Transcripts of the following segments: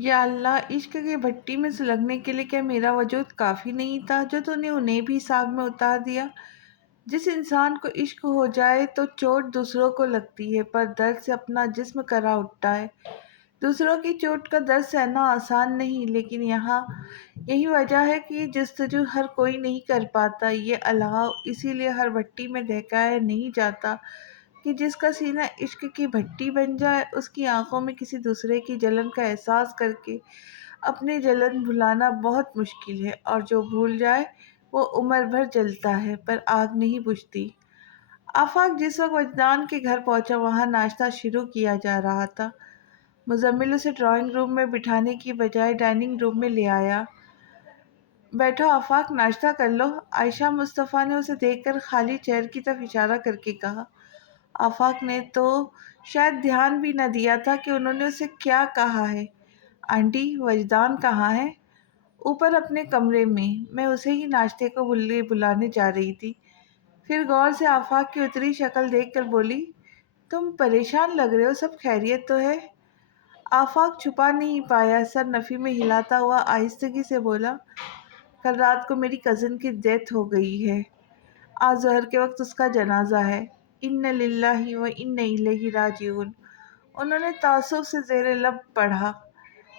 یا اللہ، عشق کی بھٹی میں سلگنے کے لیے کیا میرا وجود کافی نہیں تھا جو تو نے انہیں بھی ساگ میں اتار دیا؟ جس انسان کو عشق ہو جائے تو چوٹ دوسروں کو لگتی ہے، پر درد سے اپنا جسم کرا اٹھتا ہے۔ دوسروں کی چوٹ کا درد سہنا آسان نہیں، لیکن یہاں یہی وجہ ہے کہ یہ جستجو ہر کوئی نہیں کر پاتا، یہ الہاؤ اسی لیے ہر بھٹی میں دہکایا نہیں جاتا کہ جس کا سینہ عشق کی بھٹی بن جائے، اس کی آنکھوں میں کسی دوسرے کی جلن کا احساس کر کے اپنی جلن بھلانا بہت مشکل ہے، اور جو بھول جائے وہ عمر بھر جلتا ہے پر آگ نہیں بجھتی۔ آفاق جس وقت وجدان کے گھر پہنچا وہاں ناشتہ شروع کیا جا رہا تھا۔ مزمل اسے ڈرائنگ روم میں بٹھانے کی بجائے ڈائننگ روم میں لے آیا۔ بیٹھو آفاق، ناشتہ کر لو، عائشہ مصطفیٰ نے اسے دیکھ کر خالی چیئر کی طرف اشارہ کر کے کہا۔ آفاق نے تو شاید دھیان بھی نہ دیا تھا کہ انہوں نے اسے کیا کہا ہے۔ آنٹی، وجدان کہاں ہے؟ اوپر اپنے کمرے میں اسے ہی ناشتے کو بلانے جا رہی تھی۔ پھر غور سے آفاق کی اتری شکل دیکھ کر بولی، تم پریشان لگ رہے ہو، سب خیریت تو ہے؟ آفاق چھپا نہیں پایا، سر نفی میں ہلاتا ہوا آہستگی سے بولا، کل رات کو میری کزن کی ڈیتھ ہو گئی ہے۔ آج ظہر کے وقت اس کا جنازہ ہے۔ ان للہ و ان الیہ راجعون، انہوں نے تعصب سے زیر لب پڑھا۔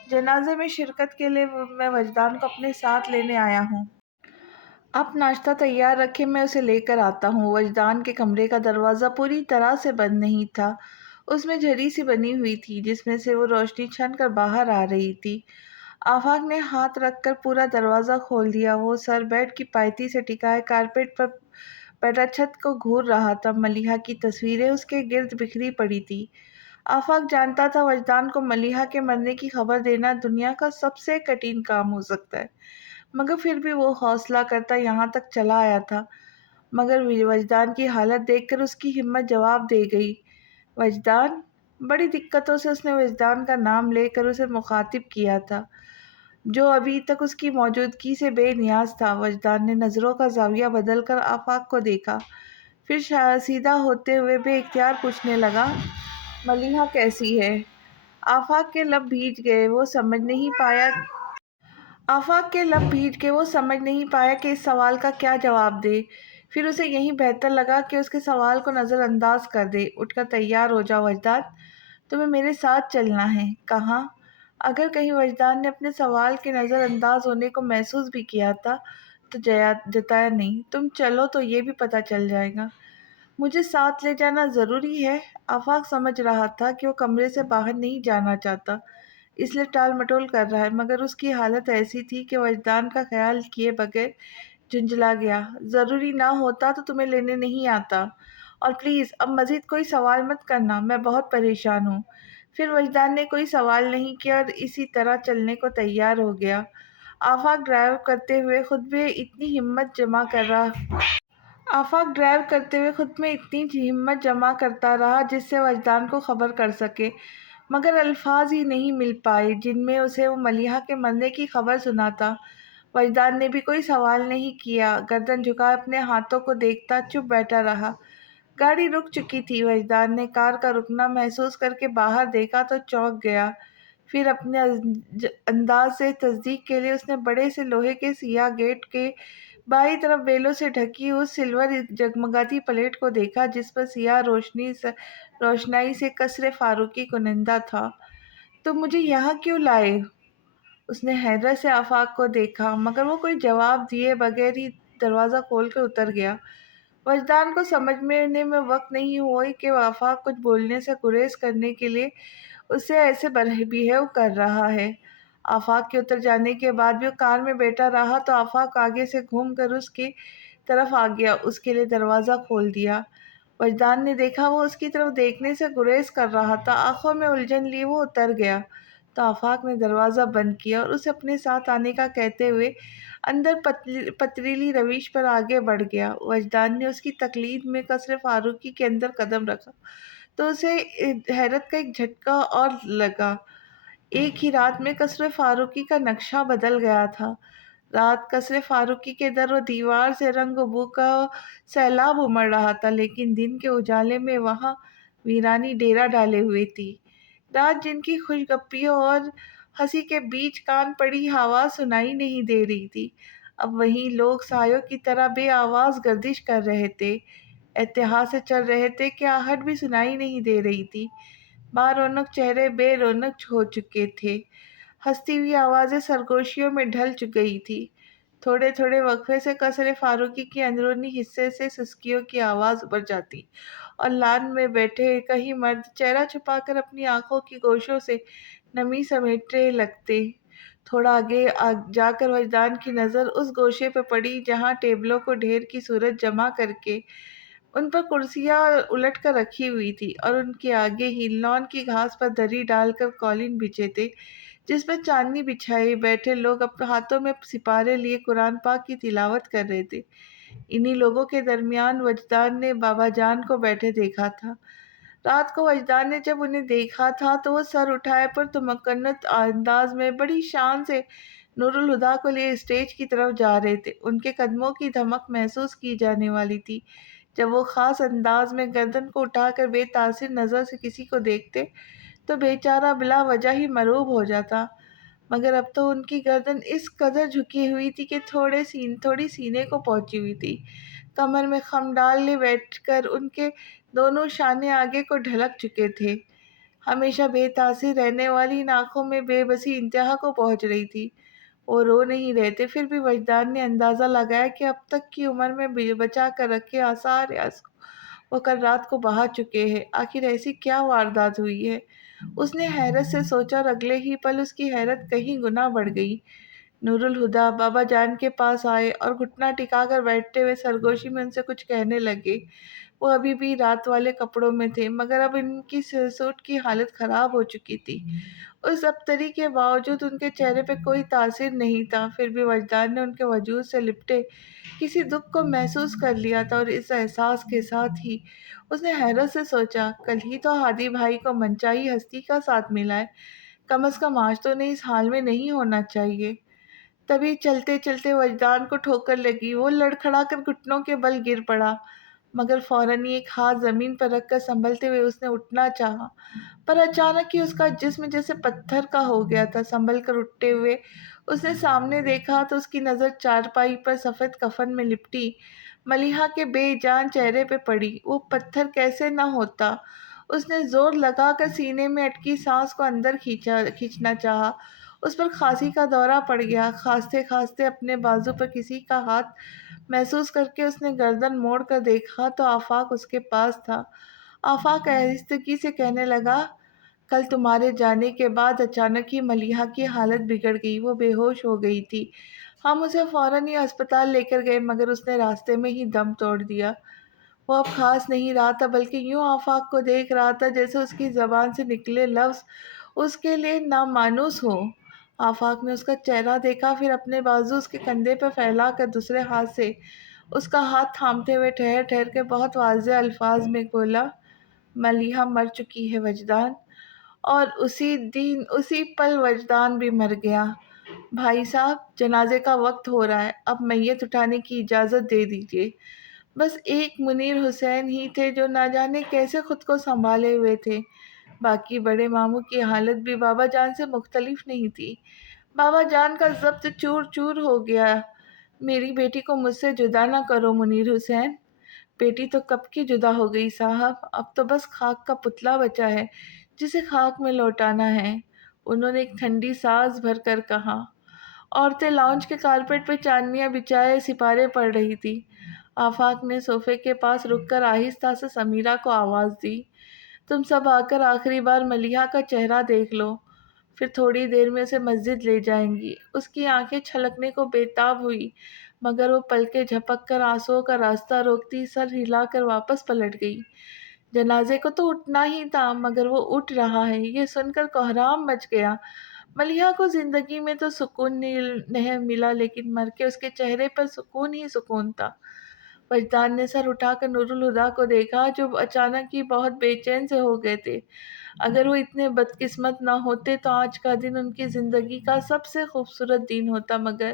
جنازے میں شرکت کے لیے میں وجدان کو اپنے ساتھ لینے آیا ہوں۔ آپ ناشتہ تیار رکھیں، میں اسے لے کر آتا ہوں۔ وجدان کے کمرے کا دروازہ پوری طرح سے بند نہیں تھا، اس میں جھری سی بنی ہوئی تھی جس میں سے وہ روشنی چھن کر باہر آ رہی تھی۔ آفاق نے ہاتھ رکھ کر پورا دروازہ کھول دیا۔ وہ سر بیڈ کی پائتی سے ٹکائے کارپیٹ پر بیٹھا چھت کو گھور رہا تھا۔ ملیحہ کی تصویریں اس کے گرد بکھری پڑی تھی۔ آفاق جانتا تھا وجدان کو ملیحہ کے مرنے کی خبر دینا دنیا کا سب سے کٹھن کام ہو سکتا ہے، مگر پھر بھی وہ حوصلہ کرتا یہاں تک چلا آیا تھا۔ مگر وجدان کی حالت دیکھ کر اس کی ہمت جواب دے گئی۔ وجدان؟ بڑی دقتوں سے اس نے وجدان کا نام لے کر اسے مخاطب کیا تھا، جو ابھی تک اس کی موجودگی سے بے نیاز تھا۔ وجدان نے نظروں کا زاویہ بدل کر آفاق کو دیکھا، پھر سیدھا ہوتے ہوئے بے اختیار پوچھنے لگا، ملیحہ کیسی ہے؟ آفاق کے لب بھیج گئے، وہ سمجھ نہیں پایا کہ اس سوال کا کیا جواب دے۔ پھر اسے یہی بہتر لگا کہ اس کے سوال کو نظر انداز کر دے۔ اٹھ کر تیار ہو جا وجدان، تمہیں میرے ساتھ چلنا ہے۔ کہاں؟ اگر کہیں وجدان نے اپنے سوال کے نظر انداز ہونے کو محسوس بھی کیا تھا تو جتایا نہیں۔ تم چلو تو یہ بھی پتہ چل جائے گا۔ مجھے ساتھ لے جانا ضروری ہے؟ آفاق سمجھ رہا تھا کہ وہ کمرے سے باہر نہیں جانا چاہتا، اس لیے ٹال مٹول کر رہا ہے، مگر اس کی حالت ایسی تھی کہ وجدان کا خیال کیے بغیر جھنجھلا گیا۔ ضروری نہ ہوتا تو تمہیں لینے نہیں آتا، اور پلیز اب مزید کوئی سوال مت کرنا، میں بہت پریشان ہوں۔ پھر وجدان نے کوئی سوال نہیں کیا اور اسی طرح چلنے کو تیار ہو گیا۔ آفاق ڈرائیو کرتے ہوئے خود میں اتنی ہمت جمع کرتا رہا جس سے وجدان کو خبر کر سکے، مگر الفاظ ہی نہیں مل پائے جن میں اسے وہ ملیحہ کے مرنے کی خبر سناتا۔ وجدان نے بھی کوئی سوال نہیں کیا، گردن جھکائے اپنے ہاتھوں کو دیکھتا چپ بیٹھا رہا۔ گاڑی رک چکی تھی۔ وجدان نے کار کا رکنا محسوس کر کے باہر دیکھا تو چونک گیا، پھر اپنے انداز سے تصدیق کے لیے اس نے بڑے سے لوہے کے سیاہ گیٹ کے بائیں طرف بیلوں سے ڈھکی اس سلور جگمگاتی پلیٹ کو دیکھا جس پر سیاہ روشنائی سے قصر فاروقی کنندہ تھا۔ تم مجھے یہاں کیوں لائے؟ اس نے حیرت سے آفاق کو دیکھا، مگر وہ کوئی جواب دیے بغیر ہی دروازہ کھول کر اتر گیا۔ وجدان کو سمجھنے میں وقت نہیں ہوا کہ آفاق کچھ بولنے سے گریز کرنے کے لیے اسے ایسے بہیو کر رہا ہے۔ آفاق کے اتر جانے کے بعد بھی وہ کار میں بیٹھا رہا تو آفاق آگے سے گھوم کر اس کی طرف آ گیا، اس کے لیے دروازہ کھول دیا۔ وجدان نے دیکھا وہ اس کی طرف دیکھنے سے گریز کر رہا تھا، آنکھوں میں الجھن لی وہ اتر گیا تو آفاق نے دروازہ بند کیا اور اسے اپنے ساتھ آنے کا کہتے ہوئے اندر پتریلی روش پر آگے بڑھ گیا۔ وجدان نے اس کی تقلید میں قصر فاروقی کے اندر قدم رکھا تو اسے حیرت کا ایک جھٹکا اور لگا۔ ایک ہی رات میں قصر فاروقی کا نقشہ بدل گیا تھا۔ رات قصر فاروقی کے در و دیوار سے رنگ و بو کا سیلاب امڑ رہا تھا، لیکن دن کے اجالے میں وہاں ویرانی ڈیرا ڈالے ہوئے تھی۔ رات جن کی خوش گپیوں اور ہنسی کے بیچ کان پڑی آواز سنائی نہیں دے رہی تھی۔ اب وہیں لوگ سایوں کی طرح بے آواز گردش کر رہے تھے، اتحاد سے چل رہے تھے کہ آہٹ بھی سنائی نہیں دے رہی تھی۔ با رونق چہرے بے رونق ہو چکے تھے، ہنستی ہوئی آوازیں سرگوشیوں میں ڈھل گئی تھی۔ تھوڑے تھوڑے وقفے سے قصر فاروقی کے اندرونی حصے سے سسکیوں کی آواز ابھر جاتی اور لان میں بیٹھے کئی مرد چہرہ چھپا کر اپنی آنکھوں کی گوشوں سے نمی سمیٹنے لگتے۔ تھوڑا آگے جا کر وجدان کی نظر اس گوشے پہ پڑی جہاں ٹیبلوں کو ڈھیر کی صورت جمع کر کے ان پر کرسیاں الٹ کر رکھی ہوئی تھی اور ان کے آگے ہی لان کی گھاس پر دری ڈال کر قالین بچھے تھے جس پر چاندنی بچھائے بیٹھے لوگ اپنے ہاتھوں میں سپارے لیے قرآن پاک کی تلاوت کر رہے تھے۔ انہی لوگوں کے درمیان وجدان نے بابا جان کو بیٹھے دیکھا تھا۔ رات کو وجدان نے جب انہیں دیکھا تھا تو وہ سر اٹھائے پر تمکنت انداز میں بڑی شان سے نور الہدا کو لیے اسٹیج کی طرف جا رہے تھے۔ ان کے قدموں کی دھمک محسوس کی جانے والی تھی جب وہ خاص انداز میں گردن کو اٹھا کر بے تاثیر نظر سے کسی کو دیکھتے تو بیچارہ بلا وجہ ہی مرعوب ہو جاتا، مگر اب تو ان کی گردن اس قدر جھکی ہوئی تھی کہ تھوڑی سینے کو پہنچی ہوئی تھی۔ کمر میں خم ڈالے بیٹھ کر ان کے دونوں شانے آگے کو ڈھلک چکے تھے۔ ہمیشہ بے تاثیر رہنے والی ان آنکھوں میں بے بسی انتہا کو پہنچ رہی تھی۔ وہ رو نہیں رہے تھے، پھر بھی وجدان نے اندازہ لگایا کہ اب تک کی عمر میں بچا کر رکھے آثار آنسو وہ کل رات کو بہا چکے ہیں۔ آخر ایسی کیا واردات ہوئی ہے؟ اس نے حیرت سے سوچا اور اگلے ہی پل اس کی حیرت کہیں گنا بڑھ گئی۔ نور الہدا بابا جان کے پاس آئے اور گھٹنا ٹکا کر بیٹھتے ہوئے سرگوشی میں ان سے کچھ کہنے لگے۔ وہ ابھی بھی رات والے کپڑوں میں تھے مگر اب ان کی سوٹ کی حالت خراب ہو چکی تھی۔ اس ابتری کے باوجود ان کے چہرے پہ کوئی تاثیر نہیں تھا، پھر بھی وجدان نے ان کے وجود سے لپٹے کسی دکھ کو محسوس کر لیا تھا اور اس احساس کے ساتھ ہی اس نے حیرت سے سوچا، کل ہی تو ہادی بھائی کو منچائی ہستی کا ساتھ ملا ہے، کم از کم آج تو انہیں اس حال میں نہیں ہونا چاہیے۔ تبھی چلتے چلتے وجدان کو ٹھوکر لگی، وہ لڑکھڑا کر گھٹنوں کے بل گر پڑا، مگر فوراً ہی ایک ہاتھ زمین پر رکھ کر سنبھلتے ہوئے اس نے اٹھنا چاہا، پر اچانک ہی اس کا جسم جیسے پتھر کا ہو گیا تھا۔ سنبھل کر اٹھتے ہوئے اس نے سامنے دیکھا تو اس کی نظر چارپائی پر سفید کفن میں لپٹی ملیحہ کے بے جان چہرے پہ پڑی۔ وہ پتھر کیسے نہ ہوتا؟ اس نے زور لگا کر سینے میں اٹکی سانس کو اندر کھینچنا چاہا۔ اس پر کھانسی کا دورہ پڑ گیا۔ کھانستے کھانستے اپنے بازو پر کسی کا ہاتھ محسوس کر کے اس نے گردن موڑ کر دیکھا تو آفاق اس کے پاس تھا۔ آفاق آہستگی سے کہنے لگا، کل تمہارے جانے کے بعد اچانک ہی ملیحہ کی حالت بگڑ گئی، وہ بے ہوش ہو گئی تھی۔ ہم اسے فوراً ہی ہسپتال لے کر گئے مگر اس نے راستے میں ہی دم توڑ دیا۔ وہ اب کھانس نہیں رہا تھا بلکہ یوں آفاق کو دیکھ رہا تھا جیسے اس کی زبان سے نکلے لفظ اس کے لیے نامانوس ہو۔ آفاق نے اس کا چہرہ دیکھا، پھر اپنے بازو اس کے کندھے پہ پھیلا کر دوسرے ہاتھ سے اس کا ہاتھ تھامتے ہوئے ٹھہر ٹھہر کے بہت واضح الفاظ میں بولا، ملیحہ مر چکی ہے وجدان۔ اور اسی دن اسی پل وجدان بھی مر گیا۔ بھائی صاحب، جنازے کا وقت ہو رہا ہے، اب میت اٹھانے کی اجازت دے دیجیے۔ بس ایک منیر حسین ہی تھے جو نہ جانے کیسے خود کو سنبھالے ہوئے تھے، باقی بڑے ماموں کی حالت بھی بابا جان سے مختلف نہیں تھی۔ بابا جان کا ضبط چور چور ہو گیا۔ میری بیٹی کو مجھ سے جدا نہ کرو منیر حسین۔ بیٹی تو کب کی جدا ہو گئی صاحب، اب تو بس خاک کا پتلا بچا ہے جسے خاک میں لوٹانا ہے، انہوں نے ایک ٹھنڈی سانس بھر کر کہا۔ عورتیں لاؤنج کے کارپیٹ پہ چاندنیاں بچھائے سپارے پڑھ رہی تھی۔ آفاق نے صوفے کے پاس رک کر آہستہ سے سمیرہ کو آواز دی، تم سب آ کر آخری بار ملیحہ کا چہرہ دیکھ لو، پھر تھوڑی دیر میں اسے مسجد لے جائیں گی۔ اس کی آنکھیں چھلکنے کو بے تاب ہوئی مگر وہ پلکیں جھپک کر آنسوؤں کا راستہ روکتی سر ہلا کر واپس پلٹ گئی۔ جنازے کو تو اٹھنا ہی تھا مگر وہ اٹھ رہا ہے، یہ سن کر کوہرام مچ گیا۔ ملیحہ کو زندگی میں تو سکون نہیں ملا لیکن مر کے اس کے چہرے پر سکون ہی سکون تھا۔ وجدان نے سر اٹھا کر نور الہدا کو دیکھا جو اچانک ہی بہت بے چین سے ہو گئے تھے۔ اگر وہ اتنے بدقسمت نہ ہوتے تو آج کا دن ان کی زندگی کا سب سے خوبصورت دن ہوتا، مگر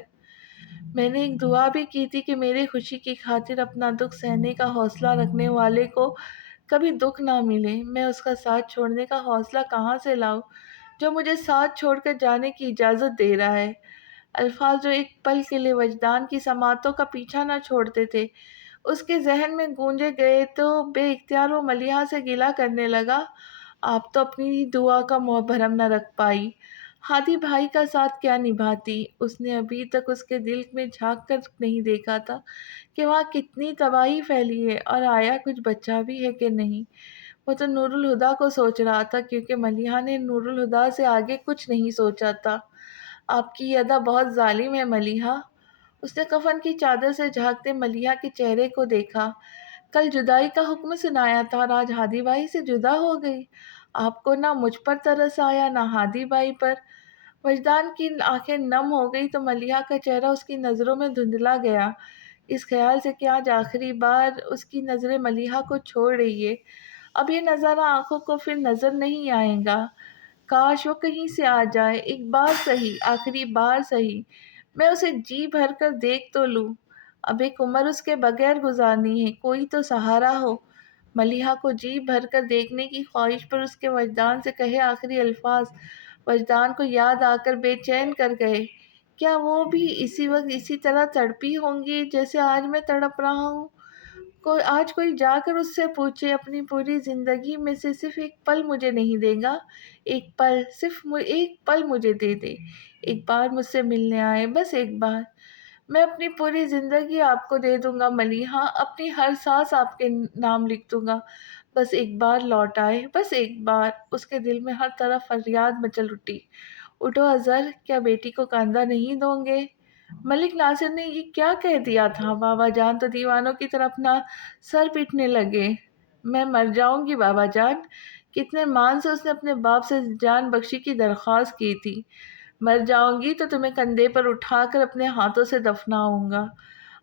میں نے ایک دعا بھی کی تھی کہ میری خوشی کی خاطر اپنا دکھ سہنے کا حوصلہ رکھنے والے کو کبھی دکھ نہ ملے، میں اس کا ساتھ چھوڑنے کا حوصلہ کہاں سے لاؤں؟ جو مجھے ساتھ چھوڑ کر جانے کی اجازت دے رہا ہے۔ الفاظ جو ایک پل کے لیے وجدان کی سماعتوں کا پیچھا نہ چھوڑتے تھے، اس کے ذہن میں گونجے گئے تو بے اختیار وہ ملیحہ سے گلہ کرنے لگا، آپ تو اپنی دعا کا بھرم نہ رکھ پائی، ہادی بھائی کا ساتھ کیا نبھاتی؟ اس نے ابھی تک اس کے دل میں جھانک کر نہیں دیکھا تھا کہ وہاں کتنی تباہی پھیلی ہے اور آیا کچھ بچہ بھی ہے کہ نہیں۔ وہ تو نور الہدیٰ کو سوچ رہا تھا، کیونکہ ملیحہ نے نور الہدیٰ سے آگے کچھ نہیں سوچا تھا۔ آپ کی یہ ادا بہت ظالم ہے ملیحہ۔ اس نے کفن کی چادر سے جھانکتے ملیحہ کے چہرے کو دیکھا۔ کل جدائی کا حکم سنایا تھا اور آج ہادی بھائی سے جدا ہو گئی۔ آپ کو نہ مجھ پر ترس آیا نہ ہادی بھائی پر۔ وجدان کی آنکھیں نم ہو گئی تو ملیحہ کا چہرہ اس کی نظروں میں دھندلا گیا، اس خیال سے کہ آج آخری بار اس کی نظریں ملیحہ کو چھوڑ رہی ہے۔ اب یہ نظارہ آنکھوں کو پھر نظر نہیں آئے گا۔ کاش وہ کہیں سے آ جائے، ایک بار سہی، آخری بار سہی، میں اسے جی بھر کر دیکھ تو لوں۔ اب ایک عمر اس کے بغیر گزارنی ہے، کوئی تو سہارا ہو۔ ملیحہ کو جی بھر کر دیکھنے کی خواہش پر اس کے وجدان سے کہے آخری الفاظ وجدان کو یاد آ کر بے چین کر گئے۔ کیا وہ بھی اسی وقت اسی طرح تڑپی ہوں گی جیسے آج میں تڑپ رہا ہوں؟ آج کوئی جا کر اس سے پوچھے، اپنی پوری زندگی میں سے صرف ایک پل مجھے نہیں دے گا؟ ایک پل، صرف ایک پل مجھے دے دے، ایک بار مجھ سے ملنے آئے، بس ایک بار۔ میں اپنی پوری زندگی آپ کو دے دوں گا ملیحہ، اپنی ہر سانس آپ کے نام لکھ دوں گا، بس ایک بار لوٹ آئے، بس ایک بار۔ اس کے دل میں ہر طرف فریاد مچل اٹھی، اٹھو اظہر، کیا بیٹی کو کاندھا نہیں دو گے؟ ملک ناصر نے یہ کیا کہہ دیا تھا؟ بابا جان تو دیوانوں کی طرح اپنا سر پیٹنے لگے۔ میں مر جاؤں گی بابا جان۔ کتنے مان سے اس نے اپنے باپ سے جان بخشی کی درخواست کی تھی۔ مر جاؤں گی تو تمہیں کندھے پر اٹھا کر اپنے ہاتھوں سے دفناؤں گا۔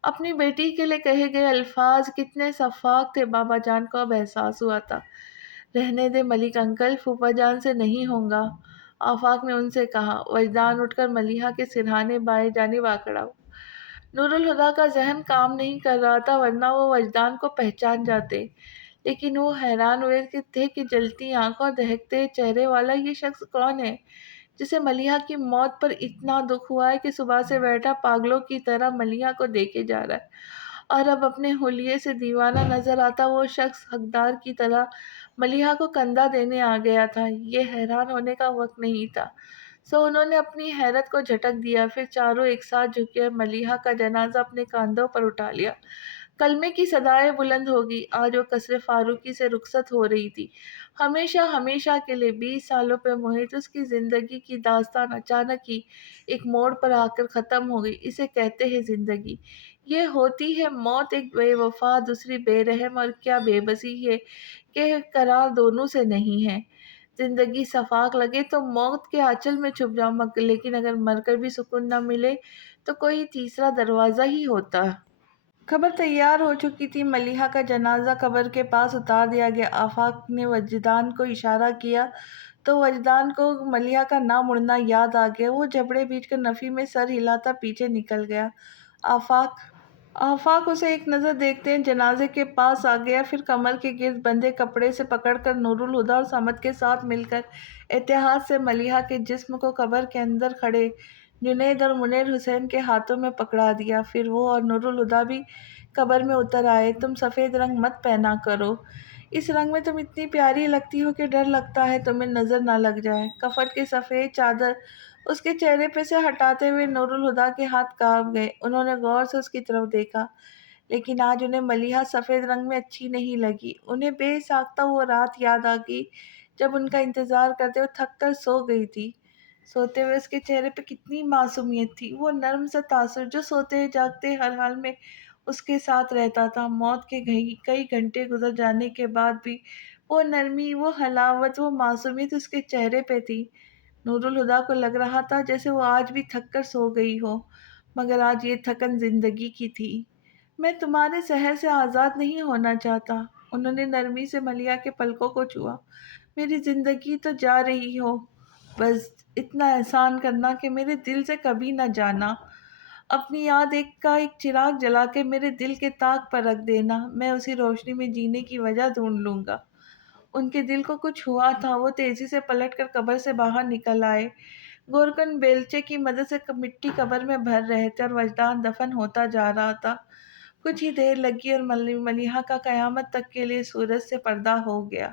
اپنی بیٹی کے لیے کہے گئے الفاظ کتنے شفاف تھے، بابا جان کو اب احساس ہوا تھا۔ رہنے دے ملک انکل، پھوپھا جان سے نہیں ہوں گا، آفاق نے ان سے کہا۔ وجدان اٹھ کر ملیحہ کے سرہانے بائیں جانب آ کھڑا ہوا۔ نور الہدیٰ کا ذہن کام نہیں کر رہا تھا، ورنہ وہ وجدان کو پہچان جاتے، لیکن وہ حیران ہوئے تھے کہ جلتی آنکھوں اور دہکتے چہرے والا یہ شخص کون ہے جسے ملیحہ کی موت پر اتنا دکھ ہوا ہے کہ صبح سے بیٹھا پاگلوں کی طرح ملیحہ کو دیکھے جا رہا ہے، اور اب اپنے حلیے سے دیوانہ نظر آتا وہ شخص حقدار کی طرح ملیحہ کو کندھا دینے آ گیا تھا۔ یہ حیران ہونے کا وقت نہیں تھا، سو انہوں نے اپنی حیرت کو جھٹک دیا، پھر چاروں ایک ساتھ جھکے اور ملیحہ کا جنازہ اپنے کاندھوں پر اٹھا لیا۔ کلمے کی صدائیں بلند ہوگی۔ آج وہ قصر فاروقی سے رخصت ہو رہی تھی، ہمیشہ ہمیشہ کے لیے۔ 20 سالوں پہ محیط اس کی زندگی کی داستان اچانک ہی ایک موڑ پر آ کر ختم ہو گئی۔ اسے کہتے ہیں زندگی، یہ ہوتی ہے موت، ایک بے وفا دوسری بے رحم، اور کیا بے بسی ہے کہ قرار دونوں سے نہیں ہے۔ زندگی صفاق لگے تو موت کے آنچل میں چھپ جاؤ، لیکن اگر مر کر بھی سکون نہ ملے تو کوئی تیسرا دروازہ ہی ہوتا۔ قبر تیار ہو چکی تھی، ملیحہ کا جنازہ قبر کے پاس اتار دیا گیا۔ آفاق نے وجدان کو اشارہ کیا تو وجدان کو ملیحہ کا نہ مڑنا یاد آ گیا۔ وہ جبڑے بیچ کر نفی میں سر ہلاتا پیچھے نکل گیا۔ آفاق اسے ایک نظر دیکھتے ہیں جنازے کے پاس آ گیا، پھر کمر کے گرد بندھے کپڑے سے پکڑ کر نور الہدیٰ اور صمد کے ساتھ مل کر اتحاد سے ملیحہ کے جسم کو قبر کے اندر کھڑے جنید اور منیر حسین کے ہاتھوں میں پکڑا دیا۔ پھر وہ اور نور الہدیٰ بھی قبر میں اتر آئے۔ تم سفید رنگ مت پہنا کرو، اس رنگ میں تم اتنی پیاری لگتی ہو کہ ڈر لگتا ہے تمہیں نظر نہ لگ جائے۔ کفن کی سفید چادر اس کے چہرے پہ سے ہٹاتے ہوئے نور الہدیٰ کے ہاتھ کانپ گئے۔ انہوں نے غور سے اس کی طرف دیکھا، لیکن آج انہیں ملیحہ سفید رنگ میں اچھی نہیں لگی۔ انہیں بے ساختہ وہ رات یاد آ گئی جب ان کا انتظار کرتے وہ تھک کر سو گئی تھی۔ سوتے ہوئے اس کے چہرے پہ کتنی معصومیت تھی، وہ نرم سا تاثر جو سوتے جاگتے ہر حال میں اس کے ساتھ رہتا تھا۔ موت کے کئی گھنٹے گزر جانے کے بعد بھی وہ نرمی، وہ حلاوت، وہ معصومیت اس کے چہرے پہ تھی۔ نور الہدیٰ کو لگ رہا تھا جیسے وہ آج بھی تھک کر سو گئی ہو، مگر آج یہ تھکن زندگی کی تھی۔ میں تمہارے زہر سے آزاد نہیں ہونا چاہتا۔ انہوں نے نرمی سے ملیحہ کے پلکوں کو چھوا۔ میری زندگی تو جا رہی ہو، بس اتنا احسان کرنا کہ میرے دل سے کبھی نہ جانا۔ اپنی یاد کا ایک چراغ جلا کے میرے دل کے طاق پر رکھ دینا، میں اسی روشنی میں جینے کی وجہ ڈھونڈ لوں گا۔ ان کے دل کو کچھ ہوا تھا، وہ تیزی سے پلٹ کر قبر سے باہر نکل آئے۔ گورکن بیلچے کی مدد سے مٹی قبر میں بھر رہے تھے اور وجدان دفن ہوتا جا رہا تھا۔ کچھ ہی دیر لگی اور ملیحہ کا قیامت تک کے لیے سورج سے پردہ ہو گیا۔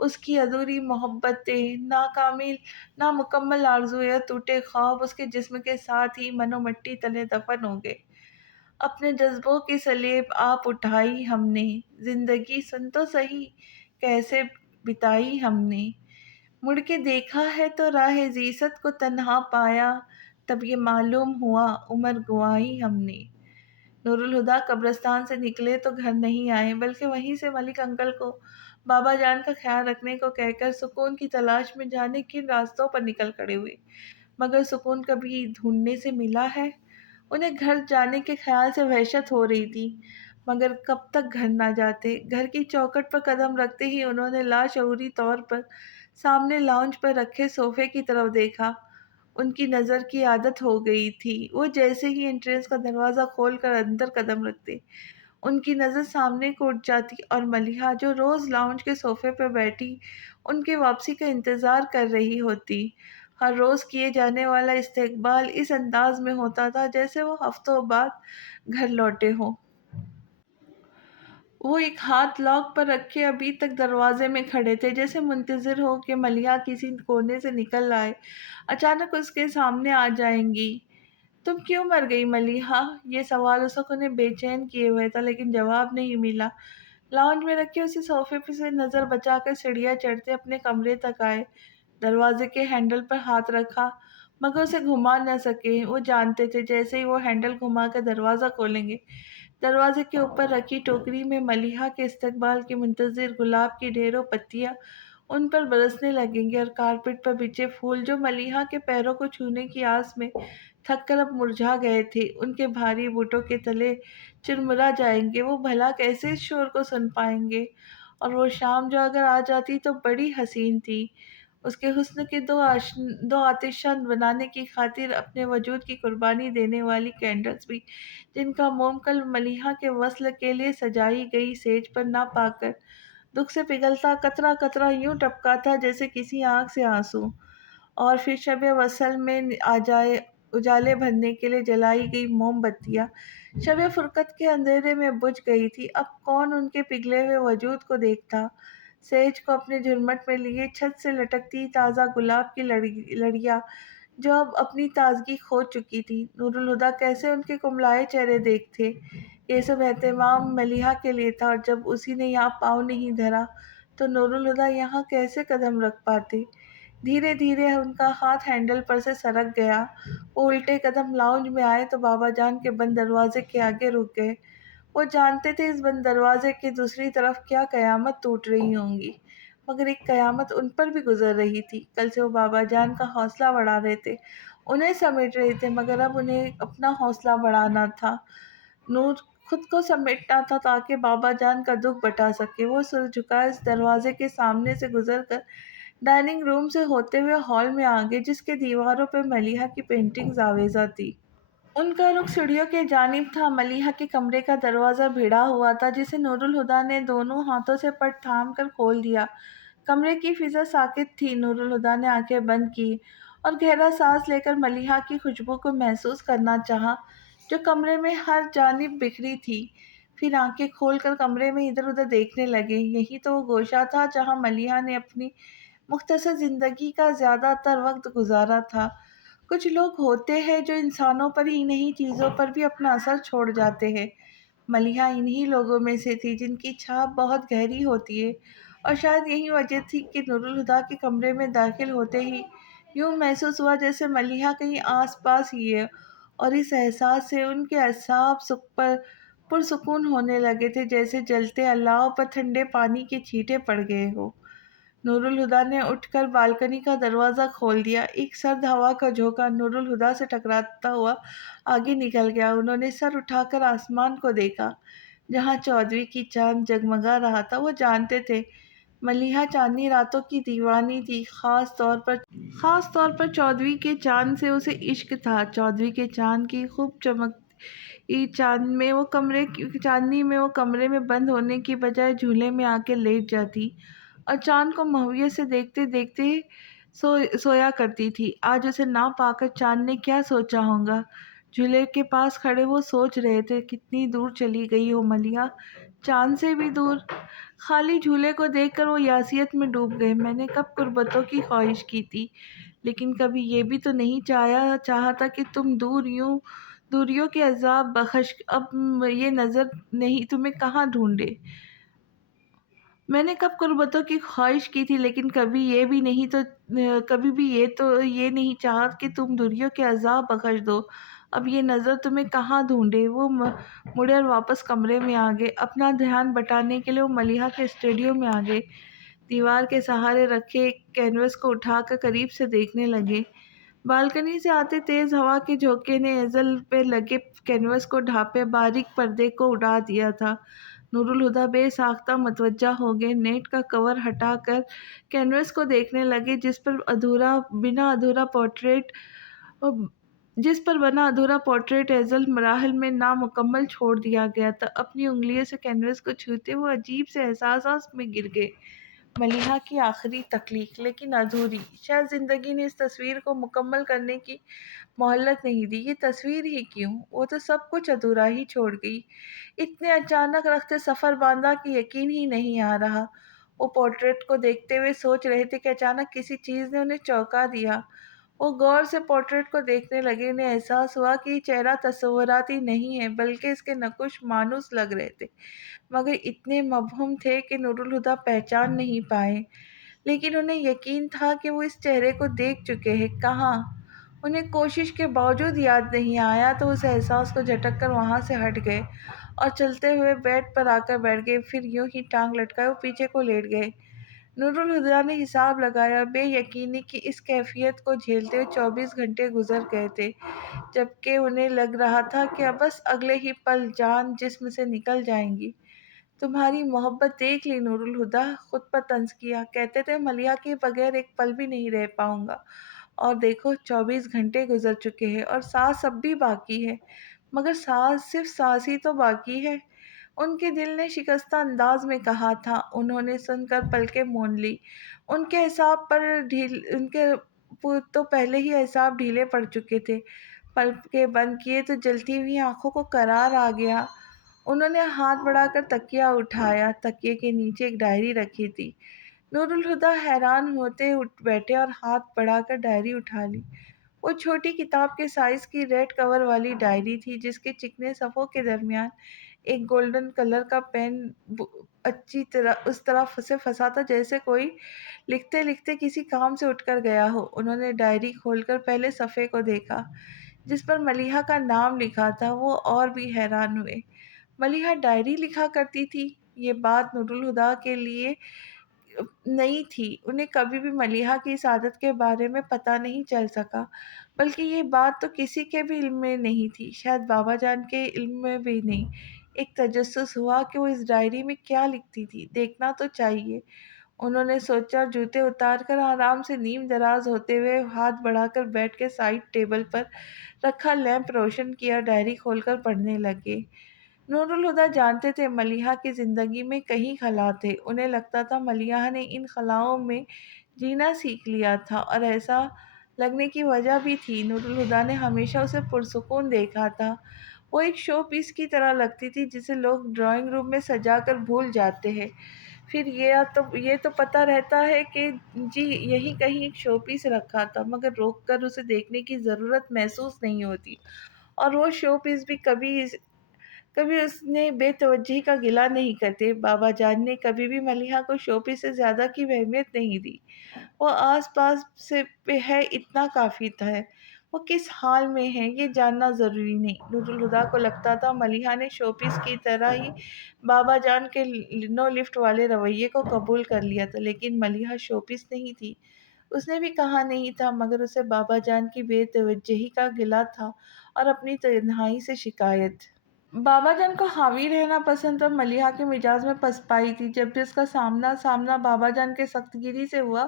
اس کی ادھوری محبتیں، ناکامل نامکمل آرزوئیں اور ٹوٹے خواب اس کے جسم کے ساتھ ہی من و مٹی تلے دفن ہو گئے۔ اپنے جذبوں کی سلیب آپ اٹھائی ہم نے، زندگی سن تو سہی کیسے بتائی ہم نے۔ مڑ کے دیکھا ہے تو راہ زیست کو تنہا پایا، تب یہ معلوم ہوا عمر گنوائی ہم نے۔ نور الہدیٰ قبرستان سے نکلے تو گھر نہیں آئے، بلکہ وہیں سے ملک انکل کو بابا جان کا خیال رکھنے کو کہہ کر سکون کی تلاش میں جانے کن راستوں پر نکل کھڑے ہوئے، مگر سکون کبھی ڈھونڈنے سے ملا ہے؟ انہیں گھر جانے کے خیال سے وحشت ہو رہی تھی، مگر کب تک گھر نہ جاتے؟ گھر کی چوکھٹ پر قدم رکھتے ہی انہوں نے لاشعوری طور پر سامنے لاؤنج پر رکھے صوفے کی طرف دیکھا۔ ان کی نظر کی عادت ہو گئی تھی، وہ جیسے ہی انٹرنس کا دروازہ کھول کر اندر قدم رکھتے، ان کی نظر سامنے کو اٹھ جاتی اور ملیحہ جو روز لاؤنج کے صوفے پر بیٹھی ان کی واپسی کا انتظار کر رہی ہوتی۔ ہر روز کیے جانے والا استقبال اس انداز میں ہوتا تھا جیسے وہ ہفتوں بعد گھر لوٹے ہوں۔ وہ ایک ہاتھ لاک پر رکھے ابھی تک دروازے میں کھڑے تھے، جیسے منتظر ہو کہ ملیحہ کسی کونے سے نکل آئے، اچانک اس کے سامنے آ جائیں گی۔ تم کیوں مر گئی ملیحہ؟ یہ سوال اس وقت انہیں بے چین کیے ہوئے تھا، لیکن جواب نہیں ملا۔ لاؤنج میں رکھے اسی صوفے پہ سے نظر بچا کر سیڑھیاں چڑھتے اپنے کمرے تک آئے، دروازے کے ہینڈل پر ہاتھ رکھا، مگر اسے گھما نہ سکے۔ وہ جانتے تھے جیسے ہی وہ ہینڈل گھما کر دروازہ کھولیں گے، دروازے کے اوپر رکھی ٹوکری میں ملیحہ کے استقبال کی منتظر گلاب کی ڈھیروں پتیاں ان پر برسنے لگیں گی، اور کارپٹ پر بچھے پھول جو ملیحہ کے پیروں کو چھونے کی آس میں تھک کر اب مرجھا گئے تھے، ان کے بھاری بوٹوں کے تلے چرمرا جائیں گے۔ وہ بھلا کیسے اس شور کو سن پائیں گے؟ اور وہ شام جو اگر آ جاتی تو بڑی حسین تھی، اس کے حسن کے دو آتشاں بنانے کی خاطر اپنے وجود کی قربانی دینے والی کینڈلز بھی، جن کا موم کل ملیحہ کے وصل کے لیے سجائی گئی سیج پر نہ پا کر دکھ سے پگھلتا قطرہ قطرہ یوں ٹپکا تھا جیسے کسی آنکھ سے آنسو، اور پھر شب وصل میں آ جائے اجالے بھرنے کے لیے جلائی گئی موم بتیاں شب فرقت کے اندھیرے میں بجھ گئی تھی۔ اب کون ان کے پگھلے ہوئے وجود کو دیکھتا؟ سیج کو اپنے جھرمٹ میں لیے چھت سے لٹکتی تازہ گلاب کی لڑیاں جو اب اپنی تازگی کھو چکی تھی، نور الہدیٰ کیسے ان کے کملائے چہرے دیکھتے؟ یہ سب اہتمام ملیحہ کے لیے تھا، اور جب اسی نے یہاں پاؤں نہیں دھرا تو نور الہدیٰ یہاں کیسے قدم رکھ پاتے؟ دھیرے دھیرے ان کا ہاتھ ہینڈل پر سے سرک گیا، وہ الٹے قدم لاؤنج میں آئے تو بابا جان کے بند دروازے کے آگے رک گئے۔ وہ جانتے تھے اس بند دروازے کی دوسری طرف کیا قیامت ٹوٹ رہی ہوں گی، مگر ایک قیامت ان پر بھی گزر رہی تھی۔ کل سے وہ بابا جان کا حوصلہ بڑھا رہے تھے، انہیں سمیٹ رہے تھے، مگر اب انہیں اپنا حوصلہ بڑھانا تھا، نور خود کو سمیٹنا تھا تاکہ بابا جان کا دکھ بٹا سکے۔ وہ سر جھکا اس دروازے کے سامنے سے گزر کر ڈائننگ روم سے ہوتے ہوئے ہال میں آ گئے، جس کے دیواروں پہ ملیحہ کی پینٹنگز آویزاں تھی۔ ان کا رخ سیڑھیوں کی جانب تھا۔ ملیحہ کے کمرے کا دروازہ بھیڑا ہوا تھا، جسے نور الہدیٰ نے دونوں ہاتھوں سے پٹ تھام کر کھول دیا۔ کمرے کی فضا ساکت تھی۔ نور الہدیٰ نے آنکھیں بند کی اور گہرا سانس لے کر ملیحہ کی خوشبو کو محسوس کرنا چاہا جو کمرے میں ہر جانب بکھری تھی، پھر آنکھیں کھول کر کمرے میں ادھر ادھر دیکھنے لگے۔ یہی تو وہ گوشہ تھا جہاں ملیحہ نے اپنی مختصر زندگی کا زیادہ تر وقت گزارا تھا۔ کچھ لوگ ہوتے ہیں جو انسانوں پر ہی نہیں چیزوں پر بھی اپنا اثر چھوڑ جاتے ہیں۔ ملیحہ انہی لوگوں میں سے تھی جن کی چھاپ بہت گہری ہوتی ہے، اور شاید یہی وجہ تھی کہ نور الہدیٰ کے کمرے میں داخل ہوتے ہی یوں محسوس ہوا جیسے ملیحہ کہیں آس پاس ہی ہے، اور اس احساس سے ان کے اعصاب پرسکون ہونے لگے تھے، جیسے جلتے الاؤ پر ٹھنڈے پانی کے چھینٹے پڑ گئے ہوں۔ نور الہدیٰ نے اٹھ کر بالکنی کا دروازہ کھول دیا۔ ایک سرد ہوا کا جھونکا نور الہدیٰ سے ٹکراتا ہوا آگے نکل گیا۔ انہوں نے سر اٹھا کر آسمان کو دیکھا جہاں 14ویں کی چاند جگمگا رہا تھا۔ وہ جانتے تھے ملیحہ چاندنی راتوں کی دیوانی تھی، خاص طور پر 14ویں کے چاند سے اسے عشق تھا۔ 14ویں کے چاند کی خوب چمکتی چاندنی میں وہ کمرے میں بند ہونے کی بجائے جھولے میں آ کے لیٹ جاتی اور چاند کو محویت سے دیکھتے دیکھتے سویا کرتی تھی۔ آج اسے نہ پا کر چاند نے کیا سوچا ہوگا؟ جھولے کے پاس کھڑے وہ سوچ رہے تھے، کتنی دور چلی گئی ہو ملیا، چاند سے بھی دور۔ خالی جھولے کو دیکھ کر وہ یاسیت میں ڈوب گئے۔ میں نے کب قربتوں کی خواہش کی تھی، لیکن کبھی یہ بھی تو نہیں چاہتا کہ تم دوریوں کے عذاب بخش اب یہ نظر نہیں تمہیں کہاں ڈھونڈے۔ میں نے کب قربتوں کی خواہش کی تھی، لیکن کبھی بھی یہ نہیں چاہا کہ تم دوریوں کے عذاب بخش دو، اب یہ نظر تمہیں کہاں ڈھونڈے۔ وہ مڑے اور واپس کمرے میں آ گئے۔ اپنا دھیان بٹانے کے لیے وہ ملیحہ کے اسٹوڈیو میں آ گئے۔ دیوار کے سہارے رکھے ایک کینوس کو اٹھا کر قریب سے دیکھنے لگے۔ بالکنی سے آتے تیز ہوا کے جھونکے نے ایزل پہ لگے کینوس کو ڈھانپے باریک پردے کو اڑا دیا تھا۔ نور الہدیٰ بے ساختہ متوجہ ہو گئے، نیٹ کا کور ہٹا کر کینوس کو دیکھنے لگے جس پر بنا ادھورا پورٹریٹ ایزل مراحل میں نامکمل چھوڑ دیا گیا تھا۔ اپنی انگلیوں سے کینوس کو چھوتے وہ عجیب سے احساس میں گر گئے۔ ملیحہ کی آخری تخلیق، لیکن ادھوری۔ شاید زندگی نے اس تصویر کو مکمل کرنے کی مہلت نہیں دی۔ یہ تصویر ہی کیوں، وہ تو سب کچھ ادھورا ہی چھوڑ گئی۔ اتنے اچانک رخت سفر باندھا کہ یقین ہی نہیں آ رہا۔ وہ پورٹریٹ کو دیکھتے ہوئے سوچ رہے تھے کہ اچانک کسی چیز نے انہیں چونکا دیا۔ وہ غور سے پورٹریٹ کو دیکھنے لگے۔ انہیں احساس ہوا کہ یہ چہرہ تصوراتی نہیں ہے، بلکہ اس کے نقوش مانوس لگ رہے تھے، مگر اتنے مبہم تھے کہ نور الہدیٰ پہچان نہیں پائے۔ لیکن انہیں یقین تھا کہ وہ اس چہرے کو دیکھ چکے ہیں۔ کہاں؟ انہیں کوشش کے باوجود یاد نہیں آیا تو اس احساس کو جھٹک کر وہاں سے ہٹ گئے اور چلتے ہوئے بیڈ پر آ کر بیٹھ گئے۔ پھر یوں ہی ٹانگ لٹکائے وہ پیچھے کو لیٹ گئے۔ نور الہدیٰ نے حساب لگایا، بے یقینی کی اس کیفیت کو جھیلتے ہوئے 24 گھنٹے گزر گئے تھے، جبکہ انہیں لگ رہا تھا کہ بس اگلے ہی پل جان جسم سے نکل جائیں گی۔ تمہاری محبت دیکھ لی نور الہدیٰ، خود پر طنز کیا۔ کہتے تھے ملیحہ کے بغیر ایک پل بھی نہیں رہ پاؤں گا، اور دیکھو 24 گھنٹے گزر چکے ہیں اور سانس اب بھی باقی ہے۔ مگر صرف سانس ہی تو باقی ہے، ان کے دل نے شکستہ انداز میں کہا تھا۔ انہوں نے سن کر پلکیں مون لی۔ ان کے تو پہلے ہی اعصاب ڈھیلے پڑ چکے تھے۔ پلکیں بند کیے تو جلتی ہوئی آنکھوں کو قرار آ گیا۔ انہوں نے ہاتھ بڑھا کر تکیہ اٹھایا۔ تکیے کے نیچے ایک ڈائری رکھی تھی۔ نور الہدیٰ حیران ہوتے اٹھ بیٹھے اور ہاتھ بڑھا کر ڈائری اٹھا لی۔ وہ چھوٹی کتاب کے سائز کی ریڈ کور والی ڈائری تھی، جس کے چکنے صفحوں کے درمیان ایک گولڈن کلر کا پین اس طرح سے پھنسا تھا جیسے کوئی لکھتے لکھتے کسی کام سے اٹھ کر گیا ہو۔ انہوں نے ڈائری کھول کر پہلے صفحے کو دیکھا جس پر ملیحہ کا نام لکھا تھا۔ وہ اور بھی حیران ہوئے۔ ملیحہ ڈائری لکھا کرتی تھی؟ یہ بات نور الہدیٰ کے لیے نئی تھی۔ انہیں کبھی بھی ملیحہ کی اس عادت کے بارے میں پتہ نہیں چل سکا، بلکہ یہ بات تو کسی کے بھی علم میں نہیں تھی، شاید بابا جان کے علم میں بھی نہیں۔ ایک تجسس ہوا کہ وہ اس ڈائری میں کیا لکھتی تھی، دیکھنا تو چاہیے۔ انہوں نے سوچا، جوتے اتار کر آرام سے نیم دراز ہوتے ہوئے ہاتھ بڑھا کر بیٹھ کے سائڈ ٹیبل پر رکھا لیمپ روشن کیا، ڈائری کھول کر پڑھنے لگے۔ نور الہدیٰ جانتے تھے ملیحہ کی زندگی میں کئی خلا تھے۔ انہیں لگتا تھا ملیحہ نے ان خلاؤں میں جینا سیکھ لیا تھا، اور ایسا لگنے کی وجہ بھی تھی۔ نور الہدیٰ نے ہمیشہ اسے پرسکون دیکھا تھا۔ وہ ایک شو پیس کی طرح لگتی تھی جسے لوگ ڈرائنگ روم میں سجا کر بھول جاتے ہیں، پھر یہ تو پتہ رہتا ہے کہ جی یہیں کہیں ایک شو پیس رکھا تھا، مگر روک کر اسے دیکھنے کی ضرورت محسوس نہیں ہوتی۔ اور وہ شو پیس بھی کبھی اس نے بے توجہی کا گلہ نہیں کرتے۔ بابا جان نے کبھی بھی ملیحہ کو شو پیس سے زیادہ کی اہمیت نہیں دی۔ وہ آس پاس سے ہے اتنا کافی ہے۔ وہ کس حال میں ہے یہ جاننا ضروری نہیں۔ نور الہدیٰ کو لگتا تھا ملیحہ نے شو پیس کی طرح ہی بابا جان کے نو لفٹ والے رویے کو قبول کر لیا تھا، لیکن ملیحہ شو پیس نہیں تھی۔ اس نے بھی کہا نہیں تھا، مگر اسے بابا جان کی بے توجہی کا گلہ تھا اور اپنی تنہائی سے شکایت۔ بابا جان کو حاوی رہنا پسند تھا۔ ملیحہ کے مزاج میں پسپائی تھی۔ جب بھی اس کا سامنا بابا جان کے سخت گیری سے ہوا،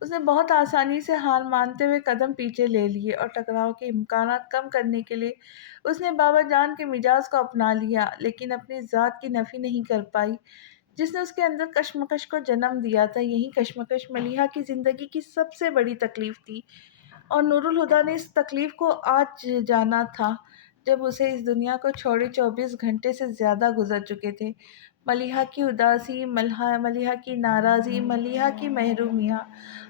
اس نے بہت آسانی سے ہار مانتے ہوئے قدم پیچھے لے لیے، اور ٹکراؤ کے امکانات کم کرنے کے لیے اس نے بابا جان کے مزاج کو اپنا لیا، لیکن اپنی ذات کی نفی نہیں کر پائی۔ جس نے اس کے اندر کشمکش کو جنم دیا تھا۔ یہی کشمکش ملیحہ کی زندگی کی سب سے بڑی تکلیف تھی، اور نور الہدیٰ نے اس تکلیف کو آج جانا تھا جب اسے اس دنیا کو چھوڑے 24 گھنٹے سے زیادہ گزر چکے تھے۔ ملیحہ کی اداسی، ملیحہ کی ناراضی، ملیحہ کی محرومیاں،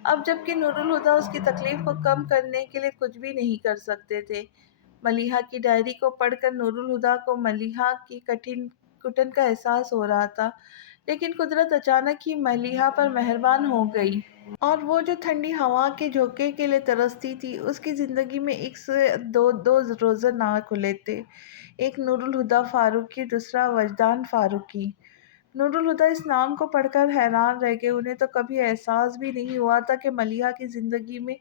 اب جب کہ نور الہدیٰ اس کی تکلیف کو کم کرنے کے لیے کچھ بھی نہیں کر سکتے تھے۔ ملیحہ کی ڈائری کو پڑھ کر نور الہدیٰ کو ملیحہ کی گھٹن کا احساس ہو رہا تھا، لیکن قدرت اچانک ہی ملیحہ پر مہربان ہو گئی، اور وہ جو ٹھنڈی ہوا کے جھونکے کے لیے ترستی تھی، اس کی زندگی میں ایک سے دو روزے نہ کھلے تھے، ایک نور الہدیٰ فاروقی، دوسرا وجدان فاروقی۔ نور الہدیٰ اس نام کو پڑھ کر حیران رہ گئے۔ انہیں تو کبھی احساس بھی نہیں ہوا تھا کہ ملیحہ کی زندگی میں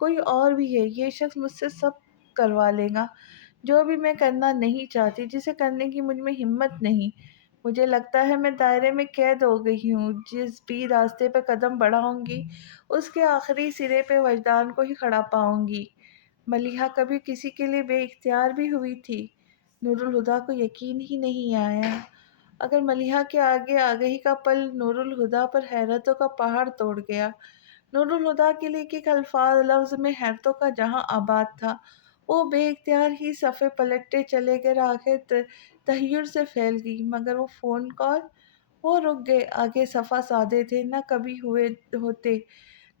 کوئی اور بھی ہے۔ یہ شخص مجھ سے سب کروا لے گا، جو بھی میں کرنا نہیں چاہتی، جسے کرنے کی مجھ میں ہمت نہیں۔ مجھے لگتا ہے میں دائرے میں قید ہو گئی ہوں، جس بھی راستے پہ قدم بڑھاؤں گی اس کے آخری سرے پہ وجدان کو ہی کھڑا پاؤں گی۔ ملیحہ کبھی کسی کے لیے بے اختیار بھی ہوئی تھی؟ نور الہدیٰ کو یقین ہی نہیں آیا۔ اگر ملیحہ کے آگے آگہی کا پل نور الہدیٰ پر حیرتوں کا پہاڑ توڑ گیا۔ نور الہدیٰ کے لیے ایک لفظ میں حیرتوں کا جہاں آباد تھا۔ وہ بے اختیار ہی صفحے پلٹتے چلے گئے، آنکھیں تحیر سے پھیل گئی۔ مگر وہ فون کال؟ وہ رک گئے۔ آگے صفحہ سادے تھے، نہ کبھی ہوئے ہوتے،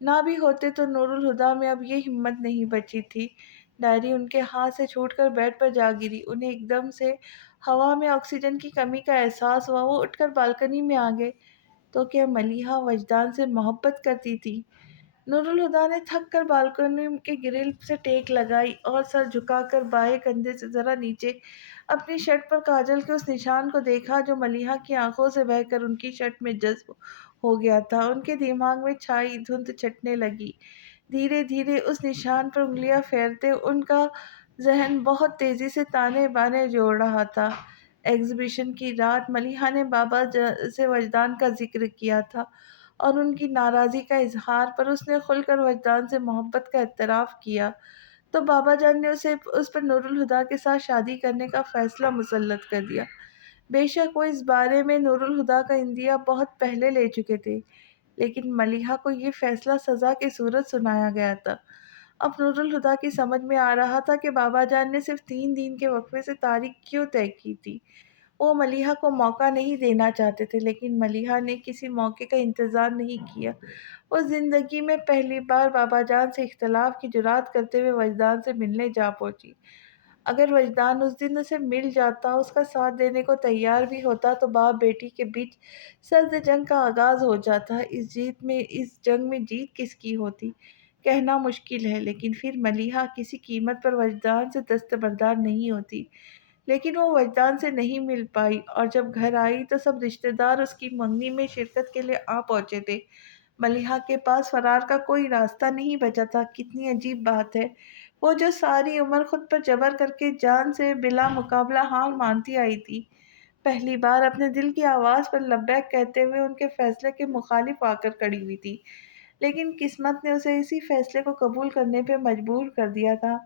نہ بھی ہوتے تو نور الہدیٰ میں اب یہ ہمت نہیں بچی تھی۔ ڈائری ان کے ہاتھ سے چھوٹ کر بیڈ پر جا گری۔ انہیں ایک دم سے ہوا میں آکسیجن کی کمی کا احساس ہوا۔ وہ اٹھ کر بالکنی میں آ گئے۔ تو کیا ملیحہ وجدان سے محبت کرتی تھی؟ نور الہدیٰ نے تھک کر بالکنی کے گرل سے ٹیک لگائی اور سر جھکا کر بائیں کندھے سے ذرا نیچے اپنی شرٹ پر کاجل کے اس نشان کو دیکھا جو ملیحہ کی آنکھوں سے بہہ کر ان کی شرٹ میں جذب ہو گیا تھا۔ ان کے دماغ میں چھائی دھند چھٹنے لگی۔ دھیرے دھیرے اس نشان پر انگلیاں پھیرتے ان کا ذہن بہت تیزی سے تانے بانے جوڑ رہا تھا۔ ایگزیبیشن کی رات ملیحہ نے بابا سے وجدان کا ذکر کیا تھا اور ان کی ناراضی کا اظہار پر اس نے کھل کر وجدان سے محبت کا اعتراف کیا، تو بابا جان نے اس پر نور الہدیٰ کے ساتھ شادی کرنے کا فیصلہ مسلط کر دیا۔ بے شک وہ اس بارے میں نور الہدیٰ کا عندیہ بہت پہلے لے چکے تھے، لیکن ملیحہ کو یہ فیصلہ سزا کی صورت سنایا گیا تھا۔ اب نور الہدیٰ کی سمجھ میں آ رہا تھا کہ بابا جان نے صرف 3 دن کے وقفے سے تاریخ کیوں طے کی تھی۔ وہ ملیحہ کو موقع نہیں دینا چاہتے تھے، لیکن ملیحہ نے کسی موقع کا انتظار نہیں کیا۔ وہ زندگی میں پہلی بار بابا جان سے اختلاف کی جرات کرتے ہوئے وجدان سے ملنے جا پہنچی۔ اگر وجدان اس دن اسے مل جاتا، اس کا ساتھ دینے کو تیار بھی ہوتا، تو باپ بیٹی کے بیچ سرد جنگ کا آغاز ہو جاتا۔ اس جنگ میں جیت کس کی ہوتی، کہنا مشکل ہے، لیکن پھر ملیحہ کسی قیمت پر وجدان سے دستبردار نہیں ہوتی۔ لیکن وہ وجدان سے نہیں مل پائی، اور جب گھر آئی تو سب رشتہ دار اس کی منگنی میں شرکت کے لیے آ پہنچے تھے۔ ملیحہ کے پاس فرار کا کوئی راستہ نہیں بچا تھا۔ کتنی عجیب بات ہے، وہ جو ساری عمر خود پر جبر کر کے جان سے بلا مقابلہ ہار مانتی آئی تھی، پہلی بار اپنے دل کی آواز پر لبیک کہتے ہوئے ان کے فیصلے کے مخالف آ کر کھڑی ہوئی تھی۔ لیکن قسمت نے اسے اسی فیصلے کو قبول کرنے پہ مجبور کر دیا تھا۔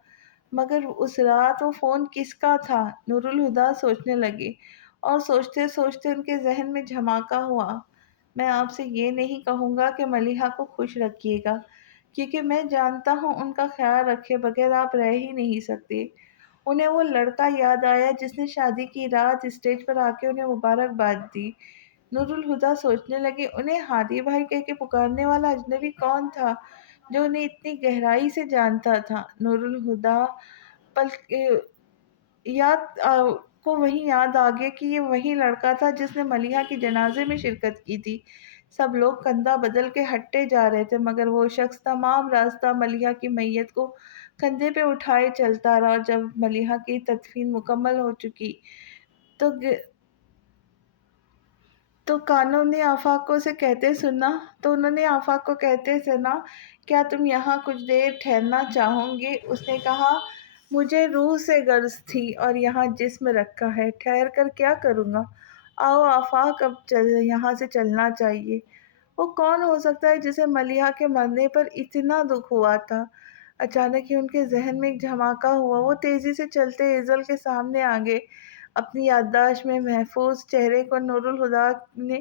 مگر اس رات وہ فون کس کا تھا؟ نور الہدیٰ سوچنے لگے، اور سوچتے سوچتے ان کے ذہن میں جھماکا ہوا۔ میں آپ سے یہ نہیں کہوں گا کہ ملیحہ کو خوش رکھیے گا، کیونکہ میں جانتا ہوں ان کا خیال رکھے بغیر آپ رہ ہی نہیں سکتے۔ انہیں وہ لڑکا یاد آیا جس نے شادی کی رات اسٹیج پر آ کے انہیں مبارکباد دی۔ نور الہدیٰ سوچنے لگے، انہیں ہادی بھائی کہہ کے پکارنے والا اجنبی کون تھا جو انہیں اتنی گہرائی سے جانتا تھا؟ نور الہدیٰ کو وہیں یاد آ گیا کہ یہ وہی لڑکا تھا جس نے ملیحہ کے جنازے میں شرکت کی تھی۔ سب لوگ کندھا بدل کے ہٹتے جا رہے تھے، مگر وہ شخص تمام راستہ ملیحہ کی میت کو کندھے پہ اٹھائے چلتا رہا۔ جب ملیحہ کی تدفین مکمل ہو چکی تو انہوں نے آفاق کو کہتے سنا، کیا تم یہاں کچھ دیر ٹھہرنا چاہو گے؟ اس نے کہا، مجھے روح سے غرض تھی اور یہاں جسم رکھا ہے، ٹھہر کر کیا کروں گا؟ آؤ آفاق، اب یہاں سے چلنا چاہیے۔ وہ کون ہو سکتا ہے جسے ملیحہ کے مرنے پر اتنا دکھ ہوا تھا؟ اچانک ہی ان کے ذہن میں ایک جھماکا ہوا۔ وہ تیزی سے چلتے ایزل کے سامنے آ گئے۔ اپنی یادداشت میں محفوظ چہرے کو نور الہدیٰ نے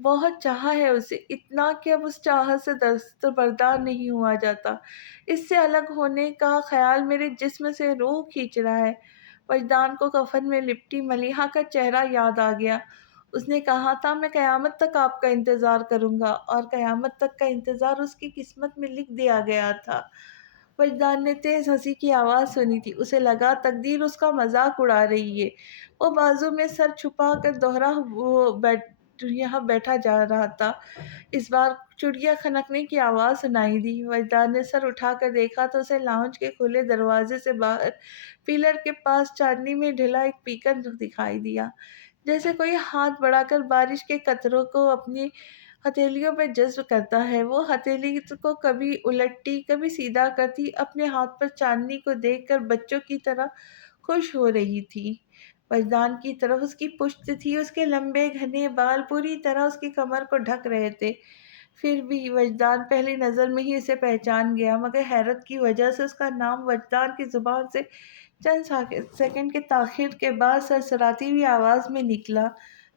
بہت چاہا ہے اسے، اتنا کہ اب اس چاہت سے دستبردار نہیں ہوا جاتا۔ اس سے الگ ہونے کا خیال میرے جسم سے روح کھینچ رہا ہے۔ وجدان کو کفن میں لپٹی ملیحہ کا چہرہ یاد آ گیا۔ اس نے کہا تھا میں قیامت تک آپ کا انتظار کروں گا، اور قیامت تک کا انتظار اس کی قسمت میں لکھ دیا گیا تھا۔ وجدان نے تیز ہنسی کی آواز سنی تھی، اسے لگا تقدیر اس کا مذاق اڑا رہی ہے۔ وہ بازو میں سر چھپا کر دوہرا وہ یہاں بیٹھا جا رہا تھا۔ اس بار چڑیا کھنکنے کی آواز سنائی دی۔ وجدان نے سر اٹھا کر دیکھا تو اسے لاؤنج کے کھلے دروازے سے باہر پلر کے پاس چاندنی میں ڈھلا ایک پیکر دکھائی دیا، جیسے کوئی ہاتھ بڑھا کر بارش کے قطروں کو اپنی ہتھیلیوں پہ جذب کرتا ہے۔ وہ ہتھیلی کو کبھی الٹتی کبھی سیدھا کرتی، اپنے ہاتھ پر چاندنی کو دیکھ کر بچوں کی طرح خوش ہو رہی تھی۔ وجدان کی طرف اس کی پشت تھی، اس کے لمبے گھنے بال پوری طرح اس کی کمر کو ڈھک رہے تھے۔ پھر بھی وجدان پہلی نظر میں ہی اسے پہچان گیا، مگر حیرت کی وجہ سے اس کا نام وجدان کی زبان سے چند سیکنڈ کے تاخیر کے بعد سرسراتی ہوئی آواز میں نکلا،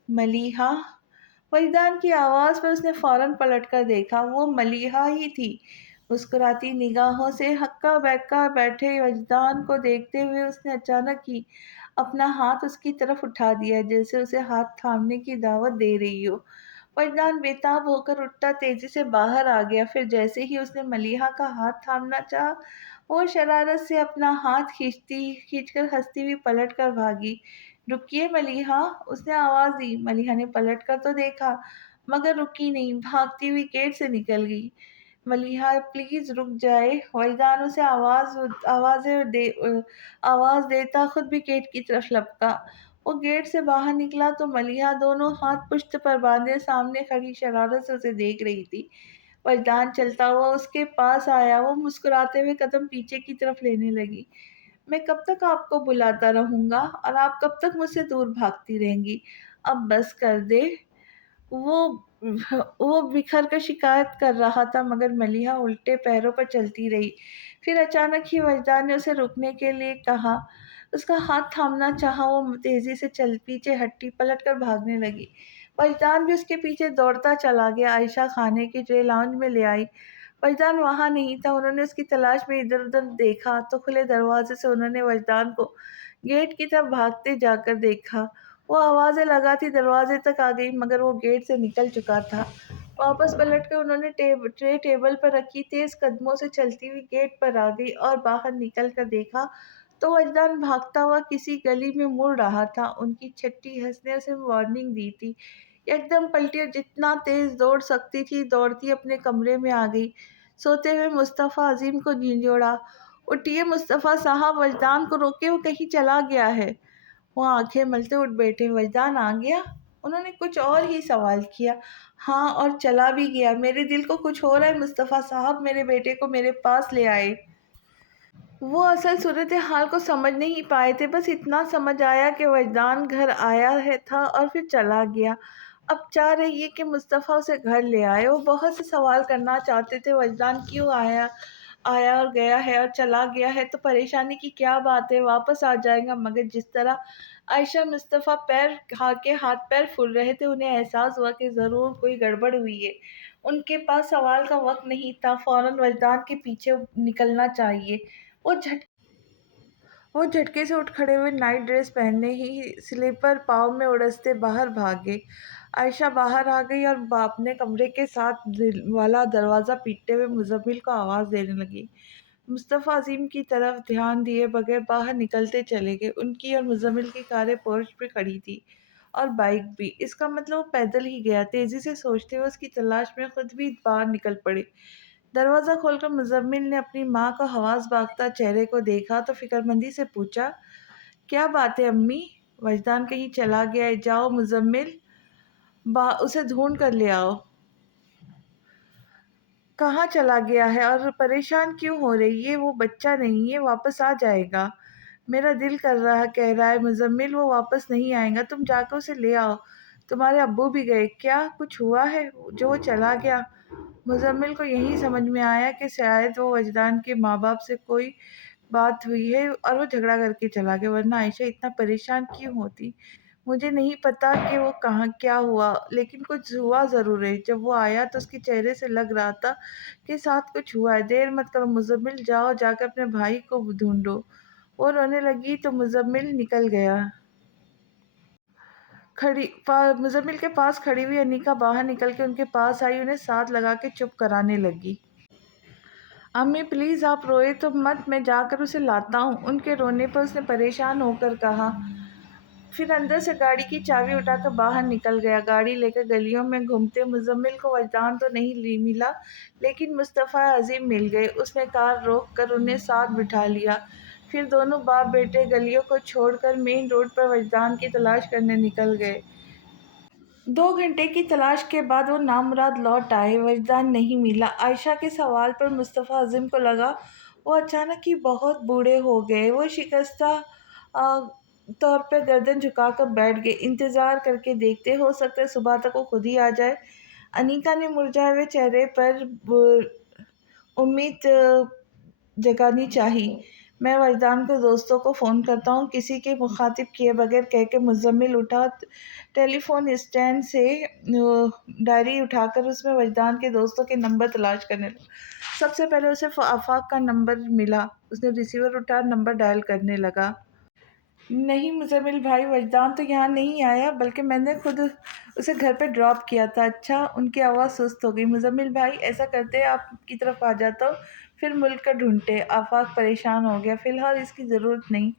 ملیحہ۔ وجدان کی آواز پر اس نے فوراً پلٹ کر دیکھا، وہ ملیحہ ہی تھی۔ مسکراتی نگاہوں سے ہکا بیکا بیٹھے وجدان کو دیکھتے ہوئے اس نے اچانک ہی اپنا ہاتھ اس کی طرف اٹھا دیا، جیسے اسے ہاتھ تھامنے کی دعوت دے رہی ہو۔ وجدان بےتاب ہو کر اٹھتا تیزی سے باہر آ گیا۔ پھر جیسے ہی اس نے ملیحہ کا ہاتھ تھامنا چاہا، وہ شرارت سے اپنا ہاتھ کھینچ کر ہنستی ہوئی پلٹ کر بھاگی۔ رکیے ملیحہ، اس نے آواز دی۔ ملیحہ نے پلٹ کر تو دیکھا، مگر رکی نہیں، بھاگتی ہوئی گیٹ سے نکل گئی۔ ملیحہ پلیز رک جائے، وجدان اسے آواز دیتا خود بھی گیٹ کی طرف لپکا۔ وہ گیٹ سے باہر نکلا تو ملیحہ دونوں ہاتھ پشت پر باندھے سامنے کھڑی شرارت سے اسے دیکھ رہی تھی۔ وجدان چلتا ہوا اس کے پاس آیا، وہ مسکراتے ہوئے قدم پیچھے کی طرف لینے لگی۔ میں کب تک آپ کو بلاتا رہوں گا اور آپ کب تک مجھ سے دور بھاگتی رہیں گی؟ اب بس کر دے۔ وہ وہ بکھر کر شکایت کر رہا تھا، مگر ملیحہ الٹے پیروں پر چلتی رہی۔ پھر اچانک ہی وجدان نے اسے رکنے کے لیے کہا، اس کا ہاتھ تھامنا چاہا، وہ تیزی سے پیچھے ہٹی، پلٹ کر بھاگنے لگی۔ وجدان بھی اس کے پیچھے دوڑتا چلا گیا۔ عائشہ کھانے کی ٹرے لاؤنج میں لے آئی۔ وجدان وہاں نہیں تھا۔ انہوں نے اس کی تلاش میں ادھر ادھر دیکھا تو کھلے دروازے سے انہوں نے وجدان کو گیٹ کی طرف بھاگتے جا کر دیکھا۔ وہ آوازیں لگاتی دروازے تک آ گئی، مگر وہ گیٹ سے نکل چکا تھا۔ واپس پلٹ کر انہوں نے ٹرے ٹیبل پر رکھی، تیز قدموں سے چلتی ہوئی گیٹ پر آ گئی اور باہر نکل کر دیکھا تو وجدان بھاگتا ہوا کسی گلی میں مڑ رہا تھا۔ ان کی چھٹی حس نے اسے وارننگ دی تھی۔ یکدم پلٹی اور جتنا تیز دوڑ سکتی تھی دوڑتی اپنے کمرے میں آ گئی۔ سوتے ہوئے مصطفیٰ عظیم کو جھنجھوڑا، اٹھیے مصطفیٰ صاحب، وجدان کو روکے، وہ کہیں چلا گیا ہے۔ وہ آنکھیں ملتے اٹھ بیٹھے، وجدان آ گیا؟ انہوں نے کچھ اور ہی سوال کیا۔ ہاں، اور چلا بھی گیا۔ میرے دل کو کچھ ہو رہا ہے مصطفیٰ صاحب، میرے بیٹے کو میرے پاس لے آئے۔ وہ اصل صورتحال کو سمجھ نہیں پائے تھے، بس اتنا سمجھ آیا کہ وجدان گھر آیا تھا اور پھر چلا گیا۔ اب چاہ رہی ہے کہ مصطفیٰ اسے گھر لے آئے۔ وہ بہت سے سوال کرنا چاہتے تھے، وجدان کیوں آیا اور گیا ہے اور چلا گیا ہے تو پریشانی کی کیا بات ہے، واپس آ جائے گا، مگر جس طرح عائشہ مصطفیٰ کے ہاتھ پیر پھول رہے تھے، انہیں احساس ہوا کہ ضرور کوئی گڑبڑ ہوئی ہے۔ ان کے پاس سوال کا وقت نہیں تھا، فوراً وجدان کے پیچھے نکلنا چاہیے۔ وہ جھٹکے سے اٹھ کھڑے ہوئے، نائٹ ڈریس پہنے ہی سلیپر پاؤں میں اڑستے باہر بھاگے۔ عائشہ باہر آ گئی اور اپنے کمرے کے ساتھ والا دروازہ پیٹتے ہوئے مزمل کو آواز دینے لگی۔ مصطفیٰ عظیم کی طرف دھیان دیے بغیر باہر نکلتے چلے گئے۔ ان کی اور مزمل کی کاریں پورچ پہ کھڑی تھی، اور بائیک بھی۔ اس کا مطلب وہ پیدل ہی گیا۔ تیزی سے سوچتے ہوئے اس کی تلاش میں خود بھی باہر نکل پڑے۔ دروازہ کھول کر مزمل نے اپنی ماں کو حواس باختہ چہرے کو دیکھا تو فکرمندی سے پوچھا، کیا بات ہے امی؟ وجدان کہیں چلا گیا ہے، جاؤ مزمل، اسے ڈھونڈ کر لے آؤ۔ کہاں چلا گیا ہے اور پریشان کیوں ہو رہی ہے؟ وہ بچہ نہیں ہے، واپس آ جائے گا۔ میرا دل کہہ رہا ہے مزمل، وہ واپس نہیں آئے گا، تم جا کے اسے لے آؤ۔ تمہارے ابو بھی گئے کیا؟ کچھ ہوا ہے جو وہ چلا گیا؟ مزمل کو یہی سمجھ میں آیا کہ شاید وہ وجدان کے ماں باپ سے کوئی بات ہوئی ہے اور وہ جھگڑا کر کے چلا گیا، ورنہ عائشہ اتنا پریشان کیوں ہوتی؟ مجھے نہیں پتا کہ وہ کہاں کیا ہوا، لیکن کچھ ہوا ضرور ہے۔ جب وہ آیا تو اس کے چہرے سے لگ رہا تھا کہ ساتھ کچھ ہوا ہے۔ دیر مت کرو مزمل، جاؤ جا کے اپنے بھائی کو ڈھونڈو۔ وہ رونے لگی تو مزمل نکل گیا۔ مزمل کے پاس کھڑی ہوئی انیکا باہر نکل کے ان کے پاس آئی، انہیں ساتھ لگا کے چپ کرانے لگی۔ امی پلیز آپ روئے تو مت، میں جا کر اسے لاتا ہوں۔ ان کے رونے پر اس نے پریشان ہو کر کہا۔ پھر اندر سے گاڑی کی چابی اٹھا کر باہر نکل گیا۔ گاڑی لے کر گلیوں میں گھومتے مزمل کو وجدان تو نہیں ملا، لیکن مصطفیٰ عظیم مل گئے۔ اس نے کار روک کر انہیں ساتھ بٹھا لیا۔ پھر دونوں باپ بیٹے گلیوں کو چھوڑ کر مین روڈ پر وجدان کی تلاش کرنے نکل گئے۔ 2 گھنٹے کی تلاش کے بعد وہ نامراد لوٹ آئے۔ وجدان نہیں ملا۔ عائشہ کے سوال پر مصطفیٰ عظیم کو لگا وہ اچانک ہی بہت بوڑھے ہو گئے۔ وہ شکستہ طور پہ گردن جھکا کر بیٹھ گئے۔ انتظار کر کے دیکھتے، ہو سکتا ہے صبح تک وہ خود ہی آ جائے۔ انیکا نے مرجھائے ہوئے چہرے پر امید جگانی چاہی۔ میں وجدان کو دوستوں کو فون کرتا ہوں، کسی کے مخاطب کیے بغیر کہہ کے مزمل اٹھا۔ ٹیلی فون اسٹینڈ سے ڈائری اٹھا کر اس میں وجدان کے دوستوں کے نمبر تلاش کرنے لگا۔ سب سے پہلے اسے آفاق کا نمبر ملا۔ اس نے ریسیور اٹھا نمبر ڈائل کرنے لگا۔ نہیں مزمل بھائی، وجدان تو یہاں نہیں آیا، بلکہ میں نے خود اسے گھر پہ ڈراپ کیا تھا۔ اچھا، ان کی آواز سست ہو گئی۔ مزمل بھائی ایسا کرتے آپ کی طرف آ جاتا ہوں، پھر ملک کا ڈھونڈتے۔ آفاق پریشان ہو گیا۔ فی الحال اس کی ضرورت نہیں،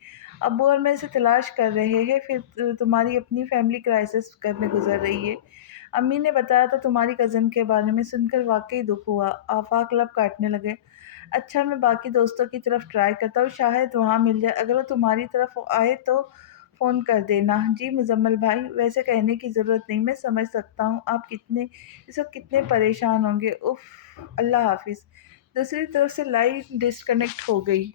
ابو اور میں اسے تلاش کر رہے ہیں، پھر تمہاری اپنی فیملی کرائسس میں گزر رہی ہے۔ امی نے بتایا تھا تمہاری کزن کے بارے میں، سن کر واقعی دکھ ہوا۔ آفاق لب کاٹنے لگے۔ اچھا، میں باقی دوستوں کی طرف ٹرائی کرتا ہوں، شاید وہاں مل جائے۔ اگر وہ تمہاری طرف آئے تو فون کر دینا۔ جی مزمل بھائی، ویسے کہنے کی ضرورت نہیں، میں سمجھ سکتا ہوں آپ اس وقت کتنے پریشان ہوں گے۔ اف، اللہ حافظ۔ دوسری طرف سے لائن ڈسکنیکٹ ہو گئی۔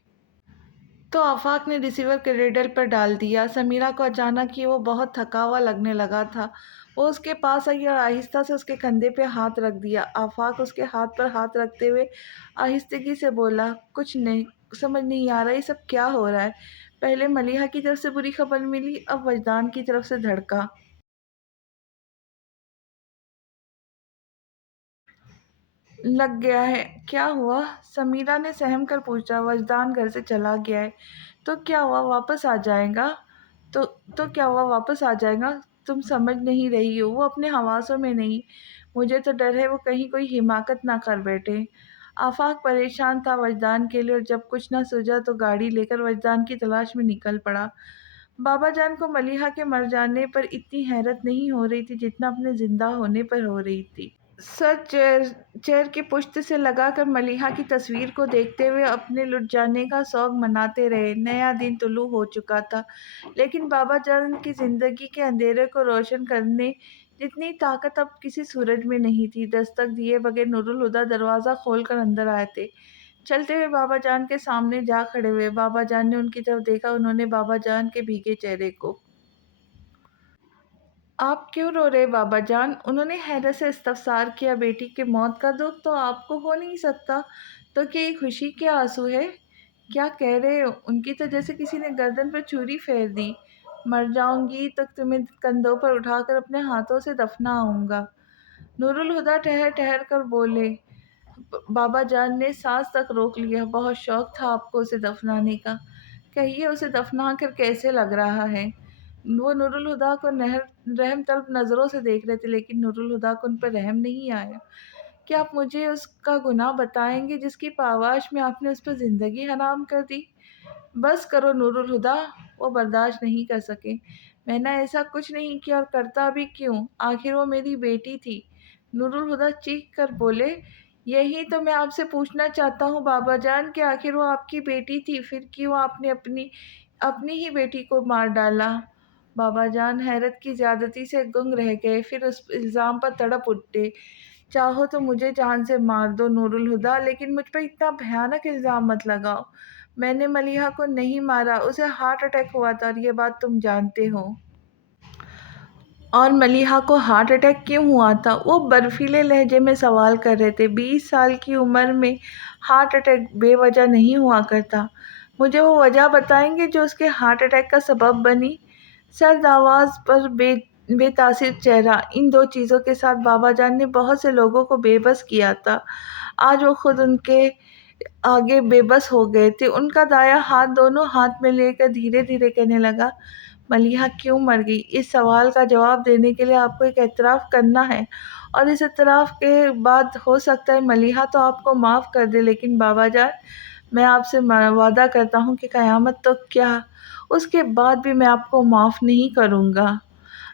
تو آفاق نے ریسیور کریڈل پر ڈال دیا۔ سمیرہ کو اچانک ہی وہ بہت تھکا ہوا لگنے لگا تھا۔ وہ اس کے پاس آئی اور آہستہ سے اس کے کندھے پہ ہاتھ رکھ دیا۔ آفاق اس کے ہاتھ پر ہاتھ رکھتے ہوئے آہستگی سے بولا، کچھ نہیں، سمجھ نہیں آ رہا یہ سب کیا ہو رہا ہے۔ پہلے ملیحہ کی طرف سے بری خبر ملی، اب وجدان کی طرف سے دھڑکا لگ گیا ہے۔ کیا ہوا؟ سمیرہ نے سہم کر پوچھا۔ وجدان گھر سے چلا گیا ہے۔ تو کیا ہوا، واپس آ جائے گا؟ تو کیا ہوا، واپس آ جائے گا؟ تم سمجھ نہیں رہی ہو، وہ اپنے حواسوں میں نہیں۔ مجھے تو ڈر ہے وہ کہیں کوئی حماقت نہ کر بیٹھے۔ آفاق پریشان تھا وجدان کے لیے، اور جب کچھ نہ سوچا تو گاڑی لے کر وجدان کی تلاش میں نکل پڑا۔ بابا جان کو ملیحہ کے مر جانے پر اتنی حیرت نہیں ہو رہی تھی جتنا اپنے زندہ ہونے پر ہو رہی تھی۔ سر چیئر کی پشت سے لگا کر ملیحہ کی تصویر کو دیکھتے ہوئے اپنے لٹ جانے کا سوگ مناتے رہے۔ نیا دن طلوع ہو چکا تھا، لیکن بابا جان کی زندگی کے اندھیرے کو روشن کرنے جتنی طاقت اب کسی سورج میں نہیں تھی۔ دستک دیے بغیر نور الہدیٰ دروازہ کھول کر اندر آئے تھے۔ چلتے ہوئے بابا جان کے سامنے جا کھڑے ہوئے۔ بابا جان نے ان کی طرف دیکھا۔ انہوں نے بابا جان کے بھیگے چہرے کو آپ کیوں رو رہے بابا جان؟ انہوں نے حیرت سے استفسار کیا۔ بیٹی کی موت کا دکھ تو آپ کو ہو نہیں سکتا، تو کیا یہ خوشی کے آنسو ہے؟ کیا کہہ رہے ہو؟ ان کی تو جیسے کسی نے گردن پر چھری پھیر دی۔ مر جاؤں گی تو تمہیں کندھوں پر اٹھا کر اپنے ہاتھوں سے دفناؤں گا، نور الہدیٰ ٹھہر ٹھہر کر بولے۔ بابا جان نے سانس تک روک لیا۔ بہت شوق تھا آپ کو اسے دفنانے کا، کہیے اسے دفنا کر کیسے لگ رہا ہے؟ وہ نور الہدیٰ کو رحم طلب نظروں سے دیکھ رہے تھے، لیکن نور الہدیٰ کو ان پر رحم نہیں آیا۔ کیا آپ مجھے اس کا گناہ بتائیں گے جس کی پاوش میں آپ نے اس پر زندگی حرام کر دی؟ بس کرو نور الہدیٰ، وہ برداشت نہیں کر سکے۔ میں نے ایسا کچھ نہیں کیا، اور کرتا بھی کیوں؟ آخر وہ میری بیٹی تھی۔ نور الہدیٰ چیخ کر بولے۔ یہی تو میں آپ سے پوچھنا چاہتا ہوں بابا جان کہ آخر وہ آپ کی بیٹی تھی، پھر کیوں آپ نے اپنی ہی بیٹی کو مار ڈالا؟ بابا جان حیرت کی زیادتی سے گنگ رہ گئے، پھر اس الزام پر تڑپ اٹھے۔ چاہو تو مجھے جان سے مار دو نور الہدیٰ، لیکن مجھ پر اتنا بھیانک الزام مت لگاؤ۔ میں نے ملیحہ کو نہیں مارا، اسے ہارٹ اٹیک ہوا تھا، اور یہ بات تم جانتے ہو۔ اور ملیحہ کو ہارٹ اٹیک کیوں ہوا تھا؟ وہ برفیلے لہجے میں سوال کر رہے تھے۔ 20 سال کی عمر میں ہارٹ اٹیک بے وجہ نہیں ہوا کرتا۔ مجھے وہ وجہ بتائیں گے جو اس کے ہارٹ اٹیک کا سبب بنی؟ سرد آواز پر بے تاثیر چہرہ، ان دو چیزوں کے ساتھ بابا جان نے بہت سے لوگوں کو بے بس کیا تھا۔ آج وہ خود ان کے آگے بے بس ہو گئے تھے۔ ان کا دایاں ہاتھ دونوں ہاتھ میں لے کر دھیرے دھیرے کہنے لگا، ملیحہ کیوں مر گئی؟ اس سوال کا جواب دینے کے لیے آپ کو ایک اعتراف کرنا ہے، اور اس اعتراف کے بعد ہو سکتا ہے ملیحہ تو آپ کو معاف کر دے، لیکن بابا جان، میں آپ سے وعدہ کرتا ہوں کہ قیامت تو کیا، اس کے بعد بھی میں آپ کو معاف نہیں کروں گا۔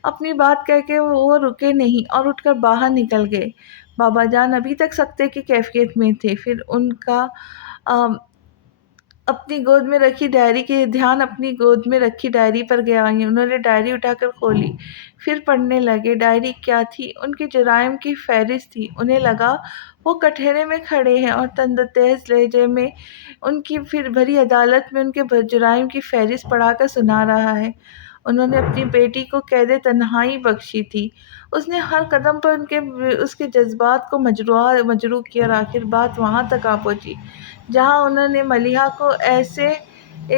اپنی بات کہہ کے وہ رکے نہیں اور اٹھ کر باہر نکل گئے۔ بابا جان ابھی تک سکتے کی کیفیت میں تھے، پھر ان کا اپنی گود میں رکھی ڈائری کے دھیان اپنی گود میں رکھی ڈائری پر گیا۔ انہوں نے ڈائری اٹھا کر کھولی، پھر پڑھنے لگے۔ ڈائری کیا تھی؟ ان کے جرائم کی فہرست تھی۔ انہیں لگا وہ کٹہرے میں کھڑے ہیں اور تند تیز لہجے میں ان کی پھر بھری عدالت میں ان کے جرائم کی فہرست پڑھا کر سنا رہا ہے۔ انہوں نے اپنی بیٹی کو قید تنہائی بخشی تھی۔ اس نے ہر قدم پر اس کے جذبات کو مجروح کیا، اور آخر بات وہاں تک آ پہنچی جہاں انہوں نے ملیحہ کو ایسے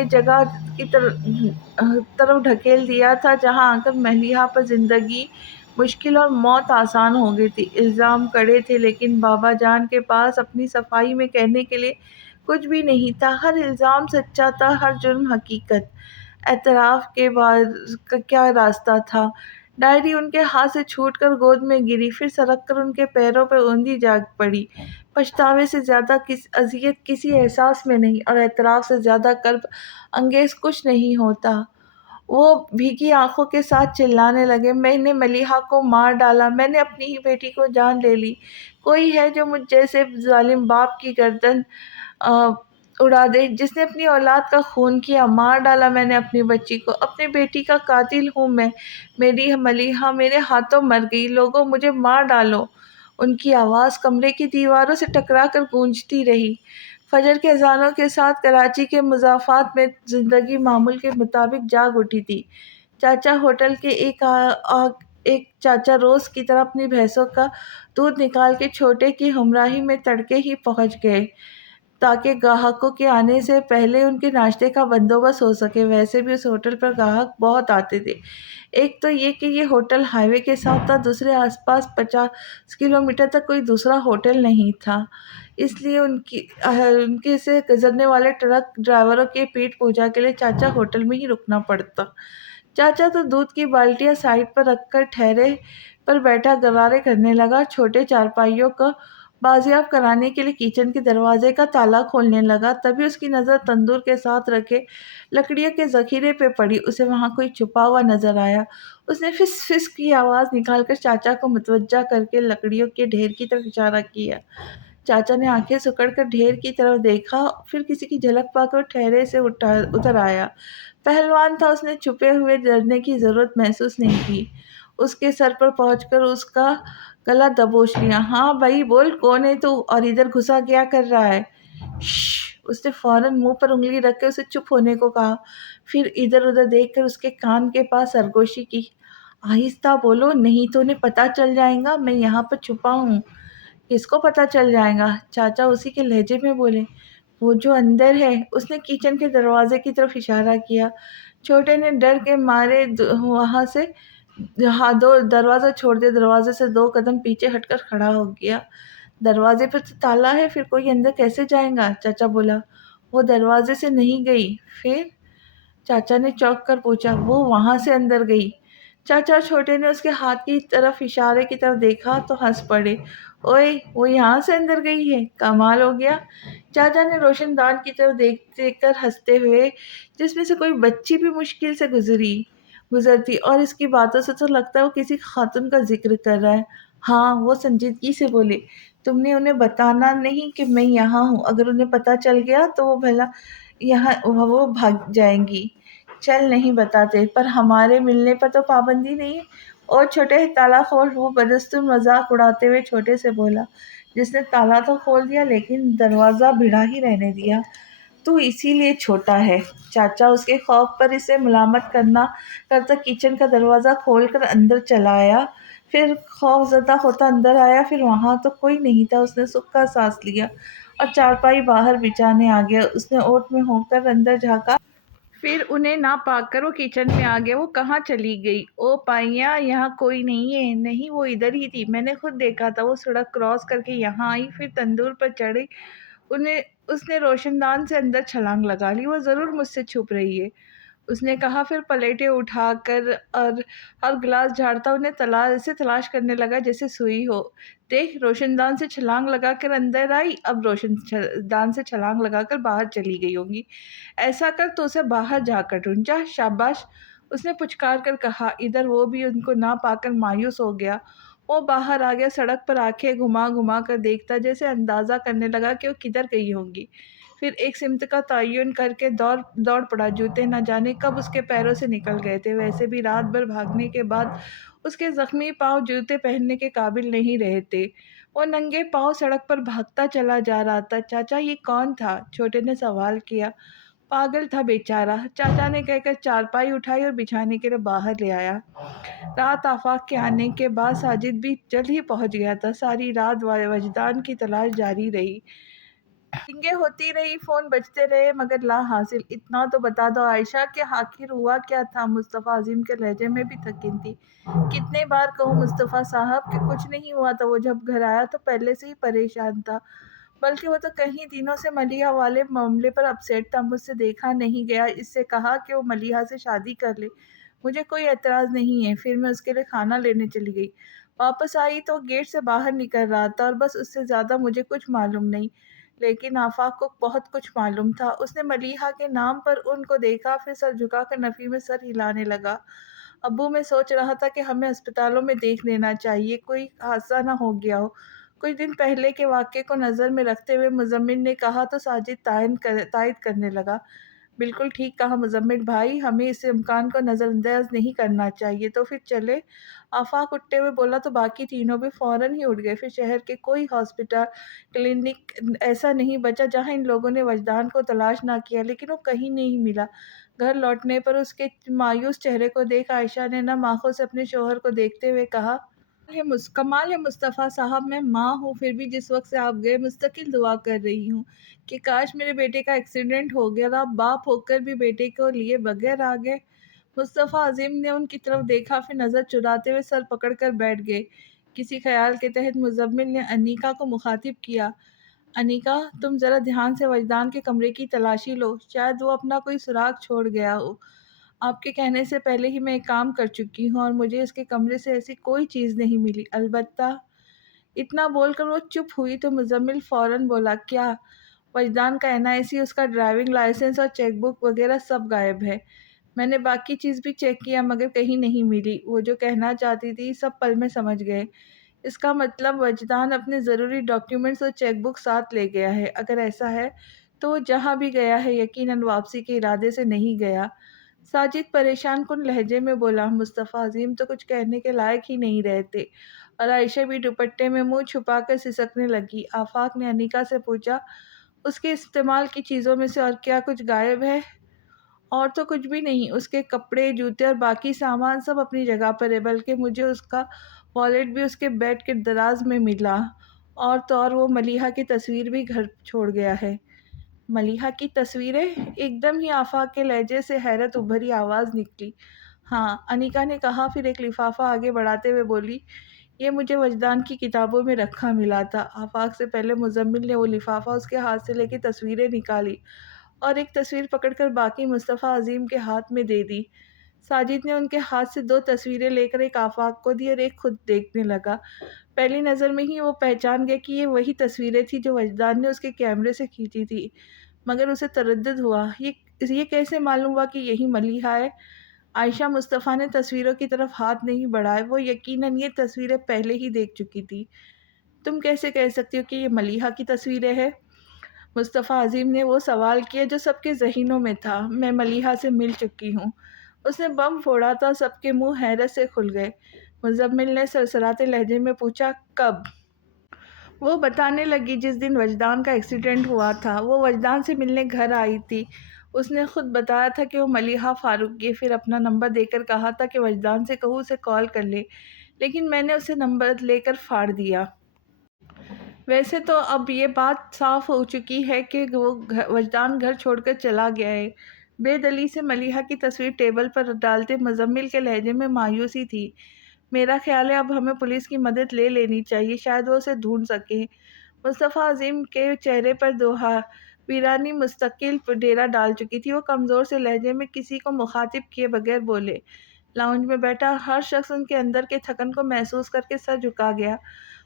جگہ کی طرف ڈھکیل دیا تھا جہاں آ کر ملیحہ پر زندگی مشکل اور موت آسان ہو گئی تھی۔ الزام کڑے تھے، لیکن بابا جان کے پاس اپنی صفائی میں کہنے کے لیے کچھ بھی نہیں تھا۔ ہر الزام سچا تھا، ہر جرم حقیقت۔ اعتراف کے بعد کا کیا راستہ تھا؟ ڈائری ان کے ہاتھ سے چھوٹ کر گود میں گری، پھر سرک کر ان کے پیروں پہ اوندھی جا پڑی۔ پچھتاوے سے زیادہ اذیت کسی احساس میں نہیں، اور اعتراف سے زیادہ کرب انگیز کچھ نہیں ہوتا۔ وہ بھیگی آنکھوں کے ساتھ چلانے لگے، میں نے ملیحہ کو مار ڈالا، میں نے اپنی ہی بیٹی کو جان لے لی۔ کوئی ہے جو مجھ جیسے ظالم باپ کی گردن اڑا دے، جس نے اپنی اولاد کا خون کیا؟ مار ڈالا میں نے اپنی بچی کو، اپنی بیٹی کا قاتل ہوں میں۔ میری ملیحہ میرے ہاتھوں مر گئی۔ لوگوں، مجھے مار ڈالو۔ ان کی آواز کمرے کی دیواروں سے ٹکرا کر گونجتی رہی۔ فجر کے اذانوں کے ساتھ کراچی کے مضافات میں زندگی معمول کے مطابق جاگ اٹھی تھی۔ چاچا ہوٹل کے ایک چاچا روز کی طرح اپنی بھینسوں کا دودھ نکال کے چھوٹے کی ہمراہی میں تڑکے ہی پہنچ گئے تاکہ گاہکوں کے آنے سے پہلے ان کے ناشتے کا بندوبست ہو سکے۔ ویسے بھی اس ہوٹل پر گاہک بہت آتے تھے۔ ایک تو یہ کہ یہ ہوٹل ہائی وے کے ساتھ تھا، دوسرے آس پاس 50 کلومیٹر تک کوئی دوسرا ہوٹل نہیں تھا، اس لیے ان کے سے گزرنے والے ٹرک ڈرائیوروں کے پیٹ پوجا کے لیے چاچا ہوٹل میں ہی رکنا پڑتا۔ چاچا تو دودھ کی بالٹیاں سائڈ پر رکھ کر ٹھہرے پر بیٹھا غرارے کرنے لگا، چھوٹے چارپائیوں کو بازیاب کرانے کے لیے کچن کے دروازے کا تالا کھولنے لگا۔ تبھی اس کی نظر تندور کے ساتھ رکھے لکڑیوں کے ذخیرے پہ پڑی۔ اسے وہاں کوئی چھپا ہوا نظر آیا۔ اس نے فس فس کی آواز نکال کر چاچا کو متوجہ کر کے لکڑیوں کے ڈھیر کی طرف اشارہ کیا۔ چاچا نے آنکھیں سکڑ کر ڈھیر کی طرف دیکھا، پھر کسی کی جھلک پا کر ٹھہرے سے اتر آیا۔ پہلوان تھا، اس نے چھپے ہوئے ڈرنے کی ضرورت محسوس نہیں کی۔ اس کے سر پر پہنچ کر اس کا گلا دبوچ لیا۔ ہاں بھائی بول، کون ہے تو، اور ادھر گھسا کیا کر رہا ہے؟ شش! اس نے فوراً منہ پر انگلی رکھ کے اسے چپ ہونے کو کہا، پھر ادھر ادھر دیکھ کر اس کے کان کے پاس سرگوشی کی۔ آہستہ بولو، نہیں تو انہیں پتہ چل جائے گا میں یہاں پر چھپا ہوں۔ کس کو پتہ چل جائے گا؟ چاچا اسی کے لہجے میں بولے۔ وہ جو اندر ہے۔ اس نے کچن کے دروازے کی طرف اشارہ کیا۔ چھوٹے نے ڈر کے مارے وہاں سے دروازہ چھوڑ دیا، دروازے سے 2 قدم پیچھے ہٹ کر کھڑا ہو گیا۔ دروازے پہ تو تالا ہے، پھر کوئی اندر کیسے جائے گا؟ چاچا بولا۔ وہ دروازے سے نہیں گئی۔ پھر؟ چاچا نے چونک کر پوچھا۔ وہ وہاں سے اندر گئی۔ چاچا اور چھوٹے نے اس کے ہاتھ کی طرف اشارے کی طرف دیکھا تو ہنس پڑے۔ اوئے، وہ یہاں سے اندر گئی ہے؟ کمال ہو گیا۔ چاچا نے روشن دان کی طرف دیکھ کر ہنستے ہوئے، جس میں سے کوئی بچی بھی مشکل سے گزرتی، اور اس کی باتوں سے تو لگتا ہے وہ کسی خاتون کا ذکر کر رہا ہے۔ ہاں، وہ سنجیدگی سے بولے۔ تم نے انہیں بتانا نہیں کہ میں یہاں ہوں، اگر انہیں پتہ چل گیا تو وہ بھاگ جائیں گی۔ چل نہیں بتاتے، پر ہمارے ملنے پر تو پابندی نہیں ہے۔ اور چھوٹے تالا کھول، وہ بدستور مذاق اڑاتے ہوئے چھوٹے سے بولا، جس نے تالا تو کھول دیا لیکن دروازہ بھیڑا ہی رہنے دیا۔ تو اسی لیے چھوٹا ہے۔ چاچا اس کے خوف پر اسے ملامت کرتا کچن کا دروازہ کھول کر اندر چلا آیا، پھر خوف زدہ ہوتا اندر آیا، پھر وہاں تو کوئی نہیں تھا۔ اس نے سکھ کا سانس لیا اور چارپائی باہر بچھانے آ گیا۔ اس نے اوٹ میں ہو کر اندر جھانکا، پھر انہیں نہ پاک کر وہ کچن میں آ گیا۔ وہ کہاں چلی گئی؟ او پائیا، یہاں کوئی نہیں ہے۔ نہیں، وہ ادھر ہی تھی، میں نے خود دیکھا تھا۔ وہ سڑک کراس کر کے یہاں آئی، پھر تندور پر چڑھی۔ اس نے روشن دان سے اندر چھلانگ لگا لی۔ وہ ضرور مجھ سے چھپ رہی ہے، اس نے کہا، پھر پلیٹیں اٹھا کر اور ہر گلاس جھاڑتا انہیں اسے تلاش کرنے لگا جیسے سوئی ہو۔ دیکھ، روشن دان سے چھلانگ لگا کر اندر آئی، اب روشن دان سے چھلانگ لگا کر باہر چلی گئی ہوں گی۔ ایسا کر تو اسے باہر جا کر ڈھونڈ۔ جا، شاباش، اس نے پچکار کر کہا۔ ادھر وہ بھی ان کو نہ پا کر مایوس ہو گیا۔ وہ باہر آ گیا، سڑک پر آنکھیں گھما گھما کر دیکھتا، جیسے اندازہ کرنے لگا کہ وہ کدھر گئی ہوں گی۔ پھر ایک سمت کا تعین کر کے دوڑ پڑا۔ جوتے نہ جانے کب اس کے پیروں سے نکل گئے تھے، ویسے بھی رات بھر بھاگنے کے بعد اس کے زخمی پاؤں جوتے پہننے کے قابل نہیں رہے تھے۔ وہ ننگے پاؤں سڑک پر بھاگتا چلا جا رہا تھا۔ چاچا، یہ کون تھا؟ چھوٹے نے سوال کیا۔ پاگل تھا بیچارہ، چاچا نے کہہ کر چارپائی اٹھائی اور بچھانے کے لیے باہر لے آیا۔ رات آفاق کے آنے کے بعد ساجد بھی جلد ہی پہنچ گیا تھا۔ ساری رات وجدان کی تلاش جاری رہی۔ رنگیں ہوتی رہی، فون بجتے رہے، مگر لا حاصل۔ اتنا تو بتا دو عائشہ کہ آخر ہوا کیا تھا؟ مصطفیٰ عظیم کے لہجے میں بھی تھکن تھی۔ کتنے بار کہوں مصطفیٰ صاحب کہ کچھ نہیں ہوا تھا۔ وہ جب گھر آیا تو پہلے سے ہی پریشان تھا، بلکہ وہ تو کئی دنوں سے ملیحہ والے معاملے پر اپسیٹ تھا۔ مجھ سے دیکھا نہیں گیا، اس سے کہا کہ وہ ملیحہ سے شادی کر لے، مجھے کوئی اعتراض نہیں ہے۔ پھر میں اس کے لیے کھانا لینے چلی گئی، واپس آئی تو گیٹ سے باہر نکل رہا تھا، اور بس اس سے زیادہ مجھے کچھ معلوم نہیں۔ لیکن آفاق کو بہت کچھ معلوم تھا۔ اس نے ملیحہ کے نام پر ان کو دیکھا، پھر سر جھکا کر نفی میں سر ہلانے لگا۔ ابو، میں سوچ رہا تھا کہ ہمیں ہسپتالوں میں دیکھ لینا چاہیے، کوئی حادثہ نہ ہو گیا ہو۔ کچھ دن پہلے کے واقعے کو نظر میں رکھتے ہوئے مزمل نے کہا تو ساجد تائید کرنے لگا۔ بالکل ٹھیک کہا مزمل بھائی، ہمیں اس امکان کو نظر انداز نہیں کرنا چاہیے۔ تو پھر چلے؟ آفاق اٹھتے ہوئے بولا تو باقی تینوں بھی فوراً ہی اٹھ گئے۔ پھر شہر کے کوئی ہاسپٹل، کلینک ایسا نہیں بچا جہاں ان لوگوں نے وجدان کو تلاش نہ کیا، لیکن وہ کہیں نہیں ملا۔ گھر لوٹنے پر اس کے مایوس چہرے کو دیکھ عائشہ نے نم آنکھوں سے اپنے شوہر کو دیکھتے ہوئے کہا، کمال ہے مصطفیٰ صاحب، میں ماں ہوں، پھر بھی جس وقت سے آپ گئے مستقل دعا کر رہی ہوں کہ کاش میرے بیٹے کا ایکسیڈنٹ ہو گیا تھا۔ باپ ہو کر بھی بیٹے کو لیے بغیر آ گئے۔ مصطفیٰ عظیم نے ان کی طرف دیکھا، پھر نظر چراتے ہوئے سر پکڑ کر بیٹھ گئے۔ کسی خیال کے تحت مزمل نے انیکا کو مخاطب کیا، انیکا، تم ذرا دھیان سے وجدان کے کمرے کی تلاشی لو، شاید وہ اپنا کوئی سراغ چھوڑ گیا ہو۔ آپ کے کہنے سے پہلے ہی میں ایک کام کر چکی ہوں اور مجھے اس کے کمرے سے ایسی کوئی چیز نہیں ملی، البتہ۔ اتنا بول کر وہ چپ ہوئی تو مزمل فوراً بولا، کیا؟ وجدان کا NIC، اس کا ڈرائیونگ لائسنس اور چیک بک وغیرہ سب غائب ہے۔ میں نے باقی چیز بھی چیک کیا مگر کہیں نہیں ملی۔ وہ جو کہنا چاہتی تھی سب پل میں سمجھ گئے۔ اس کا مطلب وجدان اپنے ضروری ڈاکیومنٹس اور چیک بک ساتھ لے گیا ہے۔ اگر ایسا ہے تو وہ جہاں بھی گیا ہے یقیناً واپسی کے ارادے سے نہیں گیا۔ ساجد پریشان کن لہجے میں بولا۔ مصطفیٰ عظیم تو کچھ کہنے کے لائق ہی نہیں رہتے، اور عائشہ بھی دوپٹے میں منہ چھپا کر سسکنے لگی۔ آفاق نے انیکا سے پوچھا، اس کے استعمال کی چیزوں میں سے اور کیا کچھ غائب ہے؟ اور تو کچھ بھی نہیں، اس کے کپڑے، جوتے اور باقی سامان سب اپنی جگہ پر ہے، بلکہ مجھے اس کا والیٹ بھی اس کے بیڈ کے دراز میں ملا، اور تو اور وہ ملیحہ کی تصویر بھی گھر چھوڑ گیا ہے۔ ملیحہ کی تصویریں؟ ایک دم ہی آفاق کے لہجے سے حیرت ابھری آواز نکلی۔ ہاں، انیکا نے کہا، پھر ایک لفافہ آگے بڑھاتے ہوئے بولی، یہ مجھے وجدان کی کتابوں میں رکھا ملا تھا۔ آفاق سے پہلے مزمل نے وہ لفافہ اس کے ہاتھ سے لے کے تصویریں نکالی اور ایک تصویر پکڑ کر باقی مصطفیٰ عظیم کے ہاتھ میں دے دی۔ ساجد نے ان کے ہاتھ سے 2 تصویریں لے کر ایک آفاق کو دی اور ایک خود دیکھنے لگا۔ پہلی نظر میں ہی وہ پہچان گیا کہ یہ وہی تصویریں تھیں جو وجدان نے اس کے کیمرے سے کھینچی تھی، مگر اسے تردد ہوا، یہ کیسے معلوم ہوا کہ یہی ملیحہ ہے؟ عائشہ مصطفیٰ نے تصویروں کی طرف ہاتھ نہیں بڑھائے، وہ یقیناً یہ تصویریں پہلے ہی دیکھ چکی تھی۔ تم کیسے کہہ سکتی ہو کہ یہ ملیحہ کی تصویریں ہیں؟ مصطفیٰ عظیم نے وہ سوال کیا جو سب کے ذہنوں میں تھا۔ میں ملیحہ سے مل چکی ہوں۔ اس نے بم پھوڑا تھا، سب کے منہ حیرت سے کھل گئے۔ مزمل نے سرسراتے لہجے میں پوچھا، کب؟ وہ بتانے لگی، جس دن وجدان کا ایکسیڈنٹ ہوا تھا وہ وجدان سے ملنے گھر آئی تھی۔ اس نے خود بتایا تھا کہ وہ ملیحہ فاروقی، پھر اپنا نمبر دے کر کہا تھا کہ وجدان سے کہوں اسے کال کر لے، لیکن میں نے اسے نمبر لے کر پھاڑ دیا۔ ویسے تو اب یہ بات صاف ہو چکی ہے کہ وہ وجدان گھر چھوڑ کر چلا گیا ہے۔ بے دلی سے ملیحہ کی تصویر ٹیبل پر ڈالتے مزمل کے لہجے میں مایوسی تھی۔ میرا خیال ہے اب ہمیں پولیس کی مدد لے لینی چاہیے، شاید وہ اسے ڈھونڈ سکیں۔ مصطفیٰ عظیم کے چہرے پر دوہا ویرانی مستقل ڈیرا ڈال چکی تھی۔ وہ کمزور سے لہجے میں کسی کو مخاطب کیے بغیر بولے۔ لاؤنج میں بیٹھا ہر شخص ان کے اندر کے تھکن کو محسوس کر کے سر جھکا گیا۔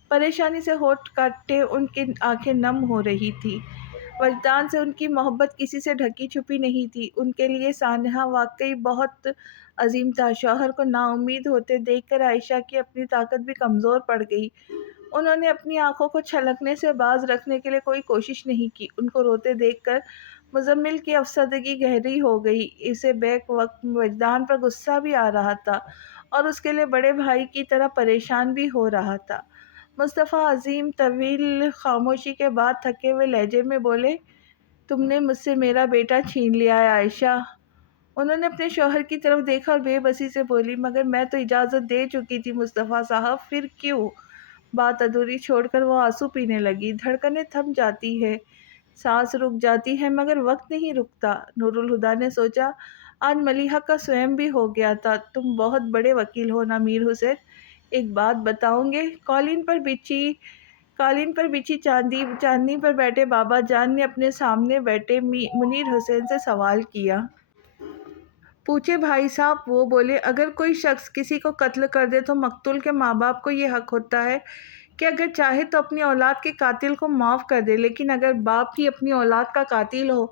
پریشانی سے ہونٹ کاٹے ان کی آنکھیں نم ہو رہی تھی۔ وجدان سے ان کی محبت کسی سے ڈھکی چھپی نہیں تھی۔ ان کے لیے سانحہ واقعی بہت عظیم تھا۔ شوہر کو نا امید ہوتے دیکھ کر عائشہ کی اپنی طاقت بھی کمزور پڑ گئی۔ انہوں نے اپنی آنکھوں کو چھلکنے سے باز رکھنے کے لیے کوئی کوشش نہیں کی۔ ان کو روتے دیکھ کر مزمل کی افسردگی گہری ہو گئی۔ اسے بیک وقت وجدان پر غصہ بھی آ رہا تھا اور اس کے لیے بڑے بھائی کی طرح پریشان بھی ہو رہا تھا۔ مصطفیٰ عظیم طویل خاموشی کے بعد تھکے ہوئے لہجے میں بولے، تم نے مجھ سے میرا بیٹا چھین لیا ہے عائشہ۔ انہوں نے اپنے شوہر کی طرف دیکھا اور بے بسی سے بولی، مگر میں تو اجازت دے چکی تھی مصطفیٰ صاحب، پھر کیوں؟ بات ادھوری چھوڑ کر وہ آنسو پینے لگی۔ دھڑکنیں تھم جاتی ہے، سانس رک جاتی ہے، مگر وقت نہیں رکتا۔ نور الہدیٰ نے سوچا، آج ملیحہ کا سوئم بھی ہو گیا تھا۔ تم بہت بڑے وکیل ہو نا میر حسین، ایک بات بتاؤں گے؟ قالین پر بچھی چاندنی پر بیٹھے بابا جان نے اپنے سامنے بیٹھے منیر حسین سے سوال کیا۔ پوچھے بھائی صاحب؟ وہ بولے، اگر کوئی شخص کسی کو قتل کر دے تو مقتول کے ماں باپ کو یہ حق ہوتا ہے کہ اگر چاہے تو اپنی اولاد کے قاتل کو معاف کر دے، لیکن اگر باپ ہی اپنی اولاد کا قاتل ہو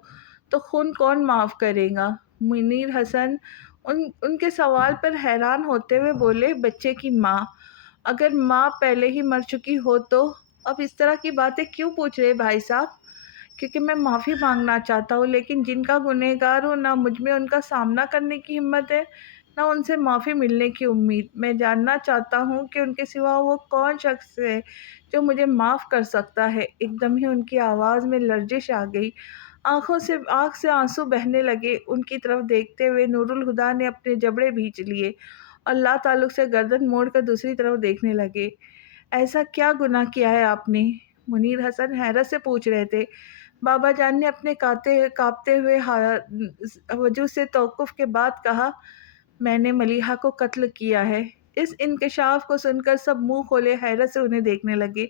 تو خون کون معاف کرے گا؟ منیر حسن ان کے سوال پر حیران ہوتے ہوئے بولے، بچے کی ماں؟ اگر ماں پہلے ہی مر چکی ہو تو؟ اب اس طرح کی باتیں کیوں پوچھ رہے بھائی صاحب؟ کیونکہ میں معافی مانگنا چاہتا ہوں، لیکن جن کا گنہگار ہوں نہ مجھ میں ان کا سامنا کرنے کی ہمت ہے نہ ان سے معافی ملنے کی امید۔ میں جاننا چاہتا ہوں کہ ان کے سوا وہ کون شخص ہے جو مجھے معاف کر سکتا ہے۔ ایک دم ہی ان کی آواز میں لرزش آ گئی، آنکھ سے آنسو بہنے لگے۔ ان کی طرف دیکھتے ہوئے نور الہدیٰ نے اپنے جبڑے بھینچ لیے اور لا تعلق سے گردن موڑ کر دوسری طرف دیکھنے لگے۔ ایسا کیا گناہ کیا ہے آپ نے؟ منیر حسن حیرت سے پوچھ رہے تھے۔ بابا جان نے اپنے کانپتے ہوئے وجود سے توقف کے بعد کہا، میں نے ملیحہ کو قتل کیا ہے۔ اس انکشاف کو سن کر سب منہ کھولے حیرت سے انہیں دیکھنے لگے۔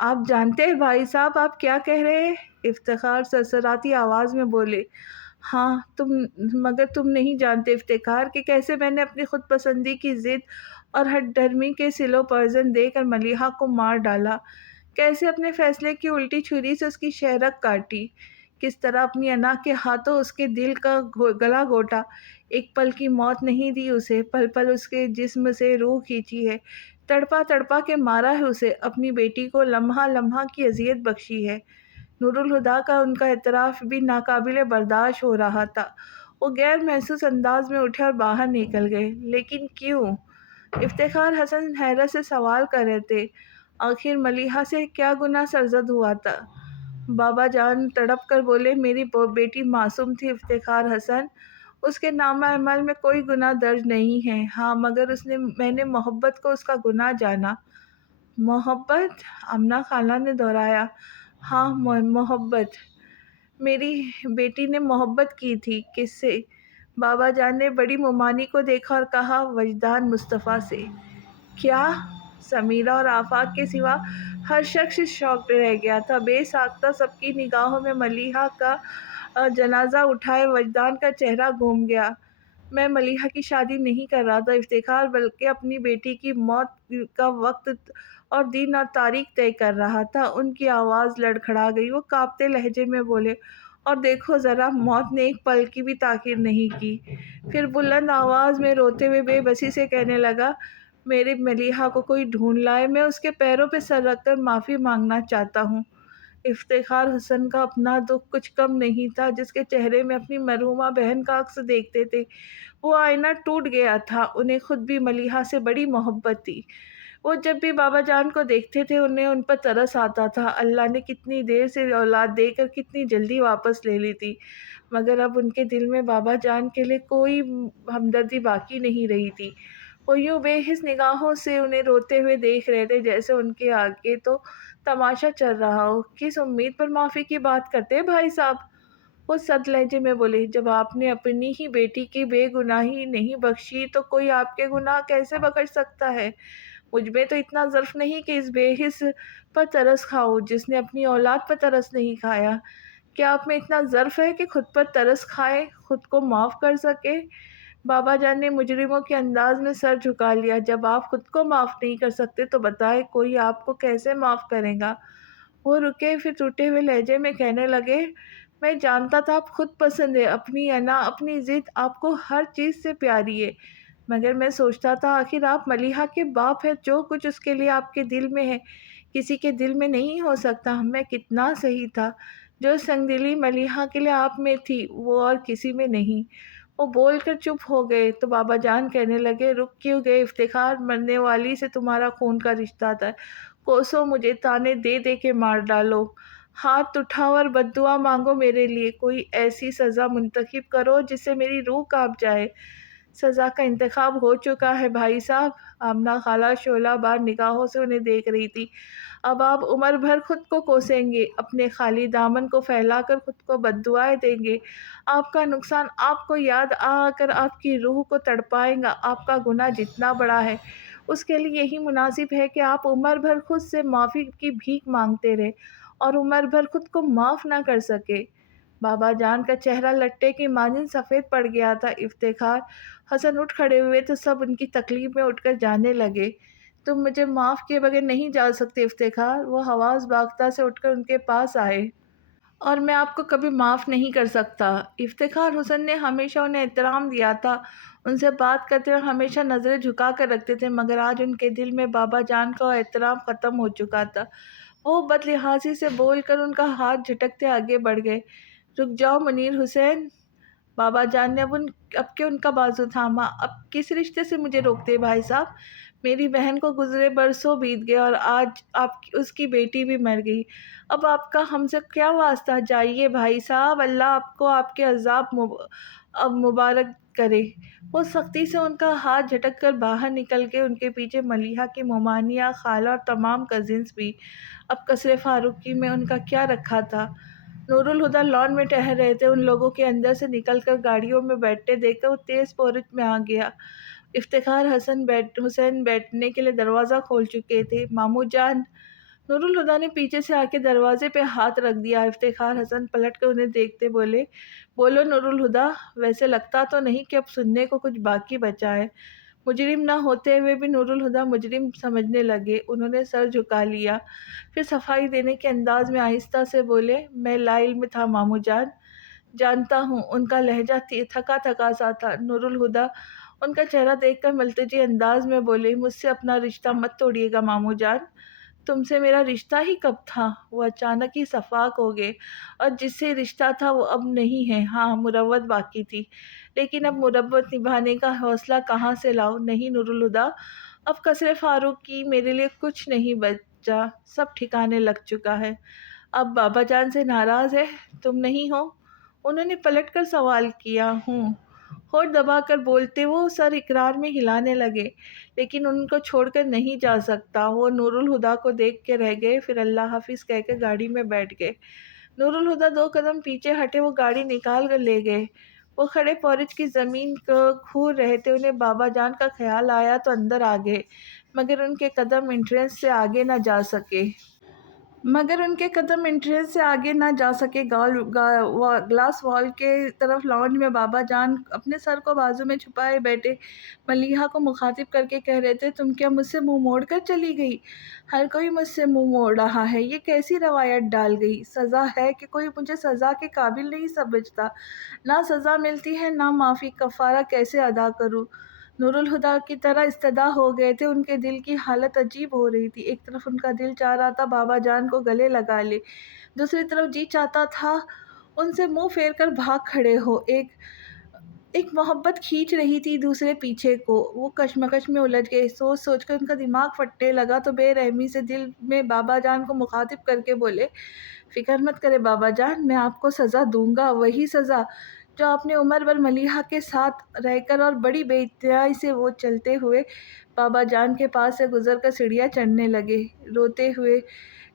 آپ جانتے ہیں بھائی صاحب آپ کیا کہہ رہے ہیں؟ افتخار سرسراتی آواز میں بولے، ہاں مگر تم نہیں جانتے افتخار کہ کیسے میں نے اپنی خود پسندی کی ضد اور ہٹ دھرمی کے سلو پوائزن دے کر ملیحہ کو مار ڈالا، کیسے اپنے فیصلے کی الٹی چھری سے اس کی شہرک کاٹی، کس طرح اپنی انا کے ہاتھوں اس کے دل کا گلا گھوٹا، ایک پل کی موت نہیں دی اسے، پل پل اس کے جسم سے روح کھینچی ہے، تڑپا تڑپا کے مارا ہے اسے، اپنی بیٹی کو لمحہ لمحہ کی اذیت بخشی ہے۔ نور الہدیٰ کا ان کا اعتراف بھی ناقابل برداشت ہو رہا تھا۔ وہ غیر محسوس انداز میں اٹھے اور باہر نکل گئے۔ لیکن کیوں؟ افتخار حسن حیرت سے سوال کر رہے تھے، آخر ملیحہ سے کیا گناہ سرزد ہوا تھا؟ بابا جان تڑپ کر بولے، میری بیٹی معصوم تھی افتخار حسن، اس کے نامہ اعمال میں کوئی گناہ درج نہیں ہے، ہاں مگر میں نے محبت کو اس کا گناہ جانا۔ محبت؟ آمنہ خالہ نے دہرایا، ہاں محبت۔ میری بیٹی نے محبت کی تھی، کس سے؟ بابا جان نے بڑی ممانی کو دیکھا اور کہا، وجدان مصطفیٰ سے۔ کیا؟ سمیرہ اور آفاق کے سوا ہر شخص شاکڈ رہ گیا تھا، بے ساختہ سب کی نگاہوں میں ملیحہ کا جنازہ اٹھائے وجدان کا چہرہ گھوم گیا۔ میں ملیحہ کی شادی نہیں کر رہا تھا افتخار، بلکہ اپنی بیٹی کی موت کا وقت اور دن اور تاریخ طے کر رہا تھا۔ ان کی آواز لڑکھڑا گئی، وہ کانپتے لہجے میں بولے، اور دیکھو ذرا، موت نے ایک پل کی بھی تاخیر نہیں کی۔ پھر بلند آواز میں روتے ہوئے بے بسی سے کہنے لگا، میری ملیحہ کو کوئی ڈھونڈ لائے، میں اس کے پیروں پہ سر رکھ کر معافی مانگنا چاہتا ہوں۔ افتخار حسن کا اپنا دکھ کچھ کم نہیں تھا، جس کے چہرے میں اپنی مرحومہ بہن کا عکس دیکھتے تھے وہ آئینہ ٹوٹ گیا تھا۔ انہیں خود بھی ملیحہ سے بڑی محبت تھی۔ وہ جب بھی بابا جان کو دیکھتے تھے انہیں ان پر ترس آتا تھا، اللہ نے کتنی دیر سے اولاد دے کر کتنی جلدی واپس لے لی تھی، مگر اب ان کے دل میں بابا جان کے لیے کوئی ہمدردی باقی نہیں رہی تھی۔ وہ یوں بے حس نگاہوں سے انہیں روتے ہوئے دیکھ رہے تھے جیسے ان کے آگے تو تماشا چل رہا ہو۔ کس امید پر معافی کی بات کرتے ہیں بھائی صاحب؟ وہ سخت لہجے میں بولے، جب آپ نے اپنی ہی بیٹی کی بے گناہی نہیں بخشی تو کوئی آپ کے گناہ کیسے بخش سکتا ہے؟ مجھ میں تو اتنا ظرف نہیں کہ اس بے حس پر ترس کھاؤ جس نے اپنی اولاد پر ترس نہیں کھایا۔ کیا آپ میں اتنا ظرف ہے کہ خود پر ترس کھائے، خود کو معاف کر سکے؟ بابا جان نے مجرموں کے انداز میں سر جھکا لیا۔ جب آپ خود کو معاف نہیں کر سکتے تو بتائے کوئی آپ کو کیسے معاف کرے گا؟ وہ رکے، پھر ٹوٹے ہوئے لہجے میں کہنے لگے، میں جانتا تھا آپ خود پسند ہے، اپنی انا، اپنی ضد آپ کو ہر چیز سے پیاری ہے، مگر میں سوچتا تھا آخر آپ ملیحہ کے باپ ہیں، جو کچھ اس کے لیے آپ کے دل میں ہے کسی کے دل میں نہیں ہو سکتا۔ میں کتنا صحیح تھا، جو سنگدلی ملیحہ کے لیے آپ میں تھی وہ اور کسی میں نہیں۔ وہ بول کر چپ ہو گئے تو بابا جان کہنے لگے، رک کیوں گئے افتخار؟ مرنے والی سے تمہارا خون کا رشتہ تھا، کوسوں مجھے تانے دے دے کے مار ڈالو، ہاتھ اٹھاؤ اور بد دعا مانگو میرے لیے، کوئی ایسی سزا منتخب کرو جس سے میری روح کانپ جائے۔ سزا کا انتخاب ہو چکا ہے بھائی صاحب۔ آمنہ خالہ شعلہ بار نگاہوں سے انہیں دیکھ رہی تھی۔ اب آپ عمر بھر خود کو کوسیں گے، اپنے خالی دامن کو پھیلا کر خود کو بد دعائیں دیں گے۔ آپ کا نقصان آپ کو یاد آ کر آپ کی روح کو تڑپائے گا۔ آپ کا گناہ جتنا بڑا ہے اس کے لیے یہی مناسب ہے کہ آپ عمر بھر خود سے معافی کی بھیک مانگتے رہے اور عمر بھر خود کو معاف نہ کر سکے۔ بابا جان کا چہرہ لٹے کی مانند سفید پڑ گیا تھا۔ افتخار حسن اٹھ کھڑے ہوئے تو سب ان کی تکلیف میں اٹھ کر جانے لگے۔ تم مجھے معاف کیے بغیر نہیں جا سکتے افتخار۔ وہ حواس باختہ سے اٹھ کر ان کے پاس آئے۔ اور میں آپ کو کبھی معاف نہیں کر سکتا۔ افتخار حسن نے ہمیشہ انہیں احترام دیا تھا، ان سے بات کرتے ہوئے ہمیشہ نظریں جھکا کر رکھتے تھے، مگر آج ان کے دل میں بابا جان کا احترام ختم ہو چکا تھا۔ وہ بد لحاظی سے بول کر ان کا ہاتھ جھٹکتے آگے بڑھ گئے۔ رک جاؤ منیر حسین۔ بابا جان نے اب کے ان کا بازو تھاما۔ اب کس رشتے سے مجھے روکتے بھائی صاحب؟ میری بہن کو گزرے برسوں بیت گئے اور آج اس کی بیٹی بھی مر گئی، اب آپ کا ہم سے کیا واسطہ؟ جائیے بھائی صاحب، اللہ آپ کو آپ کے عذاب اب مبارک کرے۔ وہ سختی سے ان کا ہاتھ جھٹک کر باہر نکل کے ان کے پیچھے ملیحہ کی ممانعہ، خالہ اور تمام کزنز بھی۔ اب قصر فاروقی میں ان کا کیا رکھا تھا؟ نور الہدیٰ لان میں ٹہل رہے تھے، ان لوگوں کے اندر سے نکل کر گاڑیوں میں بیٹھتے دیکھ کر وہ تیز پورچ میں آ گیا۔ افتخار حسین بیٹھنے کے لیے دروازہ کھول چکے تھے۔ ماموں جان! نور الہدیٰ نے پیچھے سے آ کے دروازے پہ ہاتھ رکھ دیا۔ افتخار حسن پلٹ کر انہیں دیکھتے بولے، بولو نور الہدیٰ، ویسے لگتا تو نہیں کہ اب سننے کو کچھ باقی بچا ہے۔ مجرم نہ ہوتے ہوئے بھی نور الہدیٰ مجرم سمجھنے لگے۔ انہوں نے سر جھکا لیا، پھر صفائی دینے کے انداز میں آہستہ سے بولے، میں لا علم تھا ماموں جان۔ جانتا ہوں۔ ان کا لہجہ تھکا تھکا سا تھا۔ نور الہدیٰ ان کا چہرہ دیکھ کر ملتجی انداز میں بولے، مجھ سے اپنا رشتہ مت توڑیے گا ماموں جان۔ تم سے میرا رشتہ ہی کب تھا؟ وہ اچانک ہی صفاق ہو گئے، اور جس سے رشتہ تھا وہ اب نہیں ہے۔ ہاں، مروت باقی تھی، لیکن اب مروت نبھانے کا حوصلہ کہاں سے لاؤ؟ نہیں نور الہدیٰ، اب قصر فاروقی میرے لیے کچھ نہیں بچا، سب ٹھکانے لگ چکا ہے۔ اب بابا جان سے ناراض ہے؟ تم نہیں ہو؟ انہوں نے پلٹ کر سوال کیا۔ ہوں۔ ہونٹ دبا کر بولتے وہ سر اقرار میں ہلانے لگے، لیکن ان کو چھوڑ کر نہیں جا سکتا۔ وہ نور الہدیٰ کو دیکھ کے رہ گئے، پھر اللہ حافظ کہہ کے گاڑی میں بیٹھ گئے۔ نور الہدیٰ 2 قدم پیچھے ہٹے، وہ گاڑی نکال کر لے گئے۔ وہ کھڑے پورچ کی زمین کو گھور رہے تھے، انہیں بابا جان کا خیال آیا تو اندر آ گئے، مگر ان کے قدم انٹرنس سے آگے نہ جا سکے۔ گلاس وال کے طرف لاؤنج میں بابا جان اپنے سر کو بازو میں چھپائے بیٹھے ملیحہ کو مخاطب کر کے کہہ رہے تھے، تم کیا مجھ سے منہ موڑ کر چلی گئی؟ ہر کوئی مجھ سے منہ موڑ رہا ہے، یہ کیسی روایت ڈال گئی؟ سزا ہے کہ کوئی مجھے سزا کے قابل نہیں سمجھتا، نہ سزا ملتی ہے نہ معافی، کفارہ کیسے ادا کروں؟ نور الہدیٰ کی طرح استدا ہو گئے تھے، ان کے دل کی حالت عجیب ہو رہی تھی۔ ایک طرف ان کا دل چاہ رہا تھا بابا جان کو گلے لگا لے، دوسری طرف جی چاہتا تھا ان سے منہ پھیر کر بھاگ کھڑے ہو۔ ایک محبت کھینچ رہی تھی دوسرے پیچھے کو۔ وہ کشمکش میں الجھ گئے، سوچ سوچ کر ان کا دماغ پھٹنے لگا تو بے رحمی سے دل میں بابا جان کو مخاطب کر کے بولے، فکر مت کرے بابا جان، میں آپ کو سزا دوں گا، وہی سزا جو آپ نے عمر بھر ملیحہ کے ساتھ رہ کر۔ اور بڑی بے احتیاطی سے وہ چلتے ہوئے بابا جان کے پاس سے گزر کر سیڑھیاں چڑھنے لگے، روتے ہوئے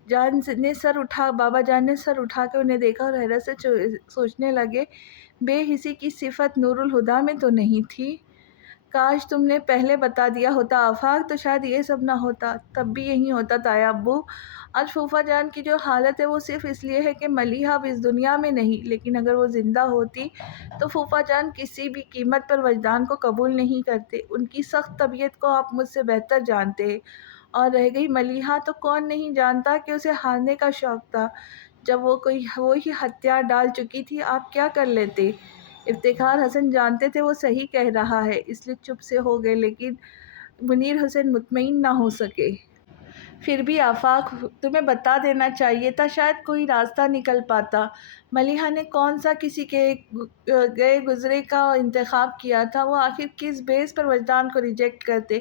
بابا جان نے سر اٹھا کے انہیں دیکھا اور حیرت سے سوچنے لگے، بے حسی کی صفت نور الہدیٰ میں تو نہیں تھی؟ کاش تم نے پہلے بتا دیا ہوتا آفاق، تو شاید یہ سب نہ ہوتا، تب بھی یہی ہوتا تایا ابو۔ آج پھوپھا جان کی جو حالت ہے وہ صرف اس لیے ہے کہ ملیحہ اب اس دنیا میں نہیں، لیکن اگر وہ زندہ ہوتی تو پھوپھا جان کسی بھی قیمت پر وجدان کو قبول نہیں کرتے۔ ان کی سخت طبیعت کو آپ مجھ سے بہتر جانتے ہیں، اور رہ گئی ملیحہ، تو کون نہیں جانتا کہ اسے ہارنے کا شوق تھا۔ جب وہی ہتھیار ڈال چکی تھی، آپ کیا کر لیتے؟ افتخار حسن جانتے تھے وہ صحیح کہہ رہا ہے، اس لیے چپ سے ہو گئے، لیکن منیر حسین مطمئن نہ ہو سکے۔ پھر بھی آفاق، تمہیں بتا دینا چاہیے تھا، شاید کوئی راستہ نکل پاتا۔ ملیحہ نے کون سا کسی کے گئے گزرے کا انتخاب کیا تھا؟ وہ آخر کس بیس پر وجدان کو ریجیکٹ کرتے؟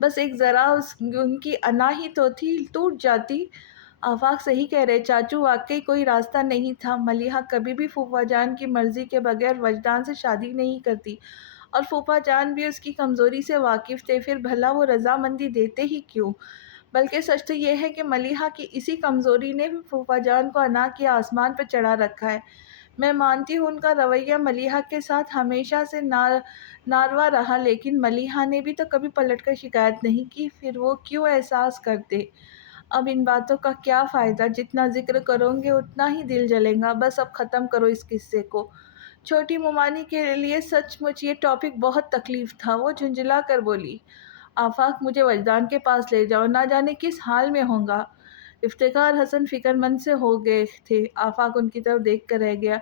بس ایک ذرا ان کی انا ہی تو تھی، ٹوٹ جاتی۔ آفاق صحیح کہہ رہے چاچو، واقعی کوئی راستہ نہیں تھا۔ ملیحہ کبھی بھی پھوپھا جان کی مرضی کے بغیر وجدان سے شادی نہیں کرتی، اور پھوپھا جان بھی اس کی کمزوری سے واقف تھے، پھر بھلا وہ رضامندی دیتے ہی کیوں؟ بلکہ سچ تو یہ ہے کہ ملیحہ کی اسی کمزوری نے بھی پھوپھا جان کو انا کے آسمان پر چڑھا رکھا ہے۔ میں مانتی ہوں ان کا رویہ ملیحہ کے ساتھ ہمیشہ سے ناروا رہا، لیکن ملیحہ نے بھی تو کبھی پلٹ کر شکایت نہیں کی، پھر وہ کیوں احساس کرتے؟ اب ان باتوں کا کیا فائدہ؟ جتنا ذکر کرو گے اتنا ہی دل جلے گا۔ بس اب ختم کرو اس قصے کو۔ چھوٹی مومانی کے لیے سچ مچ یہ ٹاپک بہت تکلیف تھا۔ وہ جھنجھلا کر بولی، آفاق مجھے وجدان کے پاس لے جاؤ، نہ جانے کس حال میں ہوں گا۔ افتخار حسن فکر مند سے ہو گئے تھے۔ آفاق ان کی طرف دیکھ کر رہ گیا۔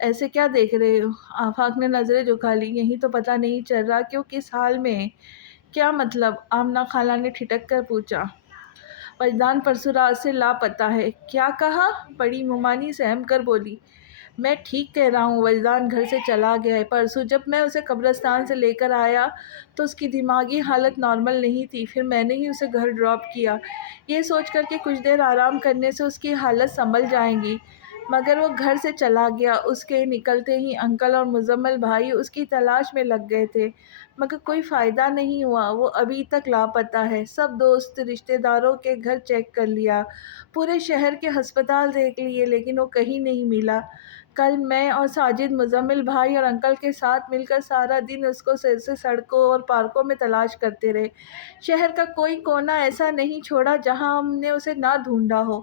ایسے کیا دیکھ رہے ہو؟ آفاق نے نظریں جھکا لی۔ یہی تو پتہ نہیں چل رہا کہ وہ کس حال میں ہے۔ کیا مطلب؟ آمنہ خالہ نے ٹھٹک کر پوچھا۔ وجدان پرسوں رات سے لاپتہ ہے۔ کیا کہا؟ بڑی مومانی سہم کر بولی۔ میں ٹھیک کہہ رہا ہوں، وجدان گھر سے چلا گیا ہے۔ پرسوں جب میں اسے قبرستان سے لے کر آیا تو اس کی دماغی حالت نارمل نہیں تھی، پھر میں نے ہی اسے گھر ڈراپ کیا، یہ سوچ کر کہ کچھ دیر آرام کرنے سے اس کی حالت سنبھل جائے گی، مگر وہ گھر سے چلا گیا۔ اس کے نکلتے ہی انکل اور مزمل بھائی اس کی تلاش میں لگ گئے تھے، مگر کوئی فائدہ نہیں ہوا۔ وہ ابھی تک لاپتہ ہے۔ سب دوست رشتہ داروں کے گھر چیک کر لیا، پورے شہر کے ہسپتال دیکھ لیے، لیکن وہ کہیں نہیں ملا۔ کل میں اور ساجد مزمل بھائی اور انکل کے ساتھ مل کر سارا دن اس کو سڑکوں اور پارکوں میں تلاش کرتے رہے۔ شہر کا کوئی کونا ایسا نہیں چھوڑا جہاں ہم نے اسے نہ ڈھونڈا ہو۔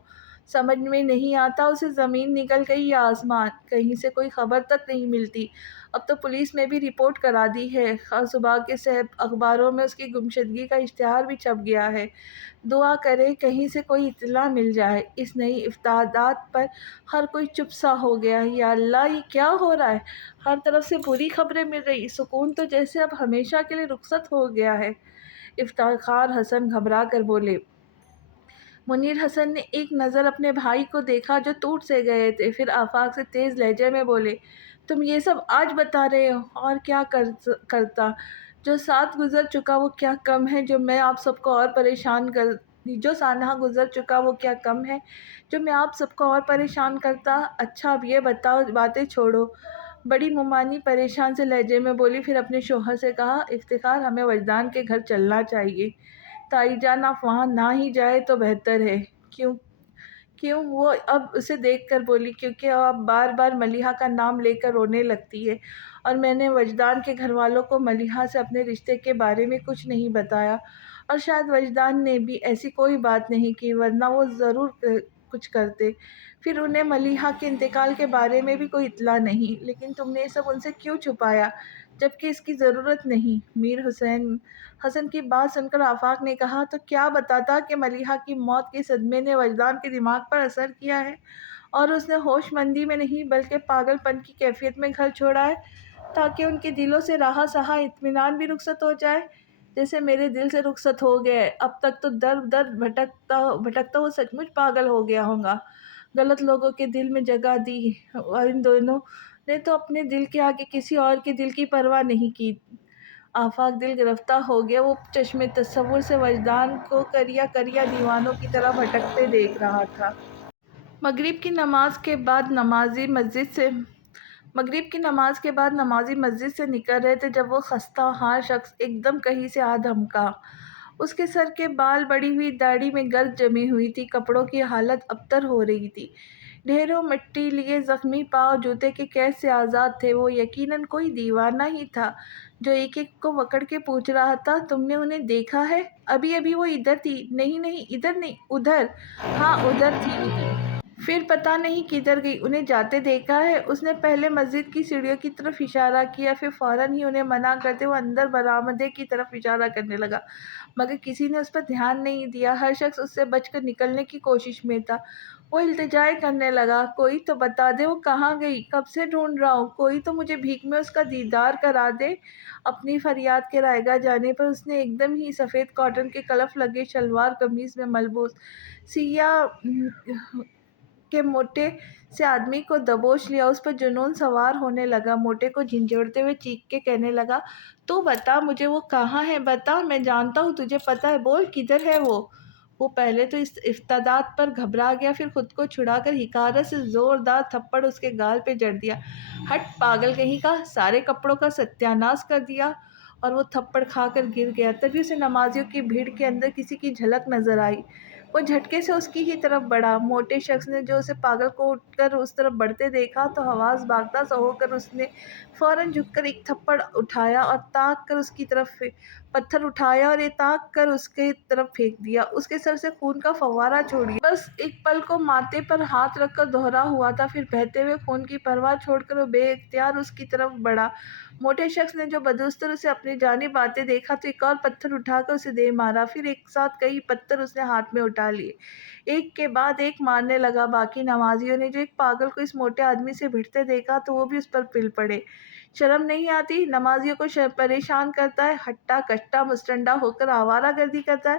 سمجھ میں نہیں آتا اسے زمین نکل گئی یا آسمان، کہیں سے کوئی خبر تک نہیں ملتی۔ اب تو پولیس میں بھی رپورٹ کرا دی ہے، اور صبح کے اخباروں میں اس کی گمشدگی کا اشتہار بھی چھپ گیا ہے۔ دعا کریں کہیں سے کوئی اطلاع مل جائے۔ اس نئی افتادات پر ہر کوئی چپ سا ہو گیا۔ یا اللہ، یہ کیا ہو رہا ہے؟ ہر طرف سے بری خبریں مل رہی، سکون تو جیسے اب ہمیشہ کے لیے رخصت ہو گیا ہے۔ افتخار حسن گھبرا کر بولے۔ منیر حسن نے ایک نظر اپنے بھائی کو دیکھا جو ٹوٹ سے گئے تھے، پھر آفاق سے تیز لہجے میں بولے، تم یہ سب آج بتا رہے ہو؟ اور کیا کرتا؟ جو ساتھ گزر چکا وہ کیا کم ہے جو میں آپ سب کو اور پریشان جو سانحہ گزر چکا وہ کیا کم ہے جو میں آپ سب کو اور پریشان کرتا؟ اچھا اب یہ بتاؤ، باتیں چھوڑو۔ بڑی مومانی پریشان سے لہجے میں بولی، پھر اپنے شوہر سے کہا، افتخار ہمیں وجدان کے گھر چلنا چاہیے۔ تائی جان آپ وہاں نہ ہی جائے تو بہتر ہے۔ کیوں؟ وہ اب اسے دیکھ کر بولی، کیونکہ آپ بار بار ملیحہ کا نام لے کر رونے لگتی ہے، اور میں نے وجدان کے گھر والوں کو ملیحہ سے اپنے رشتے کے بارے میں کچھ نہیں بتایا، اور شاید وجدان نے بھی ایسی کوئی بات نہیں کی، ورنہ وہ ضرور کچھ کرتے۔ پھر انہیں ملیحہ کے انتقال کے بارے میں بھی کوئی اطلاع نہیں، لیکن تم نے یہ سب ان سے کیوں چھپایا جبکہ اس کی ضرورت نہیں؟ میر حسن کی بات سن کر آفاق نے کہا، تو کیا بتاتا کہ ملیحہ کی موت کے صدمے نے وجدان کے دماغ پر اثر کیا ہے، اور اس نے ہوش مندی میں نہیں بلکہ پاگل پن کی کیفیت میں گھر چھوڑا ہے، تاکہ ان کے دلوں سے رہا سہا اطمینان بھی رخصت ہو جائے، جیسے میرے دل سے رخصت ہو گیا ہے۔ اب تک تو در در بھٹکتا وہ سچ مچ پاگل ہو گیا ہوگا، غلط لوگوں کے دل میں جگہ دی، اور ان دونوں نے تو اپنے دل کے آگے کسی اور کے دل کی پرواہ نہیں کی۔ آفاق دل گرفتہ ہو گیا۔ وہ چشم تصور سے وجدان کو کریا کریا دیوانوں کی طرح بھٹکتے دیکھ رہا تھا۔ مغرب کی نماز کے بعد نمازی مسجد سے نکل رہے تھے جب وہ خستہ حال شخص ایک دم کہیں سے آ دھمکا۔ اس کے سر کے بال، بڑی ہوئی داڑھی میں گرد جمی ہوئی تھی، کپڑوں کی حالت ابتر ہو رہی تھی، ڈھیروں مٹی لیے زخمی پاؤں جوتے کے قید سے آزاد تھے۔ وہ یقیناً کوئی دیوانہ ہی تھا جو ایک ایک کو پکڑ کے پوچھ رہا تھا، تم نے انہیں دیکھا ہے؟ ابھی ابھی وہ ادھر تھی۔ نہیں نہیں، ادھر نہیں، ادھر۔ ہاں ادھر تھی۔ پھر پتہ نہیں کدھر گئی؟ انہیں جاتے دیکھا ہے؟ اس نے پہلے مسجد کی سیڑھیوں کی طرف اشارہ کیا، پھر فوراً ہی انہیں منع کرتے ہوئے اندر برآمدے کی طرف اشارہ کرنے لگا، مگر کسی نے اس پر دھیان نہیں دیا۔ ہر شخص اس سے بچ کر نکلنے کی کوشش میں تھا۔ وہ التجائیں کرنے لگا، کوئی تو بتا دے وہ کہاں گئی؟ کب سے ڈھونڈ رہا ہوں، کوئی تو مجھے بھیک میں اس کا دیدار کرا دے۔ اپنی فریاد کے رائگاں جانے پر اس نے ایک دم ہی سفید کاٹن کے کلف لگے شلوار قمیض میں ملبوس سیاہ کے موٹے سے آدمی کو دبوچ لیا۔ اس پر جنون سوار ہونے لگا، موٹے کو جھنجھوڑتے ہوئے چیخ کے کہنے لگا، تو بتا مجھے وہ کہاں ہے؟ بتا، میں جانتا ہوں تجھے پتہ ہے، بول کدھر ہے وہ؟ وہ پہلے تو اس افتادات پر گھبرا گیا، پھر خود کو چھڑا کر حقارت سے زوردار تھپڑ اس کے گال پہ جڑ دیا۔ ہٹ پاگل کہیں کا، سارے کپڑوں کا ستیہ ناش کر دیا! اور وہ تھپڑ کھا کر گر گیا۔ تبھی اسے نمازیوں کی بھیڑ کے اندر کسی کی جھلک نظر آئی۔ وہ جھٹکے سے اس کی ہی طرف بڑھا۔ موٹے شخص نے جو اسے پاگل کو اٹھ کر اس طرف بڑھتے دیکھا تو حواس باختہ سا ہو کر اس نے فوراً جھک کر ایک تھپڑ اٹھایا اور تاک کر اس کی طرف پتھر اٹھایا اور یہ تاک کر اس کے طرف پھینک دیا۔ اس کے سر سے خون کا فوارہ چھوڑیا۔ بس ایک پل کو ماتھے پر ہاتھ رکھ کر دوہرا ہوا تھا، پھر بہتے ہوئے خون کی پرواہ چھوڑ کر وہ بے اختیار اس کی طرف بڑھا۔ موٹے شخص نے جو بدستر اسے اپنی جانب آتے دیکھا تو ایک اور پتھر اٹھا کر اسے دے مارا، پھر ایک ساتھ کئی پتھر اس نے ہاتھ میں اٹھا لیے، ایک کے بعد ایک مارنے لگا۔ باقی نمازیوں نے جو ایک پاگل کو اس موٹے آدمی سے بھیڑتے دیکھا تو وہ بھی اس پر پل پڑے۔ شرم نہیں آتی؟ نمازیوں کو پریشان کرتا ہے، ہٹا کٹا مستنڈا ہو کر آوارہ گردی کرتا ہے۔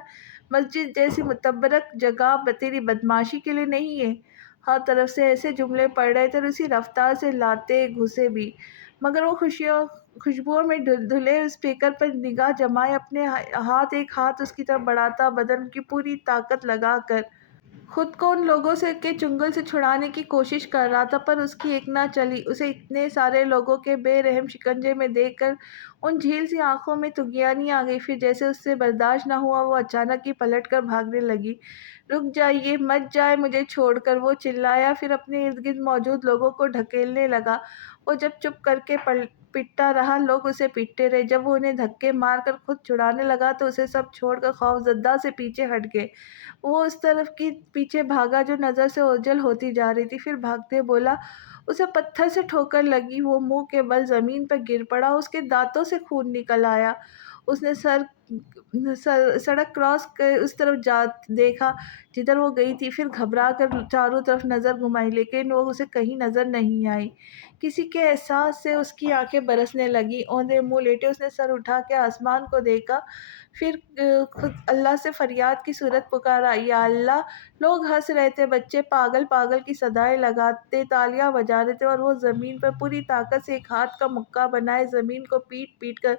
مسجد جیسی متبرک جگہ تیری بدمعاشی کے لیے نہیں ہے؟ ہر طرف سے ایسے جملے پڑ رہے تھے اور اسی رفتار سے لاتے گھسے بھی، مگر وہ خوشبوؤں میں دھلے اسپیکر پر نگاہ جمائے اپنے ایک ہاتھ اس کی طرف بڑھاتا، بدن کی پوری طاقت لگا کر خود کو ان لوگوں کے چنگل سے چھڑانے کی کوشش کر رہا تھا، پر اس کی ایک نہ چلی۔ اسے اتنے سارے لوگوں کے بے رحم شکنجے میں دیکھ کر ان جھیل سی آنکھوں میں طغیانی آ گئی۔ پھر جیسے اس سے برداشت نہ ہوا، وہ اچانک ہی پلٹ کر بھاگنے لگی۔ رک جائیے، مت جائے مجھے چھوڑ کر! وہ چلایا، پھر اپنے ارد گرد موجود لوگوں کو ڈھکیلنے لگا۔ وہ جب چپ کر کے پٹتا رہا، لوگ اسے پیٹتے رہے۔ جب وہ انہیں دھکے مار کر خود چھڑانے لگا تو اسے سب چھوڑ کر خوف زدہ سے پیچھے ہٹ گئے۔ وہ اس طرف کی پیچھے بھاگا جو نظر سے اوجھل ہوتی جا رہی تھی، پھر بھاگتے بولا، اسے پتھر سے ٹھوکر لگی، وہ منہ کے بل زمین پر گر پڑا، اس کے دانتوں سے خون نکل آیا۔ اس نے سڑک کراس کر اس طرف دیکھا جدھر وہ گئی تھی، پھر گھبرا کر چاروں طرف نظر گھمائی، لیکن وہ اسے کہیں نظر نہیں آئی۔ کسی کے احساس سے اس کی آنکھیں برسنے لگیں۔ اوندھے منہ لیٹے اس نے سر اٹھا کے آسمان کو دیکھا، پھر خود اللہ سے فریاد کی صورت پکارا، یا اللہ! لوگ ہنس رہے تھے، بچے پاگل پاگل کی صدائیں لگاتے تالیاں بجا رہے تھے، اور وہ زمین پر پوری طاقت سے ایک ہاتھ کا مکہ بنائے زمین کو پیٹ پیٹ کر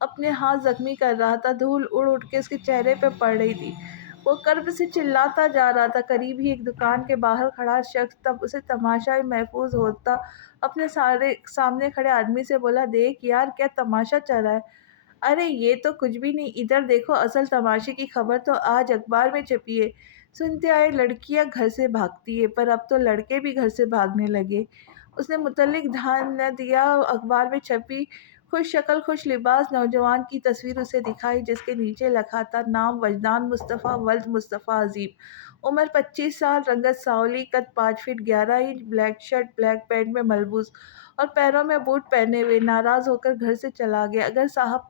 اپنے ہاتھ زخمی کر رہا تھا۔ دھول اڑ اڑ کے اس کے چہرے پہ پڑ رہی تھی، وہ کرب سے چلاتا جا رہا تھا۔ قریب ہی ایک دکان کے باہر کھڑا شخص تب اسے تماشا محسوس ہوتا اپنے سامنے کھڑے آدمی سے بولا، دیکھ یار، کیا تماشا چل رہا ہے؟ ارے یہ تو کچھ بھی نہیں، ادھر دیکھو، اصل تماشے کی خبر تو آج اخبار میں چھپی ہے۔ سنتے آئے لڑکیاں گھر سے بھاگتی ہیں، پر اب تو لڑکے بھی گھر سے بھاگنے لگے۔ اس نے متعلق دھیان نہ دیا۔ اخبار میں چھپی خوش شکل خوش لباس نوجوان کی تصویر اسے دکھائی، جس کے نیچے لکھا تھا، نام وجدان مصطفیٰ، ولد مصطفیٰ عظیم، عمر 25 سال، رنگت سانولی، قد 5 feet 11 inch, black shirt black pant میں ملبوس اور پیروں میں بوٹ پہنے ہوئے، ناراض ہو کر گھر سے چلا گیا۔ اگر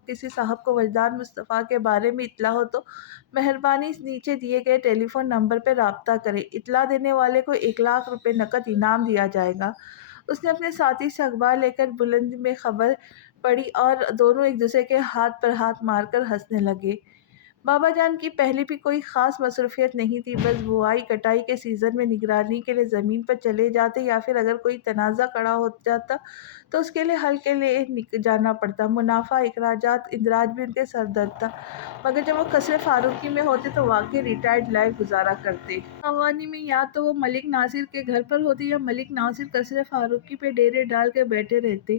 کسی صاحب کو وجدان مصطفیٰ کے بارے میں اطلاع ہو تو مہربانی نیچے دیے گئے ٹیلی فون نمبر پر رابطہ کریں، اطلاع دینے والے کو 1 لاکھ روپے نقد انعام دیا جائے گا۔ اس نے اپنے ساتھی سے اخبار لے کر بلندی میں خبر پڑھی اور دونوں ایک دوسرے کے ہاتھ پر ہاتھ مار کر ہنسنے لگے۔ بابا جان کی پہلے بھی کوئی خاص مصروفیت نہیں تھی، بس بوائی کٹائی کے سیزن میں نگرانی کے لیے زمین پر چلے جاتے، یا پھر اگر کوئی تنازع کھڑا ہو جاتا تو اس کے لیے حل کے لیے جانا پڑتا۔ منافع اخراجات اندراج بھی ان کے سر درد تھا، مگر جب وہ قصر فاروقی میں ہوتے تو واقعی ریٹائرڈ لائف گزارا کرتے۔ موانی میں یا تو وہ ملک ناصر کے گھر پر ہوتے یا ملک ناصر قصر فاروقی پہ ڈیرے ڈال کے بیٹھے رہتے۔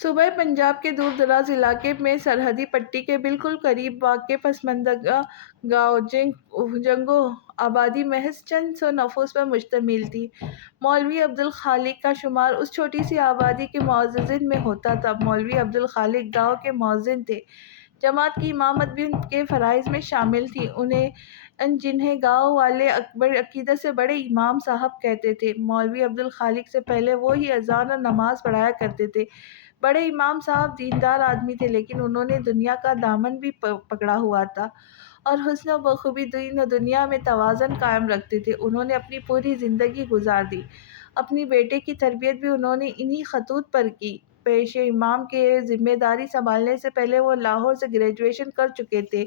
صوبہ پنجاب کے دور دراز علاقے میں سرحدی پٹی کے بالکل قریب واقع پسماندہ گاؤں جنگو آبادی محض چند سو نفوس پر مشتمل تھی۔ مولوی عبدالخالق کا شمار اس چھوٹی سی آبادی کے معززین میں ہوتا تھا۔ مولوی عبدالخالق گاؤں کے مؤذن تھے۔ جماعت کی امامت بھی ان کے فرائض میں شامل تھی۔ جنہیں گاؤں والے عقیدت سے بڑے امام صاحب کہتے تھے۔ مولوی عبدالخالق سے پہلے وہ ہی اذان اور نماز پڑھایا کرتے تھے۔ بڑے امام صاحب دیندار آدمی تھے، لیکن انہوں نے دنیا کا دامن بھی پکڑا ہوا تھا اور حسن و بخوبی دین و دنیا میں توازن قائم رکھتے تھے۔ انہوں نے اپنی پوری زندگی گزار دی۔ اپنی بیٹے کی تربیت بھی انہوں نے انہی خطوط پر کی۔ پیش امام کے ذمہ داری سنبھالنے سے پہلے وہ لاہور سے گریجویشن کر چکے تھے۔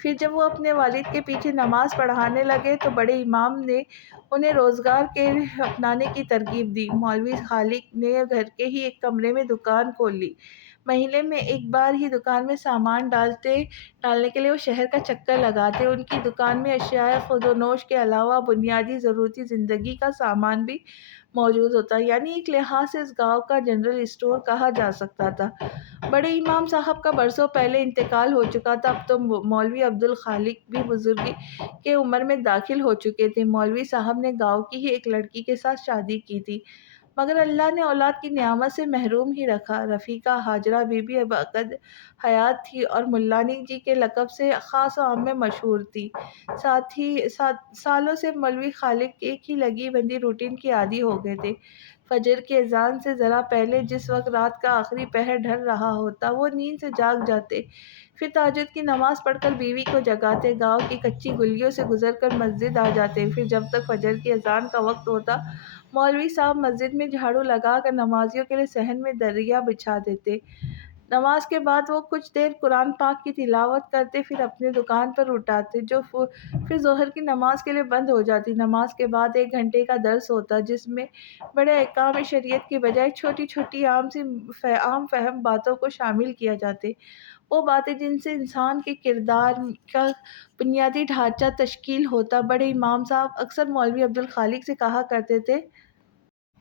پھر جب وہ اپنے والد کے پیچھے نماز پڑھانے لگے تو بڑے امام نے انہیں روزگار کے اپنانے کی ترغیب دی۔ مولوی خالق نے گھر کے ہی ایک کمرے میں دکان کھول لی۔ مہینے میں ایک بار ہی دکان میں سامان ڈالنے کے لیے وہ شہر کا چکر لگاتے۔ ان کی دکان میں اشیاء خود و نوش کے علاوہ بنیادی ضرورتی زندگی کا سامان بھی موجود ہوتا، یعنی ایک لحاظ سے اس گاؤں کا جنرل اسٹور کہا جا سکتا تھا۔ بڑے امام صاحب کا برسوں پہلے انتقال ہو چکا تھا۔ اب تو مولوی عبدالخالق بھی بزرگی کے عمر میں داخل ہو چکے تھے۔ مولوی صاحب نے گاؤں کی ہی ایک لڑکی کے ساتھ شادی کی تھی، مگر اللہ نے اولاد کی نعمت سے محروم ہی رکھا۔ رفیقہ حاجرہ بی بی ابد حیات تھی اور ملانی جی کے لقب سے خاص و عام میں مشہور تھی۔ سالوں سے مولوی خالق ایک ہی لگی بندی روٹین کی عادی ہو گئے تھے۔ فجر کی اذان سے ذرا پہلے جس وقت رات کا آخری پہر ڈھل رہا ہوتا، وہ نیند سے جاگ جاتے، پھر تہجد کی نماز پڑھ کر بیوی کو جگاتے، گاؤں کی کچی گلیوں سے گزر کر مسجد آ جاتے۔ پھر جب تک فجر کی اذان کا وقت ہوتا، مولوی صاحب مسجد میں جھاڑو لگا کر نمازیوں کے لیے صحن میں دریا بچھا دیتے۔ نماز کے بعد وہ کچھ دیر قرآن پاک کی تلاوت کرتے، پھر اپنے دکان پر لوٹ آتے، جو پھر ظہر کی نماز کے لیے بند ہو جاتی۔ نماز کے بعد 1 گھنٹے کا درس ہوتا، جس میں بڑے احکام شریعت کی بجائے چھوٹی چھوٹی عام فہم باتوں کو شامل کیا جاتے، وہ باتیں جن سے انسان کے کردار کا بنیادی ڈھانچہ تشکیل ہوتا۔ بڑے امام صاحب اکثر مولوی عبدالخالق سے کہا کرتے تھے،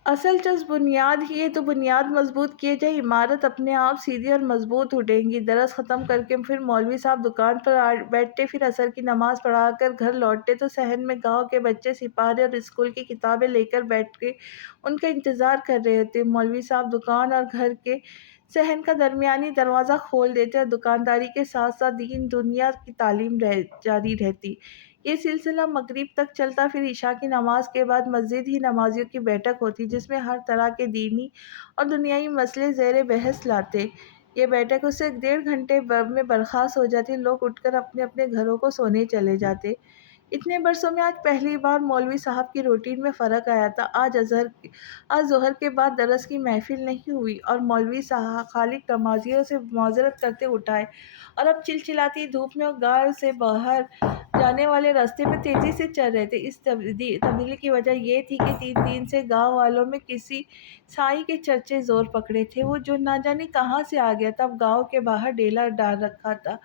اصل چیز بنیاد ہی ہے، تو بنیاد مضبوط کیے جائے، عمارت اپنے آپ سیدھی اور مضبوط اٹھے گی۔ درس ختم کر کے پھر مولوی صاحب دکان پر بیٹھتے، پھر عصر کی نماز پڑھا کر گھر لوٹتے تو صحن میں گاؤں کے بچے سپارے اور اسکول کی کتابیں لے کر بیٹھ کے ان کا انتظار کر رہے ہوتے۔ مولوی صاحب دکان اور گھر کے صحن کا درمیانی دروازہ کھول دیتے اور دکانداری کے ساتھ ساتھ دین دنیا کی تعلیم جاری رہتی۔ یہ سلسلہ مغرب تک چلتا، پھر عشاء کی نماز کے بعد مسجد ہی نمازیوں کی بیٹھک ہوتی، جس میں ہر طرح کے دینی اور دنیائی مسئلے زیر بحث لاتے۔ یہ بیٹھک اس سے 1.5 گھنٹے میں برخاست ہو جاتی، لوگ اٹھ کر اپنے اپنے گھروں کو سونے چلے جاتے۔ اتنے برسوں میں آج پہلی بار مولوی صاحب کی روٹین میں فرق آیا تھا۔ آج ظہر کے بعد درس کی محفل نہیں ہوئی اور مولوی خالق نمازیوں سے معذرت کرتے اٹھائے، اور اب چلچلاتی دھوپ میں وہ گاؤں سے باہر جانے والے راستے میں تیزی سے چل رہے تھے۔ اس تبدیلی کی وجہ یہ تھی کہ 3 دن سے گاؤں والوں میں کسی سائی کے چرچے زور پکڑے تھے، وہ جو نہ جانے کہاں سے آ گیا تھا، اب گاؤں کے باہر ڈیلا ڈال رکھا تھا۔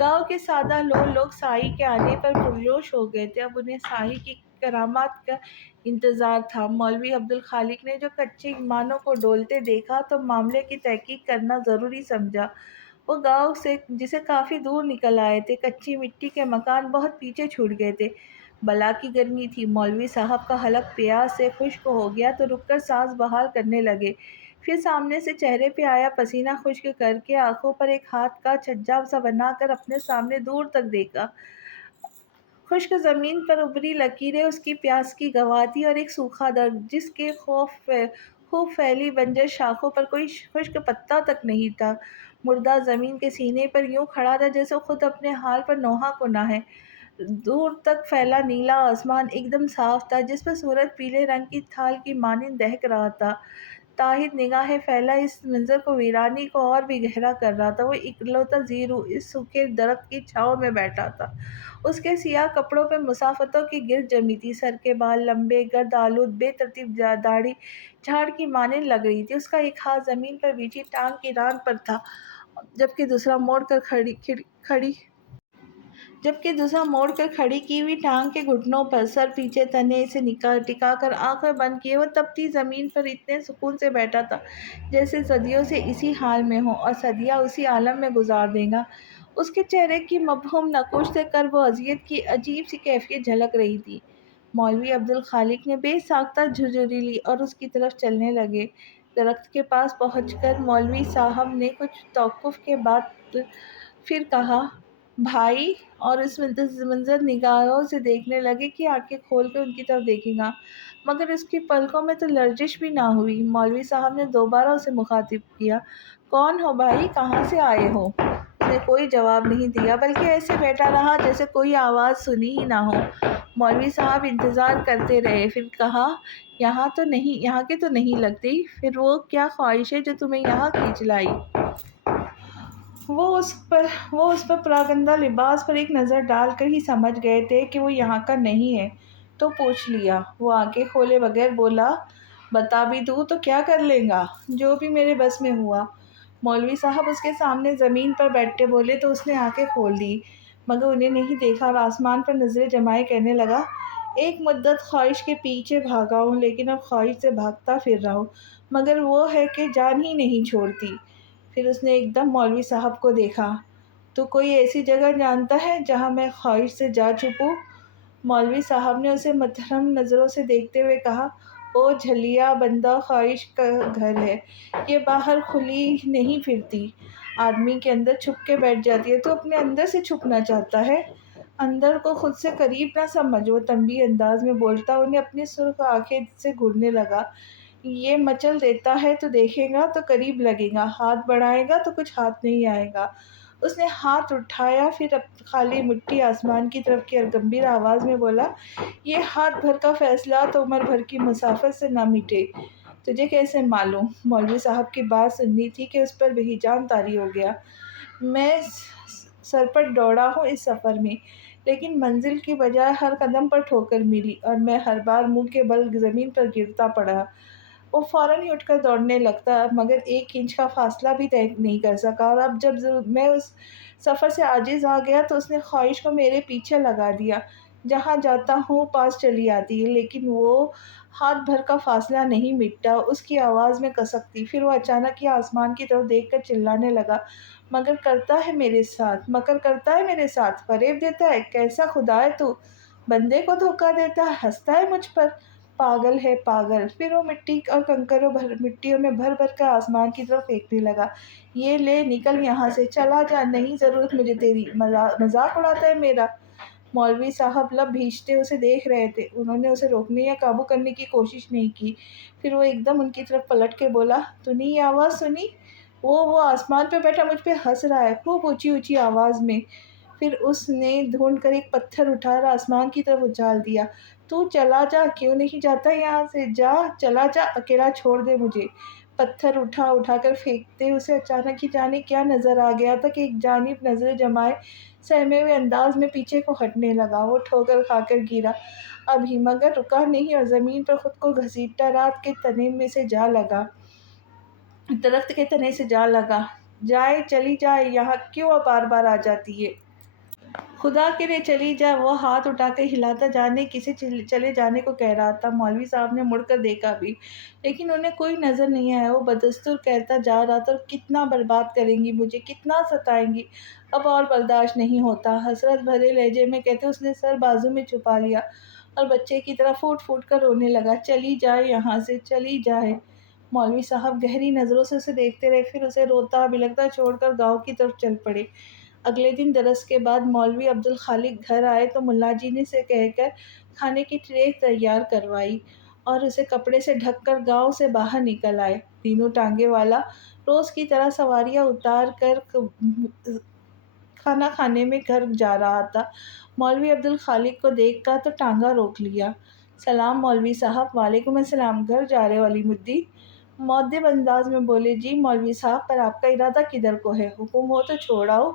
گاؤں کے سادہ لوگ سائی کے آنے پر پرجوش ہو گئے تھے، اب انہیں سائی کی کرامات کا انتظار تھا۔ مولوی عبدالخالق نے جو کچے ایمانوں کو ڈولتے دیکھا تو معاملے کی تحقیق کرنا ضروری سمجھا۔ وہ گاؤں سے کافی دور نکل آئے تھے، کچی مٹی کے مکان بہت پیچھے چھوٹ گئے تھے، بلا کی گرمی تھی۔ مولوی صاحب کا حلق پیاس سے خشک ہو گیا تو رک کر سانس بحال کرنے لگے، پھر سامنے سے چہرے پہ آیا پسینہ خشک کر کے آنکھوں پر ایک ہاتھ کا چھجا سا بنا کر اپنے سامنے دور تک دیکھا۔ خشک زمین پر ابری لکیریں اس کی پیاس کی گواہ تھیں، اور ایک سوکھا درخت جس کے خوب پھیلی بنجر شاخوں پر کوئی خشک پتا تک نہیں تھا، مردہ زمین کے سینے پر یوں کھڑا تھا جیسے خود اپنے حال پر نوحہ کناں ہے۔ دور تک پھیلا نیلا آسمان ایک دم صاف تھا، جس پر سورج پیلے رنگ کی تھال کی مانند دہک رہا تھا۔ تاحد نگاہ پھیلا اس منظر کو ویرانی کو اور بھی گہرا کر رہا تھا۔ وہ اکلوتا زیرو اس سوکھے درخت کی چھاؤں میں بیٹھا تھا، اس کے سیاہ کپڑوں پہ مسافرتوں کی گرد جمی تھی، سر کے بال لمبے گرد آلود بے ترتیب داڑھی جھاڑ کی مانند لگ رہی تھی، اس کا ایک ہاتھ زمین پر بچھی ٹانگ کی ران پر تھا، جبکہ دوسرا موڑ کر کھڑی جبکہ دوسرا موڑ کر کھڑی کی ہوئی ٹانگ کے گھٹنوں پر سر پیچھے تنے سے ٹکا کر آنکھیں بند کیے وہ تپتی زمین پر اتنے سکون سے بیٹھا تھا جیسے صدیوں سے اسی حال میں ہو اور صدیاں اسی عالم میں گزار دے گا۔ اس کے چہرے کی مبہم نقوش سے کر وہ اذیت کی عجیب سی کیفیت جھلک رہی تھی۔ مولوی عبدالخالق نے بے ساختہ جھرجھری لی اور اس کی طرف چلنے لگے۔ درخت کے پاس پہنچ کر مولوی صاحب نے کچھ توقف کے بعد پھر کہا، بھائی، اور اس منظر نگاہوں سے دیکھنے لگے کہ آنکھیں کھول کر ان کی طرف دیکھے گا، مگر اس کی پلکوں میں تو لرزش بھی نہ ہوئی۔ مولوی صاحب نے دوبارہ اسے مخاطب کیا، کون ہو بھائی، کہاں سے آئے ہو؟ اس نے کوئی جواب نہیں دیا بلکہ ایسے بیٹھا رہا جیسے کوئی آواز سنی ہی نہ ہو۔ مولوی صاحب انتظار کرتے رہے، پھر کہا، یہاں کے تو نہیں لگتی، پھر وہ کیا خواہش ہے جو تمہیں یہاں کھینچ لائی؟ وہ اس پر پراگندہ لباس پر ایک نظر ڈال کر ہی سمجھ گئے تھے کہ وہ یہاں کا نہیں ہے، تو پوچھ لیا۔ وہ آنکھیں کھولے بغیر بولا، بتا بھی دوں تو کیا کر لیں گا؟ جو بھی میرے بس میں ہوا۔ مولوی صاحب اس کے سامنے زمین پر بیٹھے بولے تو اس نے آنکھیں کھول دی، مگر انہیں نہیں دیکھا اور آسمان پر نظریں جمائے کہنے لگا، ایک مدت خواہش کے پیچھے بھاگا ہوں، لیکن اب خواہش سے بھاگتا پھر رہا ہوں، مگر وہ ہے کہ جان ہی نہیں چھوڑتی۔ پھر اس نے ایک دم مولوی صاحب کو دیکھا، تو کوئی ایسی جگہ جانتا ہے جہاں میں خواہش سے جا چھپوں؟ مولوی صاحب نے اسے متحرم نظروں سے دیکھتے ہوئے کہا، او جھلیا، بندہ خواہش کا گھر ہے، یہ باہر کھلی نہیں پھرتی، آدمی کے اندر چھپ کے بیٹھ جاتی ہے۔ تو اپنے اندر سے چھپنا چاہتا ہے؟ اندر کو خود سے قریب نہ سمجھ۔ وہ تنبیہ انداز میں بولتا انہیں اپنی سرخ آنکھیں سے گھورنے لگا، یہ مچل دیتا ہے تو دیکھے گا تو قریب لگے گا، ہاتھ بڑھائے گا تو کچھ ہاتھ نہیں آئے گا۔ اس نے ہاتھ اٹھایا، پھر خالی مٹھی آسمان کی طرف کی اور گمبھیر آواز میں بولا، یہ ہاتھ بھر کا فیصلہ تو عمر بھر کی مسافت سے نہ مٹے، تجھے کیسے معلوم؟ مولوی صاحب کی بات سننی تھی کہ اس پر بے جان طاری ہو گیا۔ میں سرپٹ دوڑا ہوں اس سفر میں، لیکن منزل کی بجائے ہر قدم پر ٹھوکر ملی اور میں ہر بار منہ کے بل زمین پر گرتا پڑا۔ وہ فوراً ہی اٹھ کر دوڑنے لگتا، مگر 1 انچ کا فاصلہ بھی طے نہیں کر سکا، اور اب جب میں اس سفر سے عاجز آ گیا تو اس نے خواہش کو میرے پیچھے لگا دیا، جہاں جاتا ہوں پاس چلی آتی ہے، لیکن وہ ہاتھ بھر کا فاصلہ نہیں مٹتا۔ اس کی آواز میں کسک تھی۔ پھر وہ اچانک ہی آسمان کی طرف دیکھ کر چلانے لگا، مکر کرتا ہے میرے ساتھ، فریب دیتا ہے، کیسا خدا ہے تو، بندے کو دھوکہ دیتا ہے، ہنستا ہے مجھ پر، پاگل ہے پاگل۔ پھر وہ مٹی اور مٹیوں میں بھر بھر کر آسمان کی طرف پھینکنے لگا، یہ لے، نکل یہاں سے، چلا جا، نہیں ضرورت مجھے تیری، مذاق اڑاتا ہے میرا۔ مولوی صاحب لب بھیجتے اسے دیکھ رہے تھے، انہوں نے اسے روکنے یا قابو کرنے کی کوشش نہیں کی۔ پھر وہ ایک دم ان کی طرف پلٹ کے بولا، تو نے یہ آواز سنی؟ وہ آسمان پہ بیٹھا مجھ پہ ہنس رہا ہے، خوب اونچی اونچی آواز میں۔ پھر اس نے ڈھونڈ کر ایک پتھر اٹھا اور آسمان کی طرف اچھال دیا، تو چلا جا، کیوں نہیں جاتا یہاں سے، جا، چلا جا، اکیلا چھوڑ دے مجھے۔ پتھر اٹھا کر پھینکتے اسے اچانک ہی جانے کیا نظر آ گیا تھا کہ ایک جانب نظریں جمائے سہمے ہوئے انداز میں پیچھے کو ہٹنے لگا۔ وہ ٹھوکر کھا کر گرا ابھی، مگر رکا نہیں اور زمین پر خود کو گھسیٹتا درخت کے تنے سے جا لگا، جائے، چلی جائے، یہاں کیوں بار بار آ جاتی ہے؟ خدا کے لیے چلی جا۔ وہ ہاتھ اٹھا کر ہلاتا جانے کسے چلے جانے کو کہہ رہا تھا۔ مولوی صاحب نے مڑ کر دیکھا بھی، لیکن انہیں کوئی نظر نہیں آیا۔ وہ بدستور کہتا جا رہا تھا، کتنا برباد کریں گی مجھے، کتنا ستائیں گی، اب اور برداشت نہیں ہوتا۔ حسرت بھرے لہجے میں کہتے اس نے سر بازو میں چھپا لیا اور بچے کی طرح پھوٹ پھوٹ کر رونے لگا، چلی جائے یہاں سے، چلی جائے۔ مولوی صاحب گہری نظروں سے اسے دیکھتے رہے، پھر اسے روتا بلکتا چھوڑ کر گاؤں کی طرف چل پڑے۔ اگلے دن درس کے بعد مولوی عبدالخالق گھر آئے تو ملا جی نے سے کہہ کر کھانے کی ٹرے تیار کروائی اور اسے کپڑے سے ڈھک کر گاؤں سے باہر نکل آئے۔ دینو ٹانگے والا روز کی طرح سواریاں اتار کر کھانا کھانے میں گھر جا رہا تھا۔ مولوی عبدالخالق کو دیکھ کر تو ٹانگا روک لیا۔ سلام مولوی صاحب۔ وعلیکم السلام، گھر جا رہے ہو علی مدی؟ مؤدب انداز میں بولے، جی مولوی صاحب، پر آپ کا ارادہ کدھر کو ہے؟ حکم ہو تو چھوڑ آؤ۔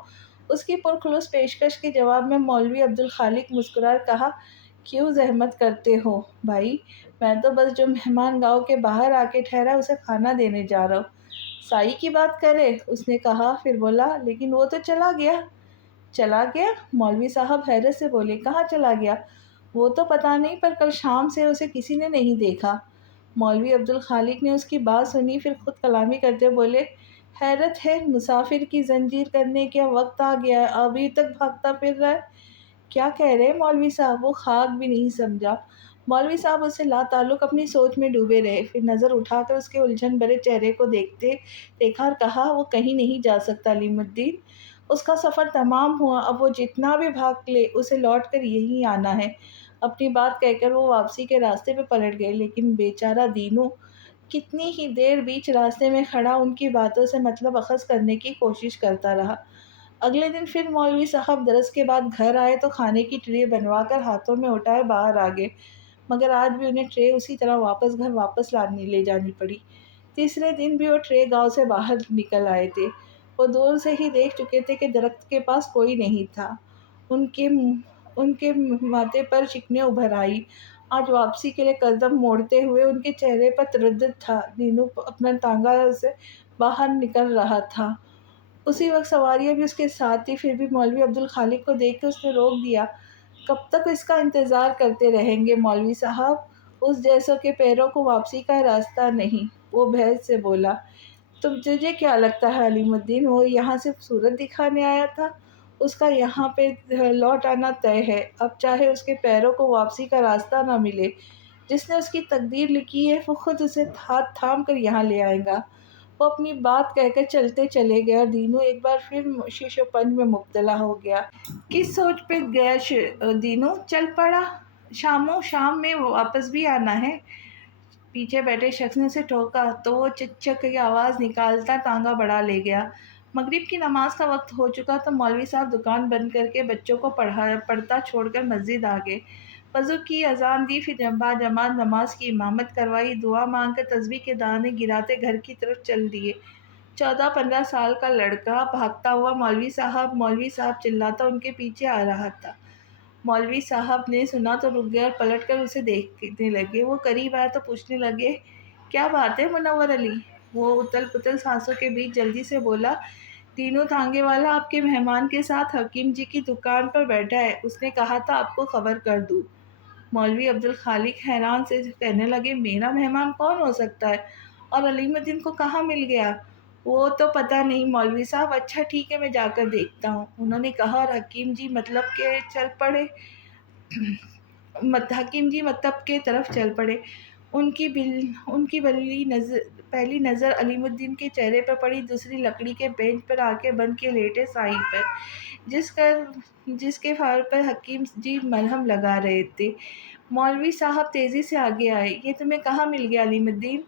اس کی پرخلوص پیشکش کے جواب میں مولوی عبدالخالق مسکرا کر کہا، کیوں زحمت کرتے ہو بھائی، میں تو بس جو مہمان گاؤں کے باہر آ کے ٹھہرا اسے کھانا دینے جا رہا ہوں۔ سائی کی بات کرے؟ اس نے کہا، پھر بولا، لیکن وہ تو چلا گیا۔ چلا گیا؟ مولوی صاحب حیرت سے بولے، کہاں چلا گیا؟ وہ تو پتہ نہیں، پر کل شام سے اسے کسی نے نہیں دیکھا۔ مولوی عبدالخالق نے اس کی بات سنی، پھر خود کلامی کرتے بولے، حیرت ہے، مسافر کی زنجیر کرنے کا وقت آ گیا ہے، ابھی تک بھاگتا پھر رہا ہے۔ کیا کہہ رہے ہیں مولوی صاحب؟ وہ خاک بھی نہیں سمجھا۔ مولوی صاحب اس سے لا تعلق اپنی سوچ میں ڈوبے رہے، پھر نظر اٹھا کر اس کے الجھن بھرے چہرے کو دیکھا اور کہا، وہ کہیں نہیں جا سکتا علیم الدین، اس کا سفر تمام ہوا، اب وہ جتنا بھی بھاگ لے اسے لوٹ کر یہی آنا ہے۔ اپنی بات کہہ کر وہ واپسی کے راستے پہ پلٹ گئے، لیکن بیچارہ دینو کتنی ہی دیر بیچ راستے میں کھڑا ان کی باتوں سے مطلب اخذ کرنے کی کوشش کرتا رہا۔ اگلے دن پھر مولوی صاحب درس کے بعد گھر آئے تو کھانے کی ٹرے بنوا کر ہاتھوں میں اٹھائے باہر آ گئے، مگر آج بھی انہیں ٹرے اسی طرح واپس لے جانی پڑی۔ تیسرے دن بھی وہ ٹرے گاؤں سے باہر نکل آئے تھے۔ وہ دور سے ہی دیکھ چکے تھے کہ درخت کے پاس کوئی نہیں تھا۔ ان کے ماتھے پر شکنیں ابھر آئی۔ آج واپسی کے لیے قدم موڑتے ہوئے ان کے چہرے پر تردد تھا۔ دینو اپنا ٹانگا سے باہر نکل رہا تھا۔ اسی وقت سواریاں بھی اس کے ساتھ تھی، پھر بھی مولوی عبدالخالق کو دیکھ کے اس نے روک دیا۔ کب تک اس کا انتظار کرتے رہیں گے مولوی صاحب؟ اس جیسوں کے پیروں کو واپسی کا راستہ نہیں، وہ بحث سے بولا۔ تجھے کیا لگتا ہے علیم الدین، وہ یہاں صرف صورت دکھانے آیا تھا؟ اس کا یہاں پہ لوٹ آنا طے ہے، اب چاہے اس کے پیروں کو واپسی کا راستہ نہ ملے۔ جس نے اس کی تقدیر لکھی ہے وہ خود اسے ہاتھ تھام کر یہاں لے آئے گا۔ وہ اپنی بات کہہ کر چلتے چلے گئے اور دینو ایک بار پھر شیش و پنج میں مبتلا ہو گیا۔ کس سوچ پہ گیا دینو؟ چل پڑا، شام میں واپس بھی آنا ہے۔ پیچھے بیٹھے شخص نے اسے ٹوکا تو وہ چک چک کی آواز نکالتا ٹانگا بڑھا لے گیا۔ مغرب کی نماز کا وقت ہو چکا تو مولوی صاحب دکان بند کر کے بچوں کو پڑھتا چھوڑ کر مسجد آ گئے۔ وضو کی، اذان دی، پھر باجماعت نماز کی امامت کروائی، دعا مانگ کر تسبیح کے دانے گراتے گھر کی طرف چل دیے۔ 14-15 سال کا لڑکا بھاگتا ہوا مولوی صاحب چلاتا ان کے پیچھے آ رہا تھا۔ مولوی صاحب نے سنا تو رک گئے اور پلٹ کر اسے دیکھنے لگے۔ وہ قریب آئے تو پوچھنے لگے، کیا بات ہے منور علی؟ وہ اتل پتل سانسوں کے بیچ جلدی سے بولا، دینو تانگے والا آپ کے مہمان کے ساتھ حکیم جی کی دکان پر بیٹھا ہے، اس نے کہا تھا آپ کو خبر کر دوں۔ مولوی عبدالخالق حیران سے کہنے لگے، میرا مہمان کون ہو سکتا ہے اور علیم الدین کو کہاں مل گیا؟ وہ تو پتہ نہیں مولوی صاحب۔ اچھا ٹھیک ہے، میں جا کر دیکھتا ہوں، انہوں نے کہا اور حکیم جی مکتب کے طرف چل پڑے۔ ان کی پہلی نظر علیم الدین کے چہرے پر پڑی، دوسری لکڑی کے بینچ پر آنکھیں بند کیے لیٹے ساحل پر، جس کے فار پر حکیم جی مرہم لگا رہے تھے۔ مولوی صاحب تیزی سے آگے آئے، یہ تمہیں کہاں مل گیا علیم الدین؟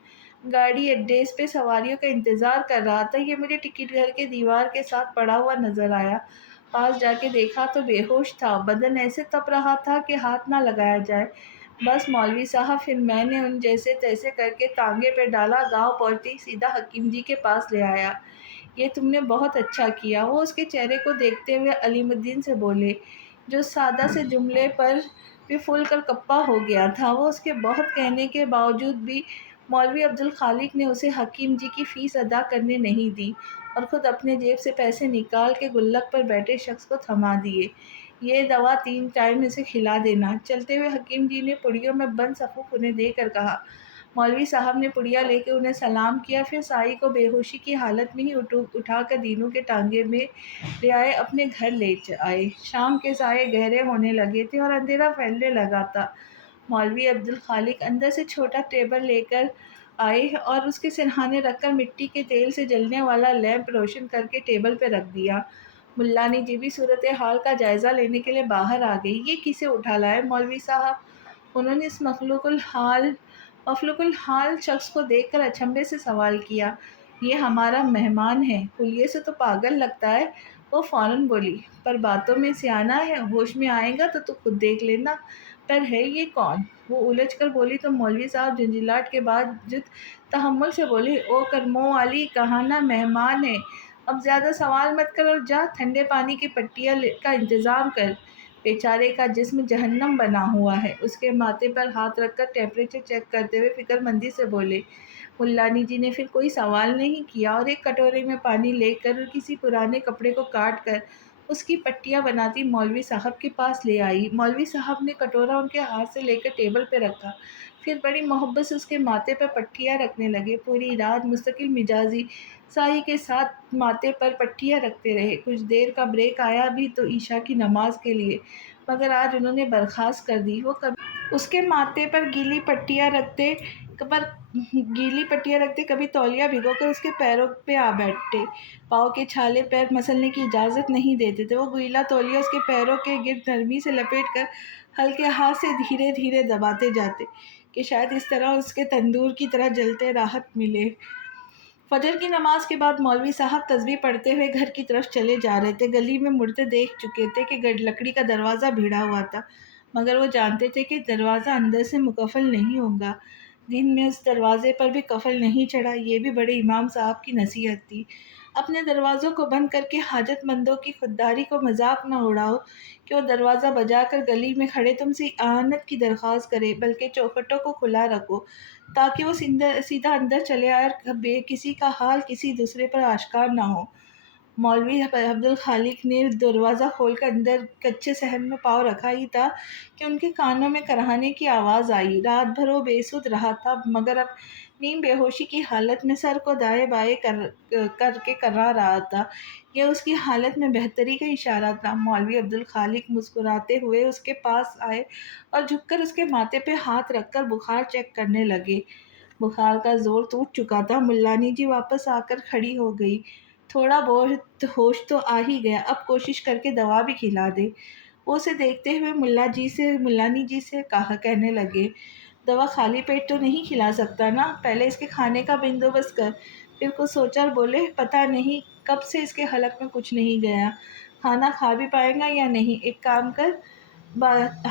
گاڑی اڈے پہ سواریوں کا انتظار کر رہا تھا، یہ مجھے ٹکٹ گھر کے دیوار کے ساتھ پڑا ہوا نظر آیا، پاس جا کے دیکھا تو بے ہوش تھا، بدن ایسے تپ رہا تھا کہ ہاتھ نہ لگایا جائے۔ بس مولوی صاحب، پھر میں نے ان جیسے تیسے کر کے ٹانگے پہ ڈالا، گاؤں پہنچتے ہی سیدھا حکیم جی کے پاس لے آیا۔ یہ تم نے بہت اچھا کیا، وہ اس کے چہرے کو دیکھتے ہوئے علیم الدین سے بولے، جو سادہ سے جملے پر بھی پھول کر کپا ہو گیا تھا۔ وہ اس کے بہت کہنے کے باوجود بھی مولوی عبدالخالق نے اسے حکیم جی کی فیس ادا کرنے نہیں دی اور خود اپنے جیب سے پیسے نکال کے گلک پر بیٹھے شخص کو تھما دیے، یہ دوا 3 ٹائم اسے کھلا دینا۔ چلتے ہوئے حکیم جی نے پڑیوں میں بند صفوف انہیں دے کر کہا۔ مولوی صاحب نے پڑیا لے کے انہیں سلام کیا، پھر سائی کو بے ہوشی کی حالت میں ہی اٹھا کر دینو کے ٹانگے میں لے آئے، اپنے گھر لے آئے۔ شام کے سائے گہرے ہونے لگے تھے اور اندھیرا پھیلنے لگا تھا۔ مولوی عبدالخالق اندر سے چھوٹا ٹیبل لے کر آئے اور اس کے سرہانے رکھ کر مٹی کے تیل سے جلنے والا لیمپ روشن کر کے ٹیبل پہ رکھ دیا۔ ملانی جی بھی صورتحال کا جائزہ لینے کے لیے باہر آ گئی۔ یہ کسے اٹھا لائے مولوی صاحب؟ انہوں نے اس مخلوق الحال شخص کو دیکھ کر اچنبھے سے سوال کیا۔ یہ ہمارا مہمان ہے، حلیے سے تو پاگل لگتا ہے، وہ فوراً بولی، پر باتوں میں سیانہ ہے، ہوش میں آئے گا تو خود دیکھ لینا۔ پر ہے یہ کون؟ وہ الجھ کر بولی تو مولوی صاحب جھنجھلاہٹ کے باوجود تحمل سے بولے، او کرمو والی، کہانا مہمان ہے، اب زیادہ سوال مت کر اور جا ٹھنڈے پانی کی پٹیاں کا انتظام کر۔ بیچارے کا جسم جہنم بنا ہوا ہے، اس کے ماتھے پر ہاتھ رکھ کر ٹیمپریچر چیک کرتے ہوئے فکر مندی سے بولے۔ ملانی جی نے پھر کوئی سوال نہیں کیا اور ایک کٹورے میں پانی لے کر اور کسی پرانے کپڑے کو کاٹ کر اس کی پٹیاں بناتی مولوی صاحب کے پاس لے آئی۔ مولوی صاحب نے کٹورا ان کے ہاتھ سے لے کر ٹیبل پہ رکھا، پھر بڑی محبت سے اس کے ماتھے پر پٹیاں رکھنے لگے۔ پوری رات مستقل مزاجی سائی کے ساتھ ماتھے پر پٹیاں رکھتے رہے۔ کچھ دیر کا بریک آیا بھی تو عشاء کی نماز کے لیے، مگر آج انہوں نے برخاست کر دی۔ وہ کبھی اس کے ماتھے پر گیلی پٹیاں رکھتے، کبھی تولیہ بھگو کر اس کے پیروں پہ آ بیٹھتے۔ پاؤں کے چھالے پیر مسلنے کی اجازت نہیں دیتے تھے۔ وہ گیلا تولیہ اس کے پیروں کے گرد نرمی سے لپیٹ کر ہلکے ہاتھ سے دھیرے دھیرے دباتے جاتے کہ شاید اس طرح اس کے تندور کی طرح جلتے راحت ملے۔ فجر کی نماز کے بعد مولوی صاحب تسبیح پڑھتے ہوئے گھر کی طرف چلے جا رہے تھے۔ گلی میں مڑتے دیکھ چکے تھے کہ لکڑی کا دروازہ بھیڑا ہوا تھا، مگر وہ جانتے تھے کہ دروازہ اندر سے مقفل نہیں ہوگا۔ دن میں اس دروازے پر بھی قفل نہیں چڑھا۔ یہ بھی بڑے امام صاحب کی نصیحت تھی، اپنے دروازوں کو بند کر کے حاجت مندوں کی خودداری کو مذاق نہ اڑاؤ کہ وہ دروازہ بجا کر گلی میں کھڑے تم سے اعانت کی درخواست کرے، بلکہ چوکھٹوں کو کھلا رکھو تاکہ وہ سیدھا اندر چلے آئے اور کسی کا حال کسی دوسرے پر آشکار نہ ہو۔ مولوی عبدالخالق نے دروازہ کھول کر اندر کچے صحن میں پاؤں رکھا ہی تھا کہ ان کے کانوں میں کرہانے کی آواز آئی۔ رات بھر وہ بے سود رہا تھا، مگر اب نیم بے ہوشی کی حالت میں سر کو دائیں بائیں کر کے کرا رہا تھا۔ یہ اس کی حالت میں بہتری کا اشارہ تھا۔ مولوی عبدالخالق مسکراتے ہوئے اس کے پاس آئے اور جھک کر اس کے ماتھے پہ ہاتھ رکھ کر بخار چیک کرنے لگے۔ بخار کا زور ٹوٹ چکا تھا۔ ملانی جی واپس آ کر کھڑی ہو گئی۔ تھوڑا بہت ہوش تو آ ہی گیا، اب کوشش کر کے دوا بھی کھلا دے۔ وہ اسے دیکھتے ہوئے ملانی جی سے کہنے لگے، دوا خالی پیٹ تو نہیں کھلا سکتا نا، پہلے اس کے کھانے کا بندوبست کر۔ پھر کچھ سوچا اور بولے، پتہ نہیں کب سے اس کے حلق میں کچھ نہیں گیا، کھانا کھا بھی پائے گا یا نہیں۔ ایک کام کر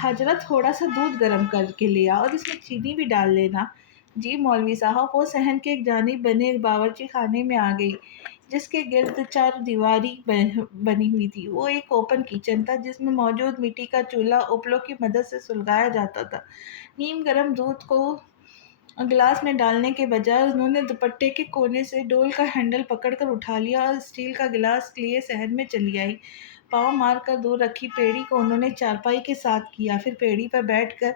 حضرت، تھوڑا سا دودھ گرم کر کے لے آ اور اس میں چینی بھی ڈال لینا۔ جی مولوی صاحب۔ وہ صحن کے ایک جانب بنے باورچی خانے میں آ گئی، جس کے گرد چار دیواری بنی ہوئی تھی۔ وہ ایک اوپن کچن تھا جس میں موجود مٹی کا چولہا اپلوں کی مدد سے سلگایا جاتا تھا۔ نیم گرم دودھ کو گلاس میں ڈالنے کے بجائے انہوں نے دوپٹے کے کونے سے ڈول کا ہینڈل پکڑ کر اٹھا لیا اور اسٹیل کا گلاس لیے صحن میں چلی آئی۔ پاؤں مار کر دور رکھی پیڑھی کو انہوں نے چارپائی کے ساتھ کیا، پھر پیڑھی پر بیٹھ کر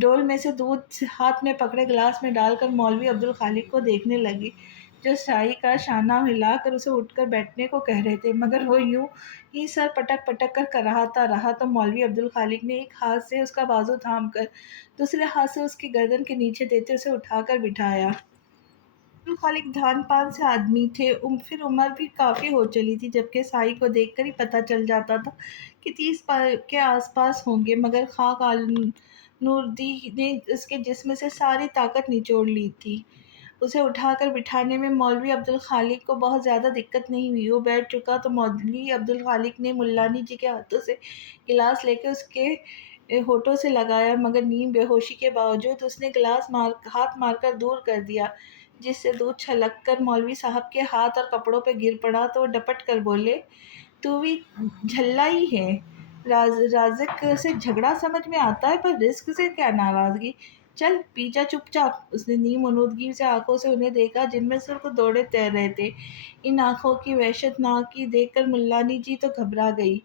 ڈول میں سے دودھ ہاتھ میں پکڑے گلاس میں ڈال کر مولوی عبدالخالق کو دیکھنے لگی، جو شاہی کا شانہ ہلا کر اسے اٹھ کر بیٹھنے کو کہہ رہے تھے، مگر وہ یوں ہی سر پٹک پٹک کر کراتا رہا۔ تو مولوی عبدالخالق نے ایک ہاتھ سے اس کا بازو تھام کر دوسرے ہاتھ سے اس کی گردن کے نیچے دیتے اسے اٹھا کر بٹھایا۔ عبدالخالق دھان پان سے آدمی تھے، پھر عمر بھی کافی ہو چلی تھی، جبکہ سائی کو دیکھ کر ہی پتہ چل جاتا تھا کہ 30 کے آس پاس ہوں گے، مگر خاک نوردی نے اس کے جسم سے ساری طاقت نچوڑ لی تھی۔ اسے اٹھا کر بٹھانے میں مولوی عبدالخالق کو بہت زیادہ دقت نہیں ہوئی۔ وہ بیٹھ چکا تو مولوی عبدالخالق نے ملانی جی کے ہاتھوں سے گلاس لے کے اس کے ہونٹوں سے لگایا، مگر نیم بے ہوشی کے باوجود اس نے گلاس ہاتھ مار کر دور کر دیا، جس سے دودھ چھلک کر مولوی صاحب کے ہاتھ اور کپڑوں پہ گر پڑا۔ تو وہ ڈپٹ کر بولے، تو بھی جھلا ہی ہے، رازق سے جھگڑا سمجھ میں آتا ہے، پر رزق سے کیا ناراضگی، چل پی جا چپ چاپ۔ اس نے نیم اونودگی سے آنکھوں سے انہیں دیکھا، جن میں سرخ دوڑے تیر رہے تھے۔ ان آنکھوں کی وحشت ناکی دیکھ کر ملانی جی تو گھبرا گئی،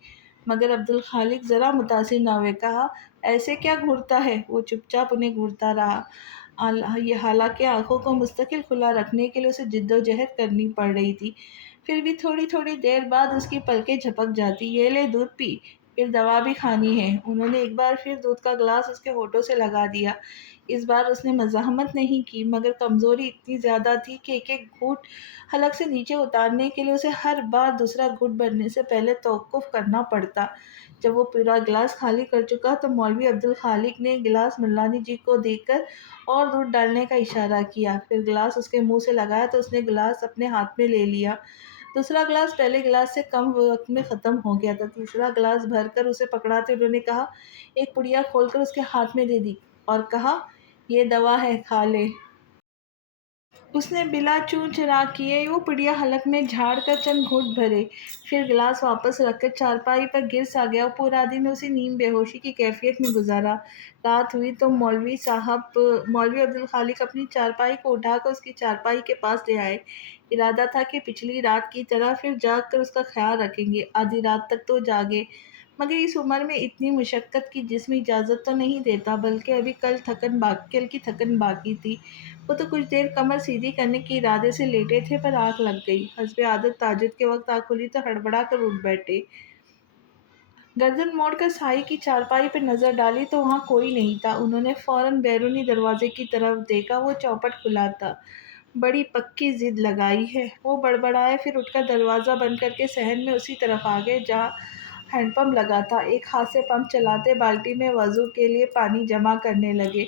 مگر عبدالخالق ذرا متاثر نہ ہوئے۔ کہا، ایسے کیا گھورتا ہے؟ وہ چپ چاپ انہیں گھورتا رہا، حالانکہ آنکھوں کو مستقل کھلا رکھنے کے لیے اسے جد و جہد کرنی پڑ رہی تھی۔ پھر بھی تھوڑی تھوڑی دیر بعد اس کی پلکیں جھپک جاتی۔ یہ لے دودھ پی، پھر دوا بھی کھانی ہے۔ انہوں نے ایک بار پھر دودھ کا گلاس اس کے ہونٹوں سے لگا دیا۔ اس بار اس نے مزاحمت نہیں کی، مگر کمزوری اتنی زیادہ تھی کہ ایک ایک گھونٹ حلق سے نیچے اتارنے کے لیے اسے ہر بار دوسرا گھونٹ بھرنے سے پہلے توقف کرنا پڑتا۔ جب وہ پورا گلاس خالی کر چکا تو مولوی عبدالخالق نے گلاس ملانی جی کو دے کر اور دودھ ڈالنے کا اشارہ کیا، پھر گلاس اس کے منہ سے لگایا تو اس نے گلاس اپنے ہاتھ میں لے لیا۔ دوسرا گلاس پہلے گلاس سے کم وقت میں ختم ہو گیا تھا۔ تیسرا گلاس بھر کر اسے پکڑاتے انہوں نے کہا، ایک پڑیا کھول کر اس کے ہاتھ میں دے دی اور کہا، یہ دوا ہے، کھا لے۔ اس نے بلا چوں چرا کیے وہ پڑیا حلق میں جھاڑ کر چند گھونٹ بھرے، پھر گلاس واپس رکھ کر چارپائی پر گر سا گیا۔ وہ پورا دن اسی نیم بے ہوشی کی کیفیت میں گزارا۔ رات ہوئی تو مولوی عبدالخالق اپنی چارپائی کو اٹھا کر اس کی چارپائی کے پاس لے آئے۔ ارادہ تھا کہ پچھلی رات کی طرح پھر جاگ کر اس کا خیال رکھیں گے۔ آدھی رات تک تو جاگے، مگر اس عمر میں اتنی مشقت کی جسم اجازت تو نہیں دیتا، بلکہ ابھی کل کی تھکن باقی تھی۔ وہ تو کچھ دیر کمر سیدھی کرنے کے ارادے سے لیٹے تھے، پر آنکھ لگ گئی۔ حسب عادت تہجد کے وقت آنکھ کھلی تو ہڑبڑا کر اٹھ بیٹھے۔ گردن موڑ کر سائے کی چارپائی پر نظر ڈالی تو وہاں کوئی نہیں تھا۔ انہوں نے فوراً بیرونی دروازے کی طرف دیکھا، وہ چوپٹ کھلا تھا۔ بڑی پکی ضد لگائی ہے، وہ بڑبڑائے، پھر اٹھ کر دروازہ بند کر کے صحن میں اسی طرف آ گئے جہاں ہینڈ پمپ لگا تھا۔ ایک ہاتھ سے پمپ چلاتے بالٹی میں وضو کے لیے پانی جمع کرنے لگے۔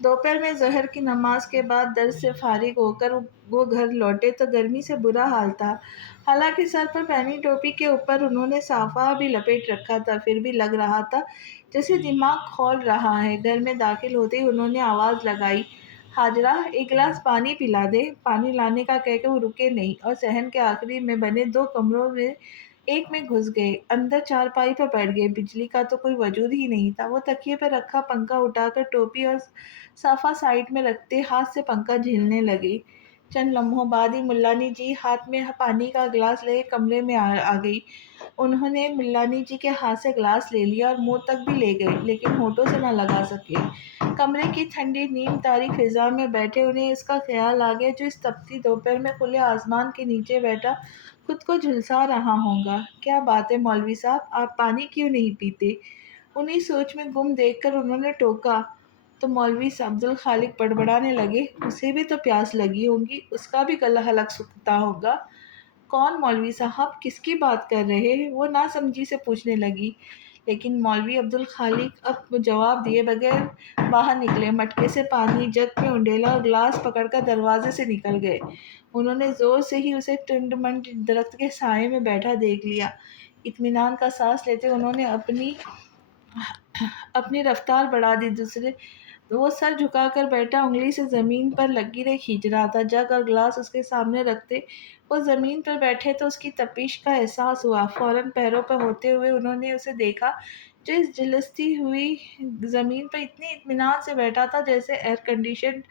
دوپہر میں ظہر کی نماز کے بعد درس سے فارغ ہو کر وہ گھر لوٹے تو گرمی سے برا حال تھا۔ حالانکہ سر پر پہنی ٹوپی کے اوپر انہوں نے صافہ بھی لپیٹ رکھا تھا، پھر بھی لگ رہا تھا جیسے دماغ کھول رہا ہے۔ گھر میں داخل ہوتے ہی انہوں نے آواز لگائی، "حاجرہ، ایک گلاس پانی پلا دے۔" پانی لانے کا کہہ کے وہ رکے نہیں اور صحن کے آخری میں بنے 2 کمروں میں ایک میں گھس گئے۔ اندر چارپائی پر بیٹھ گئے۔ بجلی کا تو کوئی وجود ہی نہیں تھا۔ وہ تکیے پر رکھا پنکھا اٹھا کر ٹوپی اور صافہ سائیڈ میں رکھتے ہاتھ سے پنکھا جھیلنے لگے۔ چند لمحوں بعد ہی ملانی جی ہاتھ میں پانی کا گلاس لے کمرے میں آ گئی۔ انہوں نے ملانی جی کے ہاتھ سے گلاس لے لیا اور منہ تک بھی لے گئے، لیکن ہونٹوں سے نہ لگا سکے۔ کمرے کی ٹھنڈی نیم تاریک فضا میں بیٹھے انہیں اس کا خیال آ گیا جو اس تپتی دوپہر میں کھلے آسمان کے نیچے بیٹھا خود کو جھلسا رہا ہوگا۔ "کیا بات ہے مولوی صاحب، آپ پانی کیوں نہیں پیتے؟" انہیں سوچ میں گم دیکھ کر انہوں نے ٹوکا تو مولوی عبدالخالق بڑبڑانے لگے، "اسے بھی تو پیاس لگی ہوگی، اس کا بھی گلا حلق سوکھتا ہوگا۔" "کون مولوی صاحب، کس کی بات کر رہے ہیں؟" وہ ناسمجھی سے پوچھنے لگی۔ لیکن مولوی عبدالخالق اب جواب دیے بغیر باہر نکلے، مٹکے سے پانی جگ میں انڈیلا اور گلاس پکڑ کر دروازے سے نکل گئے۔ انہوں نے زور سے ہی اسے ٹنڈ منڈ درخت کے سائے میں بیٹھا دیکھ لیا۔ اطمینان کا سانس لیتے انہوں نے اپنی رفتار بڑھا دی۔ وہ سر جھکا کر بیٹھا، انگلی سے زمین پر لکیریں کھینچ رہا تھا۔ جگ اور گلاس اس کے سامنے رکھتے وہ زمین پر بیٹھے تو اس کی تپش کا احساس ہوا۔ فوراً پیروں پر ہوتے ہوئے انہوں نے اسے دیکھا جو اس جھلستی ہوئی زمین پر اتنے اطمینان سے بیٹھا تھا جیسے ایئر کنڈیشنڈ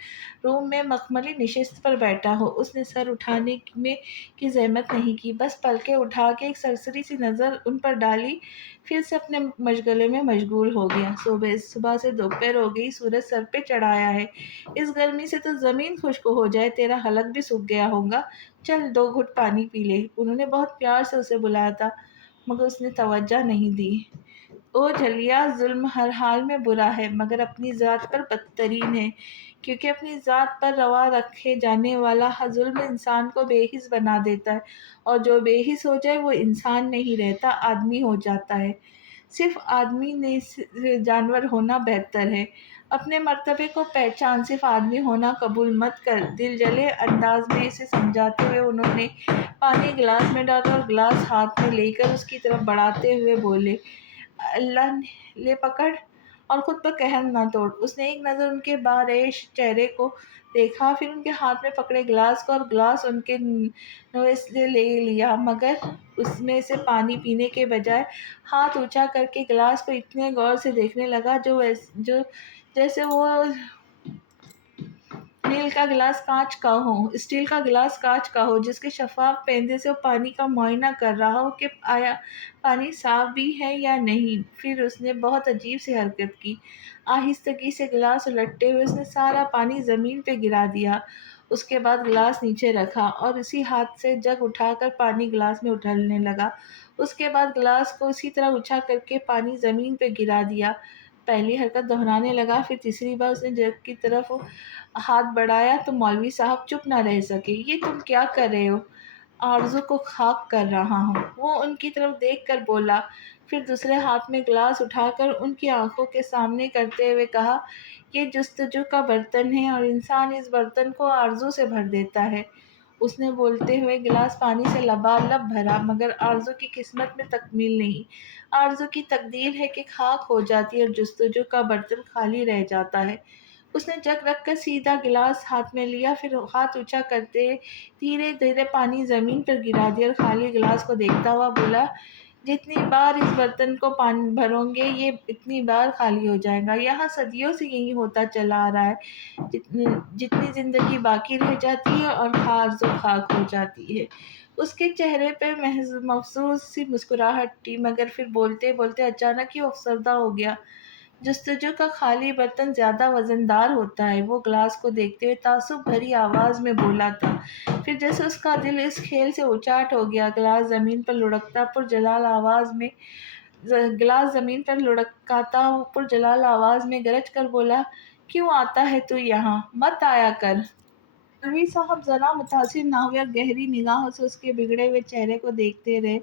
روم میں مخملی نشست پر بیٹھا ہو۔ اس نے سر اٹھانے کی زحمت نہیں کی، بس پلکیں اٹھا کے ایک سرسری سی نظر ان پر ڈالی، پھر سے اپنے مشغلے میں مشغول ہو گیا۔ "صبح سے دوپہر ہو گئی، سورج سر پہ چڑھ آیا ہے، اس گرمی سے تو زمین خشک ہو جائے، تیرا حلق بھی سوکھ گیا ہوگا، چل 2 گھٹ پانی پی لے۔" انہوں نے بہت پیار سے اسے بلایا تھا، مگر اس نے توجہ نہیں دی۔ "او جھلیا، ظلم ہر حال میں برا ہے، مگر اپنی ذات پر بدترین ہے، کیونکہ اپنی ذات پر روا رکھے جانے والا ظلم انسان کو بے حس بنا دیتا ہے، اور جو بے حس ہو جائے وہ انسان نہیں رہتا، آدمی ہو جاتا ہے۔ صرف آدمی نہیں جانور ہونا بہتر ہے۔ اپنے مرتبے کو پہچان، صرف آدمی ہونا قبول مت کر۔" دل جلے انداز میں اسے سمجھاتے ہوئے انہوں نے پانی گلاس میں ڈالا اور گلاس ہاتھ میں لے کر اس کی طرف بڑھاتے ہوئے بولے، "اللہ لے پکڑ اور خود پر قہر نہ توڑ۔" اس نے ایک نظر ان کے بارعیش چہرے کو دیکھا، پھر ان کے ہاتھ میں پکڑے گلاس کو اور گلاس ان کے نوے سے لے لیا، مگر اس میں سے پانی پینے کے بجائے ہاتھ اونچا کر کے گلاس کو اتنے غور سے دیکھنے لگا جیسے وہ اسٹیل کا گلاس کانچ کا ہو، جس کے شفاف پردے سے وہ پانی کا معائنہ کر رہا ہو کہ آیا پانی صاف بھی ہے یا نہیں۔ پھر اس نے بہت عجیب سی حرکت کی۔ آہستگی سے گلاس الٹتے ہوئے اس نے سارا پانی زمین پہ گرا دیا۔ اس کے بعد گلاس نیچے رکھا اور اسی ہاتھ سے جگ اٹھا کر پانی گلاس میں اٹھالنے لگا۔ اس کے بعد گلاس کو اسی طرح اونچا کر کے پانی زمین پہ گرا دیا۔ پہلی حرکت دہرانے لگا، پھر تیسری بار اس نے جگ کی طرف ہاتھ بڑھایا تو مولوی صاحب چپ نہ رہ سکے۔ "یہ تم کیا کر رہے ہو؟" "آرزو کو خاک کر رہا ہوں۔" وہ ان کی طرف دیکھ کر بولا، پھر دوسرے ہاتھ میں گلاس اٹھا کر ان کی آنکھوں کے سامنے کرتے ہوئے کہا، "یہ جستجو کا برتن ہے اور انسان اس برتن کو آرزو سے بھر دیتا ہے۔" اس نے بولتے ہوئے گلاس پانی سے لبالب بھرا، "مگر آرزو کی قسمت میں تکمیل نہیں۔ آرزو کی تقدیر ہے کہ خاک ہو جاتی ہے اور جستجو کا برتن خالی رہ جاتا ہے۔ اس نے جگ رکھ کر سیدھا گلاس ہاتھ میں لیا، پھر ہاتھ اونچا کرتے دھیرے دھیرے پانی زمین پر گرا دیا اور خالی گلاس کو دیکھتا ہوا بولا، جتنی بار اس برتن کو پانی بھرو گے یہ اتنی بار خالی ہو جائے گا۔ یہاں صدیوں سے یہی ہوتا چلا آ رہا ہے، جتنی جتنی زندگی باقی رہ جاتی ہے اور خاک و خاک ہو جاتی ہے۔ اس کے چہرے پہ محض مفسوس سی مسکراہٹ تھی، مگر پھر بولتے بولتے اچانک ہی وہ افسردہ ہو گیا۔ جستجو کا خالی برتن زیادہ وزندار ہوتا ہے، وہ گلاس کو دیکھتے ہوئے تعصب بھری آواز میں بولا تھا۔ پھر جیسے اس کا دل اس کھیل سے اچاٹ ہو گیا، گلاس زمین پر لڑکاتا پرجلال آواز میں گرج کر بولا، کیوں آتا ہے تو یہاں؟ مت آیا کر۔ مولوی صاحب ذرا متاثر نہ ہوئے اور گہری نگاہوں سے اس کے بگڑے ہوئے چہرے کو دیکھتے رہے،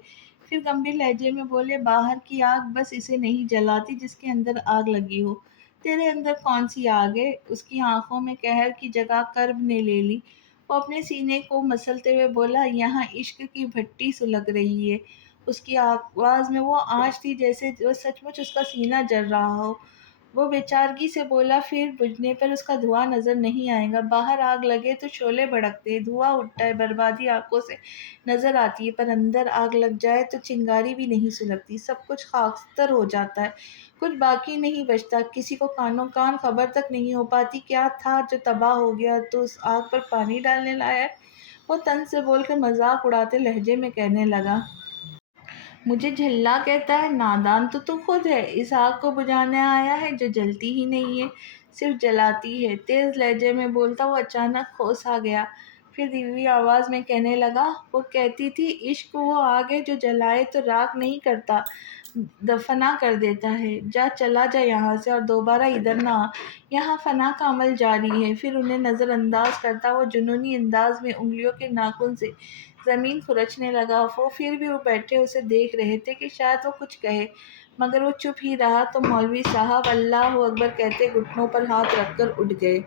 پھر گمبھیر لہجے میں بولے، باہر کی آگ بس اسے نہیں جلاتی جس کے اندر آگ لگی ہو۔ تیرے اندر کون سی آگ ہے؟ اس کی آنکھوں میں قہر کی جگہ کرب نے لے لی۔ وہ اپنے سینے کو مسلتے ہوئے بولا، یہاں عشق کی بھٹی سلگ رہی ہے۔ اس کی آواز میں وہ آنچ تھی جیسے سچ مچ اس کا سینہ جل رہا ہو۔ وہ بے چارگی سے بولا، پھر بجھنے پر اس کا دھواں نظر نہیں آئے گا۔ باہر آگ لگے تو شعلے بھڑکتے ہیں، دھواں اٹھتا ہے، بربادی آنکھوں سے نظر آتی ہے، پر اندر آگ لگ جائے تو چنگاری بھی نہیں سلگتی، سب کچھ خاکستر ہو جاتا ہے، کچھ باقی نہیں بچتا، کسی کو کانوں کان خبر تک نہیں ہو پاتی کیا تھا جو تباہ ہو گیا تو اس آگ پر پانی ڈالنے لایا ہے۔ وہ طنز سے بول کر مذاق اڑاتے لہجے میں کہنے لگا، مجھے جھلا کہتا ہے؟ نادان تو خود ہے، اس آگ کو بجھانے آیا ہے جو جلتی ہی نہیں ہے، صرف جلاتی ہے۔ تیز لہجے میں بولتا وہ اچانک ہوش آ گیا، پھر دھیمی آواز میں کہنے لگا، وہ کہتی تھی عشق وہ آگ ہے جو جلائے تو راکھ نہیں کرتا، فنا کر دیتا ہے۔ جا چلا جا یہاں سے اور دوبارہ ادھر نہ آ، یہاں فنا کا عمل جاری ہے۔ پھر انہیں نظر انداز کرتا وہ جنونی انداز میں انگلیوں کے ناخن سے زمین کھرچنے لگا۔ وہ پھر بھی وہ بیٹھے اسے دیکھ رہے تھے کہ شاید وہ کچھ کہے، مگر وہ چپ ہی رہا۔ تو مولوی صاحب اللہ اکبر کہتے گھٹنوں پر ہاتھ رکھ کر اٹھ گئے۔